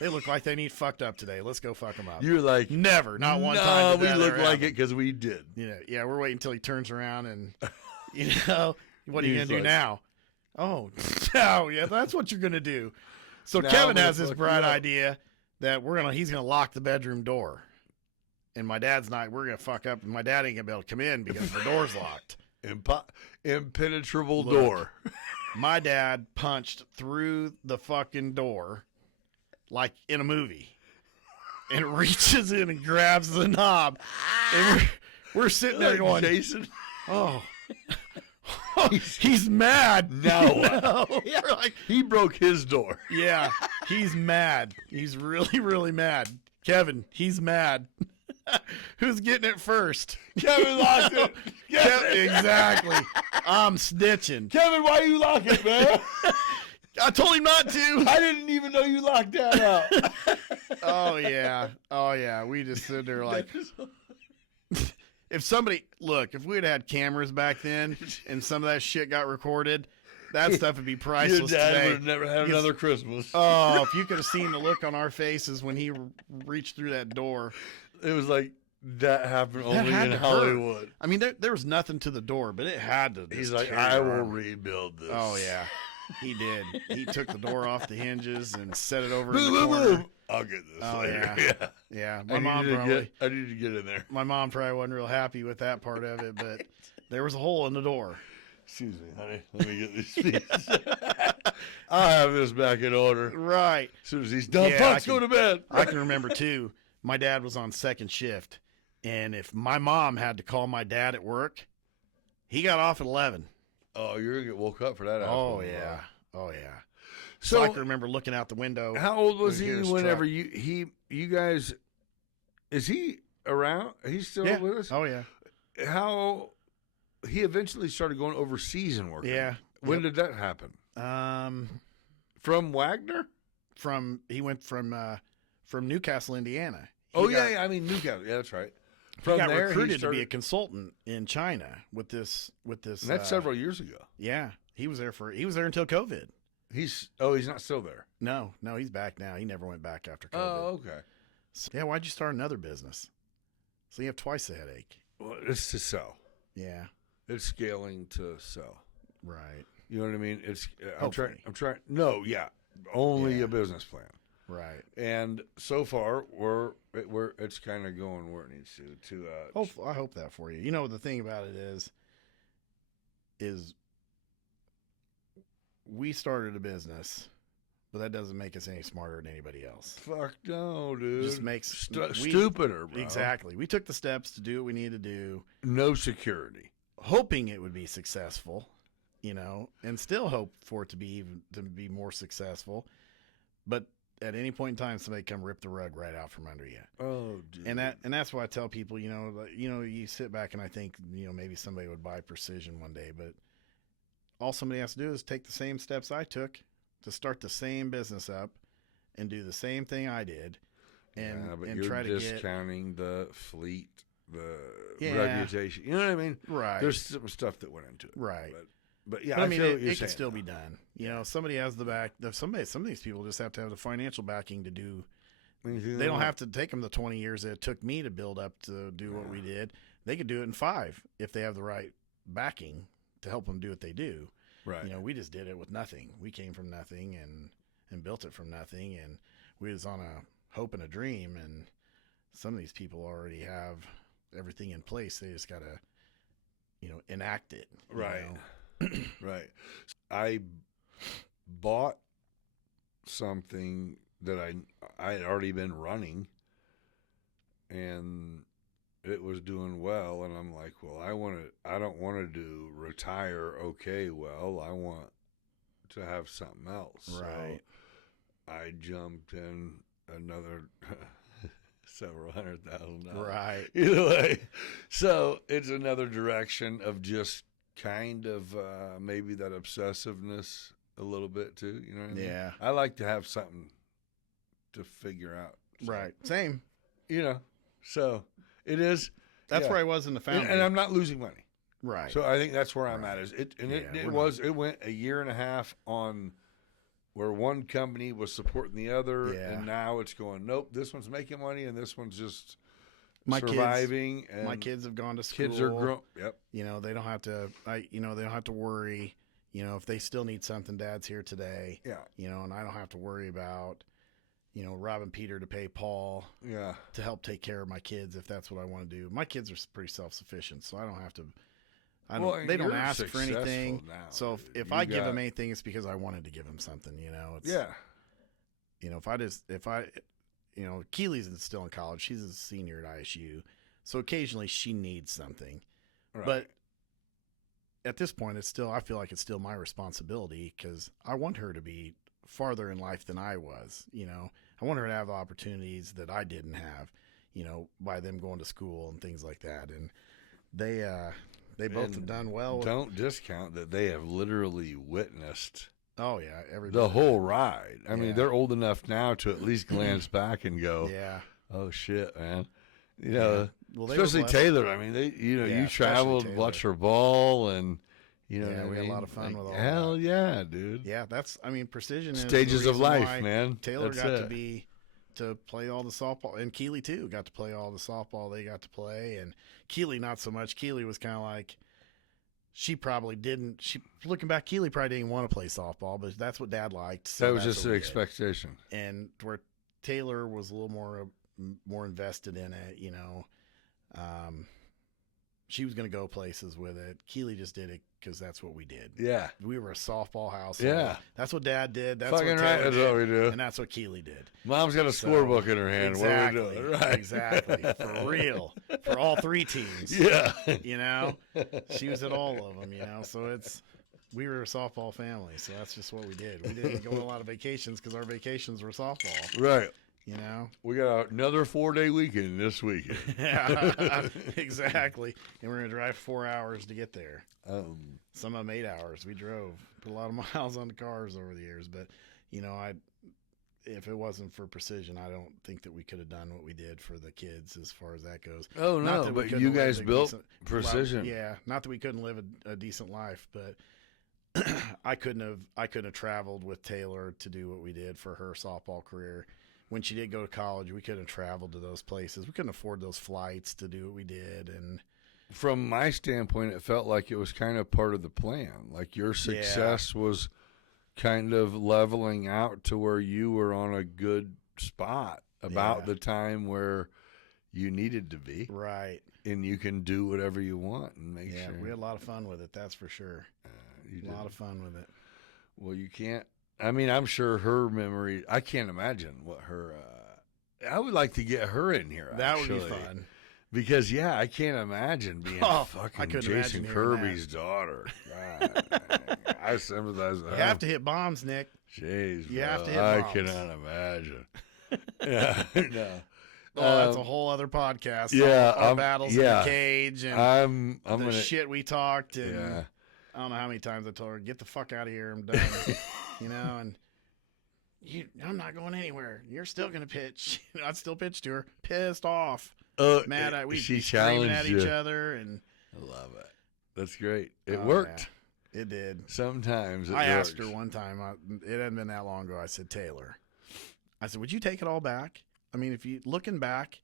They look like they need fucked up today. Let's go fuck them up." You're like, Never, not one no, time. we did that look ever like happen. it because we did. Yeah, we're waiting until he turns around and, you know, what are you He's gonna do like- now? Oh, no, yeah, that's what you're gonna do. So Now Kevin I'm gonna has this fuck bright you up. idea that he's gonna lock the bedroom door, and my dad's not. We're gonna fuck up, and my dad ain't gonna be able to come in because the door's locked. Impenetrable Look. door. My dad punched through the fucking door like in a movie, and reaches in and grabs the knob, and we're sitting there Like going, Jason. "Oh." He's mad. Now You what? know? We're like, He broke his door. yeah, he's mad. He's really, really mad. Kevin, he's mad. Who's getting it first? Kevin locked it. Exactly. I'm snitching. Kevin, why you lock it, man? I told him not to. I didn't even know you locked that out. Oh yeah. We just sit there like, if we'd had cameras back then and some of that shit got recorded, that stuff would be Your priceless dad today. would have never had Because- another Christmas. Oh, if you could have seen the look on our faces when he reached through that door. It was like that happened only had in to hurt. Hollywood. I mean, there was nothing to the door, but it had to. He's just like, tear I your will arm. rebuild this. Oh yeah, he did. He took the door off the hinges and set it over in Boom, the boom, corner. boom. I'll get this Oh, later. yeah. Yeah, I my need to get in there. mom probably wasn't real happy with that part of it, but there was a hole in the door. Excuse me, honey. Let me get these pieces. I'll have this back in order. Right. As soon as he's done, Yeah, Fox, I go to bed. I can remember too. My dad was on second shift, and if my mom had to call my dad at work, he got off at 11. Oh, you're going to get woke up for that. Oh asshole. yeah. Oh yeah. So, So I can remember looking out the window. how old was we he hear his whenever truck. you guys, is he around? He's still Yeah. with us? Oh yeah. How, he eventually started going overseas and working. Yeah. When did that happen? From Wagner? He went from Newcastle, Indiana. Oh, yeah, I mean, Newcastle. Yeah, that's right. He got recruited to be a consultant in China with this. And that's several years ago. Yeah, he was there until COVID. He's not still there. No, he's back now. He never went back after COVID. Oh, okay. So, yeah, why'd you start another business? So you have twice the headache. Well, it's to sell. Yeah. It's scaling to sell. Right. You know what I mean? I'm Hopefully. trying. No, yeah, only a business plan. Right. And so far, it's kind of going where it needs to. I hope that for you. You know, the thing about it is we started a business, but that doesn't make us any smarter than anybody else. Fuck no, dude. Just makes stupider, bro. Exactly. We took the steps to do what we need to do. No security. Hoping it would be successful, you know, and still hope for it to be more successful. But at any point in time, somebody come rip the rug right out from under you. Oh, dude. And that's why I tell people, you know, you sit back and I think, you know, maybe somebody would buy Precision one day, but all somebody has to do is take the same steps I took to start the same business up and do the same thing I did, and you're try to discounting the fleet, the reputation. You know what I mean? Right. There's some stuff that went into it. Right. But yeah, But I mean, feel what you're it can saying. still be done. You know, somebody has the back. Some of these people just have to have the financial backing to do. They don't have to take them the 20 years that it took me to build up to do what we did. They could do it in 5 if they have the right backing to help them do what they do. Right. You know, we just did it with nothing. We came from nothing and built it from nothing, and we was on a hope and a dream. And some of these people already have everything in place. They just got to, you know, enact it. Right. You know? Right. I bought something that I had already been running, and it was doing well, and I'm like, well, I don't want to do retire okay well. I want to have something else. Right. So I jumped in another several $100,000. Right. Either way. So it's another direction of just kind of maybe that obsessiveness a little bit too. You know what I mean? Yeah. I like to have something to figure out. So, Right. Same. You know, so it is. That's yeah. where I was in the foundry. And I'm not losing money. Right. So I think that's where I'm at. Is it? And Yeah, it went a year and a half on where one company was supporting the other, Yeah. and now it's going. Nope, this one's making money, and this one's just my surviving. Kids, my kids have gone to school. Kids are grown. Yep. You know, they don't have to. They don't have to worry. You know, if they still need something, Dad's here today. Yeah. You know, and I don't have to worry about, you know, robbing Peter to pay Paul. Yeah. To help take care of my kids if that's what I want to do. My kids are pretty self-sufficient, so I don't have to. They don't ask for anything. Now, so if I give them anything, it's because I wanted to give them something. You know. It's, yeah. You know, you know, Keely's still in college. She's a senior at ISU, so occasionally she needs something. Right. But at this point, I feel like it's still my responsibility because I want her to be farther in life than I was. You know, I want her to have opportunities that I didn't have, you know, by them going to school and things like that. And they both have done well. Don't discount that they have literally witnessed. Oh yeah, the whole ride. I mean, they're old enough now to at least glance back and go, "Yeah, oh shit, man." You know, well, especially Taylor. I mean, you traveled, watched her ball, and you know, we had a lot of fun with all hell that. Yeah, dude. Yeah, Precision is stages the of reason life, why man. Taylor got to play all the softball, and Keely too got to play all the softball they got to play, and Keely not so much. Keely was kind of like. She probably didn't. Looking back, Keely probably didn't want to play softball, but that's what Dad liked. So that was just an expectation. And where Taylor was a little more invested in it, you know, she was going to go places with it. Keely just did it because that's what we did. Yeah, we were a softball house. Yeah, that's what Dad did. That's fucking what right. That's what we do, and that's what Keely did. Mom's got a scorebook in her hand. Exactly, what are we doing? Right, exactly, for real, for all 3 teams. Yeah, you know, she was at all of them. You know, so we were a softball family, so that's just what we did. We didn't go on a lot of vacations because our vacations were softball. Right. You know, we got another 4-day weekend this weekend. Yeah, exactly. And we're gonna drive 4 hours to get there. Some of them 8 hours. We drove, put a lot of miles on the cars over the years. But you know, if it wasn't for Precision, I don't think that we could have done what we did for the kids as far as that goes. Oh, Not no, that we but couldn't you live guys a built decent- Precision. Yeah, not that we couldn't live a decent life, but I couldn't have traveled with Taylor to do what we did for her softball career. When she did go to college, we couldn't have traveled to those places. We couldn't afford those flights to do what we did. And From my standpoint, it felt like it was kind of part of the plan. Like your success was kind of leveling out to where you were on a good spot about the time where you needed to be. right. And you can do whatever you want and make Yeah, sure. we had a lot of fun with it. That's for sure. You A did. lot of fun with it. Well, you can't. I mean, I'm sure her memory. I can't imagine what her. I would like to get her in here. That would be actually. fun. Because I can't imagine being Oh, I fucking couldn't Jason imagine hearing Kirby's daughter. God, I sympathize with You her. have to hit bombs, Nick. Jeez, you have bro, to hit I bombs. cannot imagine. Yeah, no. Oh, that's a whole other podcast. yeah, our I'm- battles yeah. in the cage and I'm the gonna. shit we talked. And Yeah. I don't know how many times I told her, "Get the fuck out of here. I'm done." You know, and I'm not going anywhere. You're still gonna pitch. I'd still pitch to her, pissed off, mad at we she screaming challenged at you. each other, and I love it. That's great. It Oh, worked. yeah, it did. Sometimes it I works. asked her one time. It hadn't been that long ago. I said, Taylor, I said, would you take it all back? I mean, if you looking back,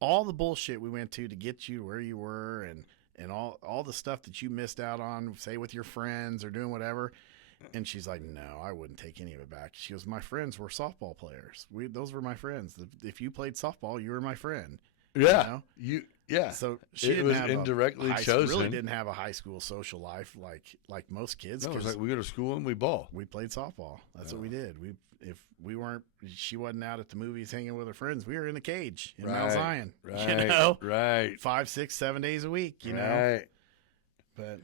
all the bullshit we went to get you where you were, and all the stuff that you missed out on, say with your friends or doing whatever. And she's like, no, I wouldn't take any of it back. She goes, my friends were softball players. Those were my friends. If you played softball, you were my friend. Yeah. You know? Yeah. So she It didn't was have indirectly really chosen. didn't have a high school social life like most kids. No, it was 'cause like we go to school and we ball. we played softball. That's what we did. She wasn't out at the movies hanging with her friends. We were in the cage in Mount Zion. Right. You know, Right. 5, 6, 7 days a week. You know, Right. but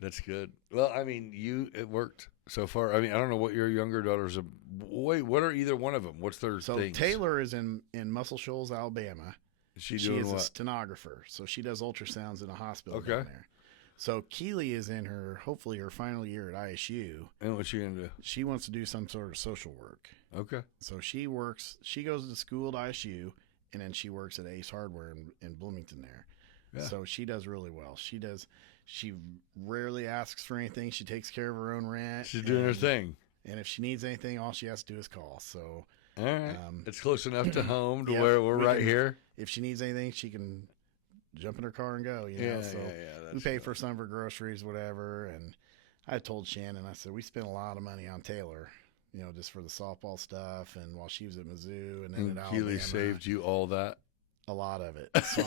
That's good. Well, I mean, it worked so far. I mean, I don't know what your younger daughters. Wait, what are either one of them? What's their so things? Taylor is in Muscle Shoals, Alabama. Is she She doing is a what? stenographer, so she does ultrasounds in a hospital Okay. down there. So Keely is in hopefully her final year at ISU. And what's she gonna do? She wants to do some sort of social work. Okay. So she goes to school at ISU, and then she works at Ace Hardware in Bloomington there. Yeah. So she does really well. She rarely asks for anything. She takes care of her own rent. She's doing her thing. And if she needs anything, all she has to do is call. So All right. Um, It's close enough to home to yeah, where we're we right can- here. if she needs anything, she can jump in her car and go. You know? Yeah, So yeah. we pay for some of her groceries, whatever. And I told Shannon, I said, we spent a lot of money on Taylor, you know, just for the softball stuff. And while she was at Mizzou and then And at Keely Alabama, saved you all that. a lot of it. So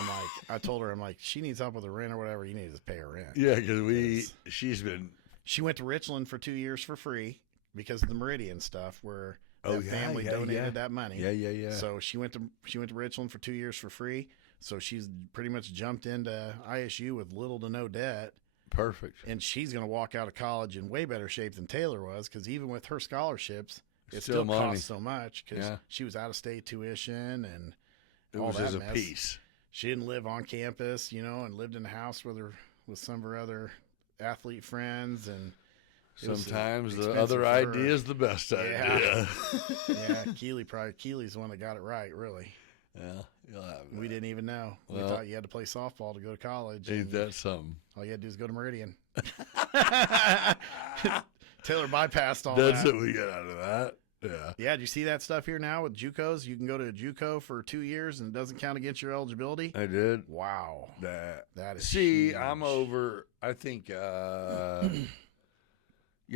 I told her, I'm like, she needs help with the rent or whatever. You need to just pay her rent. Yeah, because she's been. She went to Richland for 2 years for free because of the Meridian stuff where Oh, that yeah, family yeah, donated yeah. that money. Yeah. So she went to Richland for 2 years for free. So she's pretty much jumped into ISU with little to no debt. Perfect. And she's going to walk out of college in way better shape than Taylor was because even with her scholarships, it Still still money. costs so much because Yeah. she was out of state tuition and It all was that as a mess. piece. She didn't live on campus, you know, and lived in a house with some of her other athlete friends. And it was, Sometimes the expensive other for her. idea is the best idea. Yeah, Keely's the one that got it right, really. Yeah, you'll have We didn't even know. We Well- thought you had to play softball to go to college. Ain't and that something? all you had to do is go to Meridian. Taylor bypassed all That's that. what we got out of that. Yeah. Yeah, do you see that stuff here now with JUCOs? You can go to a JUCO for 2 years and it doesn't count against your eligibility. I did. Wow, That. that is See, huge. I'm over. I think. Yeah,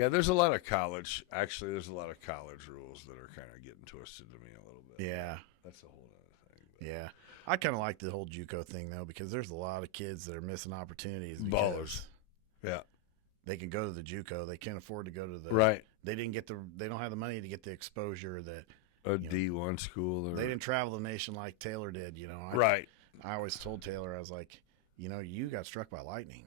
there's a lot of college. Actually, there's a lot of college rules that are kind of getting twisted to me a little bit. Yeah, That's a whole other thing. but- yeah. I kind of like the whole JUCO thing though because there's a lot of kids that are missing opportunities. Ballers. because Yeah. They can go to the JUCO. They can't afford to go to the Right. They don't have the money to get the exposure that A D1 school. Or, they didn't travel the nation like Taylor did. You know, Right. I always told Taylor, I was like, you know, you got struck by lightning.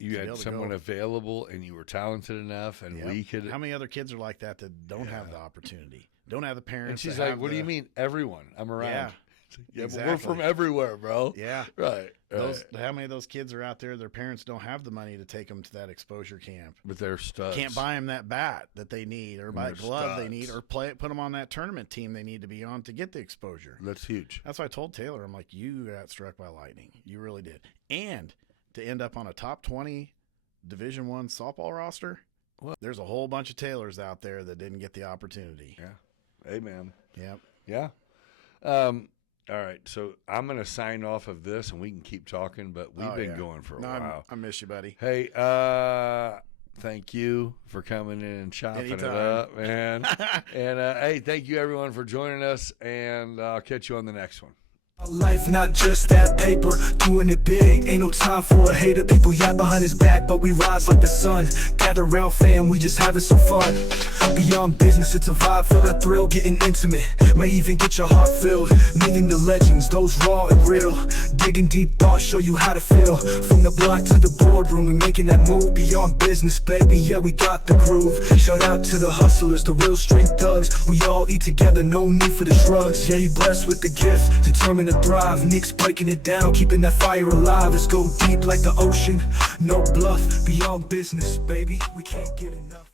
You to be had able to someone go. available, and you were talented enough, and Yep. we could. How many other kids are like that don't have the opportunity, don't have the parents? And she's that like, have "What do you the- mean, everyone? I'm around." Yeah. Yeah, but we're Exactly. from everywhere, bro. Yeah. Right. How many of those kids are out there? Their parents don't have the money to take them to that exposure camp. But they're studs. Can't buy them that bat that they need, or buy they're that glove they studs. need, or put them on that tournament team they need to be on to get the exposure. That's huge. That's why I told Taylor, I'm like, you got struck by lightning. You really did. And to end up on a top 20 Division I softball roster, What? there's a whole bunch of Taylors out there that didn't get the opportunity. Yeah. Amen. Yep. Yeah. All right. So I'm going to sign off of this and we can keep talking, but we've been going for a while. I miss you, buddy. Hey, thank you for coming in and chopping it Anytime. up, man. And hey, thank you everyone for joining us, and I'll catch you on the next one. Life not just that paper, doing it big. Ain't no time for a hater. People yap behind his back, but we rise like the sun. Gather round, fam, we just having some fun. Beyond business, it's a vibe, feel that thrill, getting intimate. May even get your heart filled. Meeting the legends, those raw and real. Digging deep thoughts, show you how to feel. From the block to the boardroom, we making that move. Beyond business, baby, yeah, we got the groove. Shout out to the hustlers, the real street thugs. We all eat together, no need for the drugs. Yeah, you blessed with the gift, determined to thrive. Nick's breaking it down, keeping that fire alive. Let's go deep like the ocean, no bluff. Beyond business, baby, we can't get enough.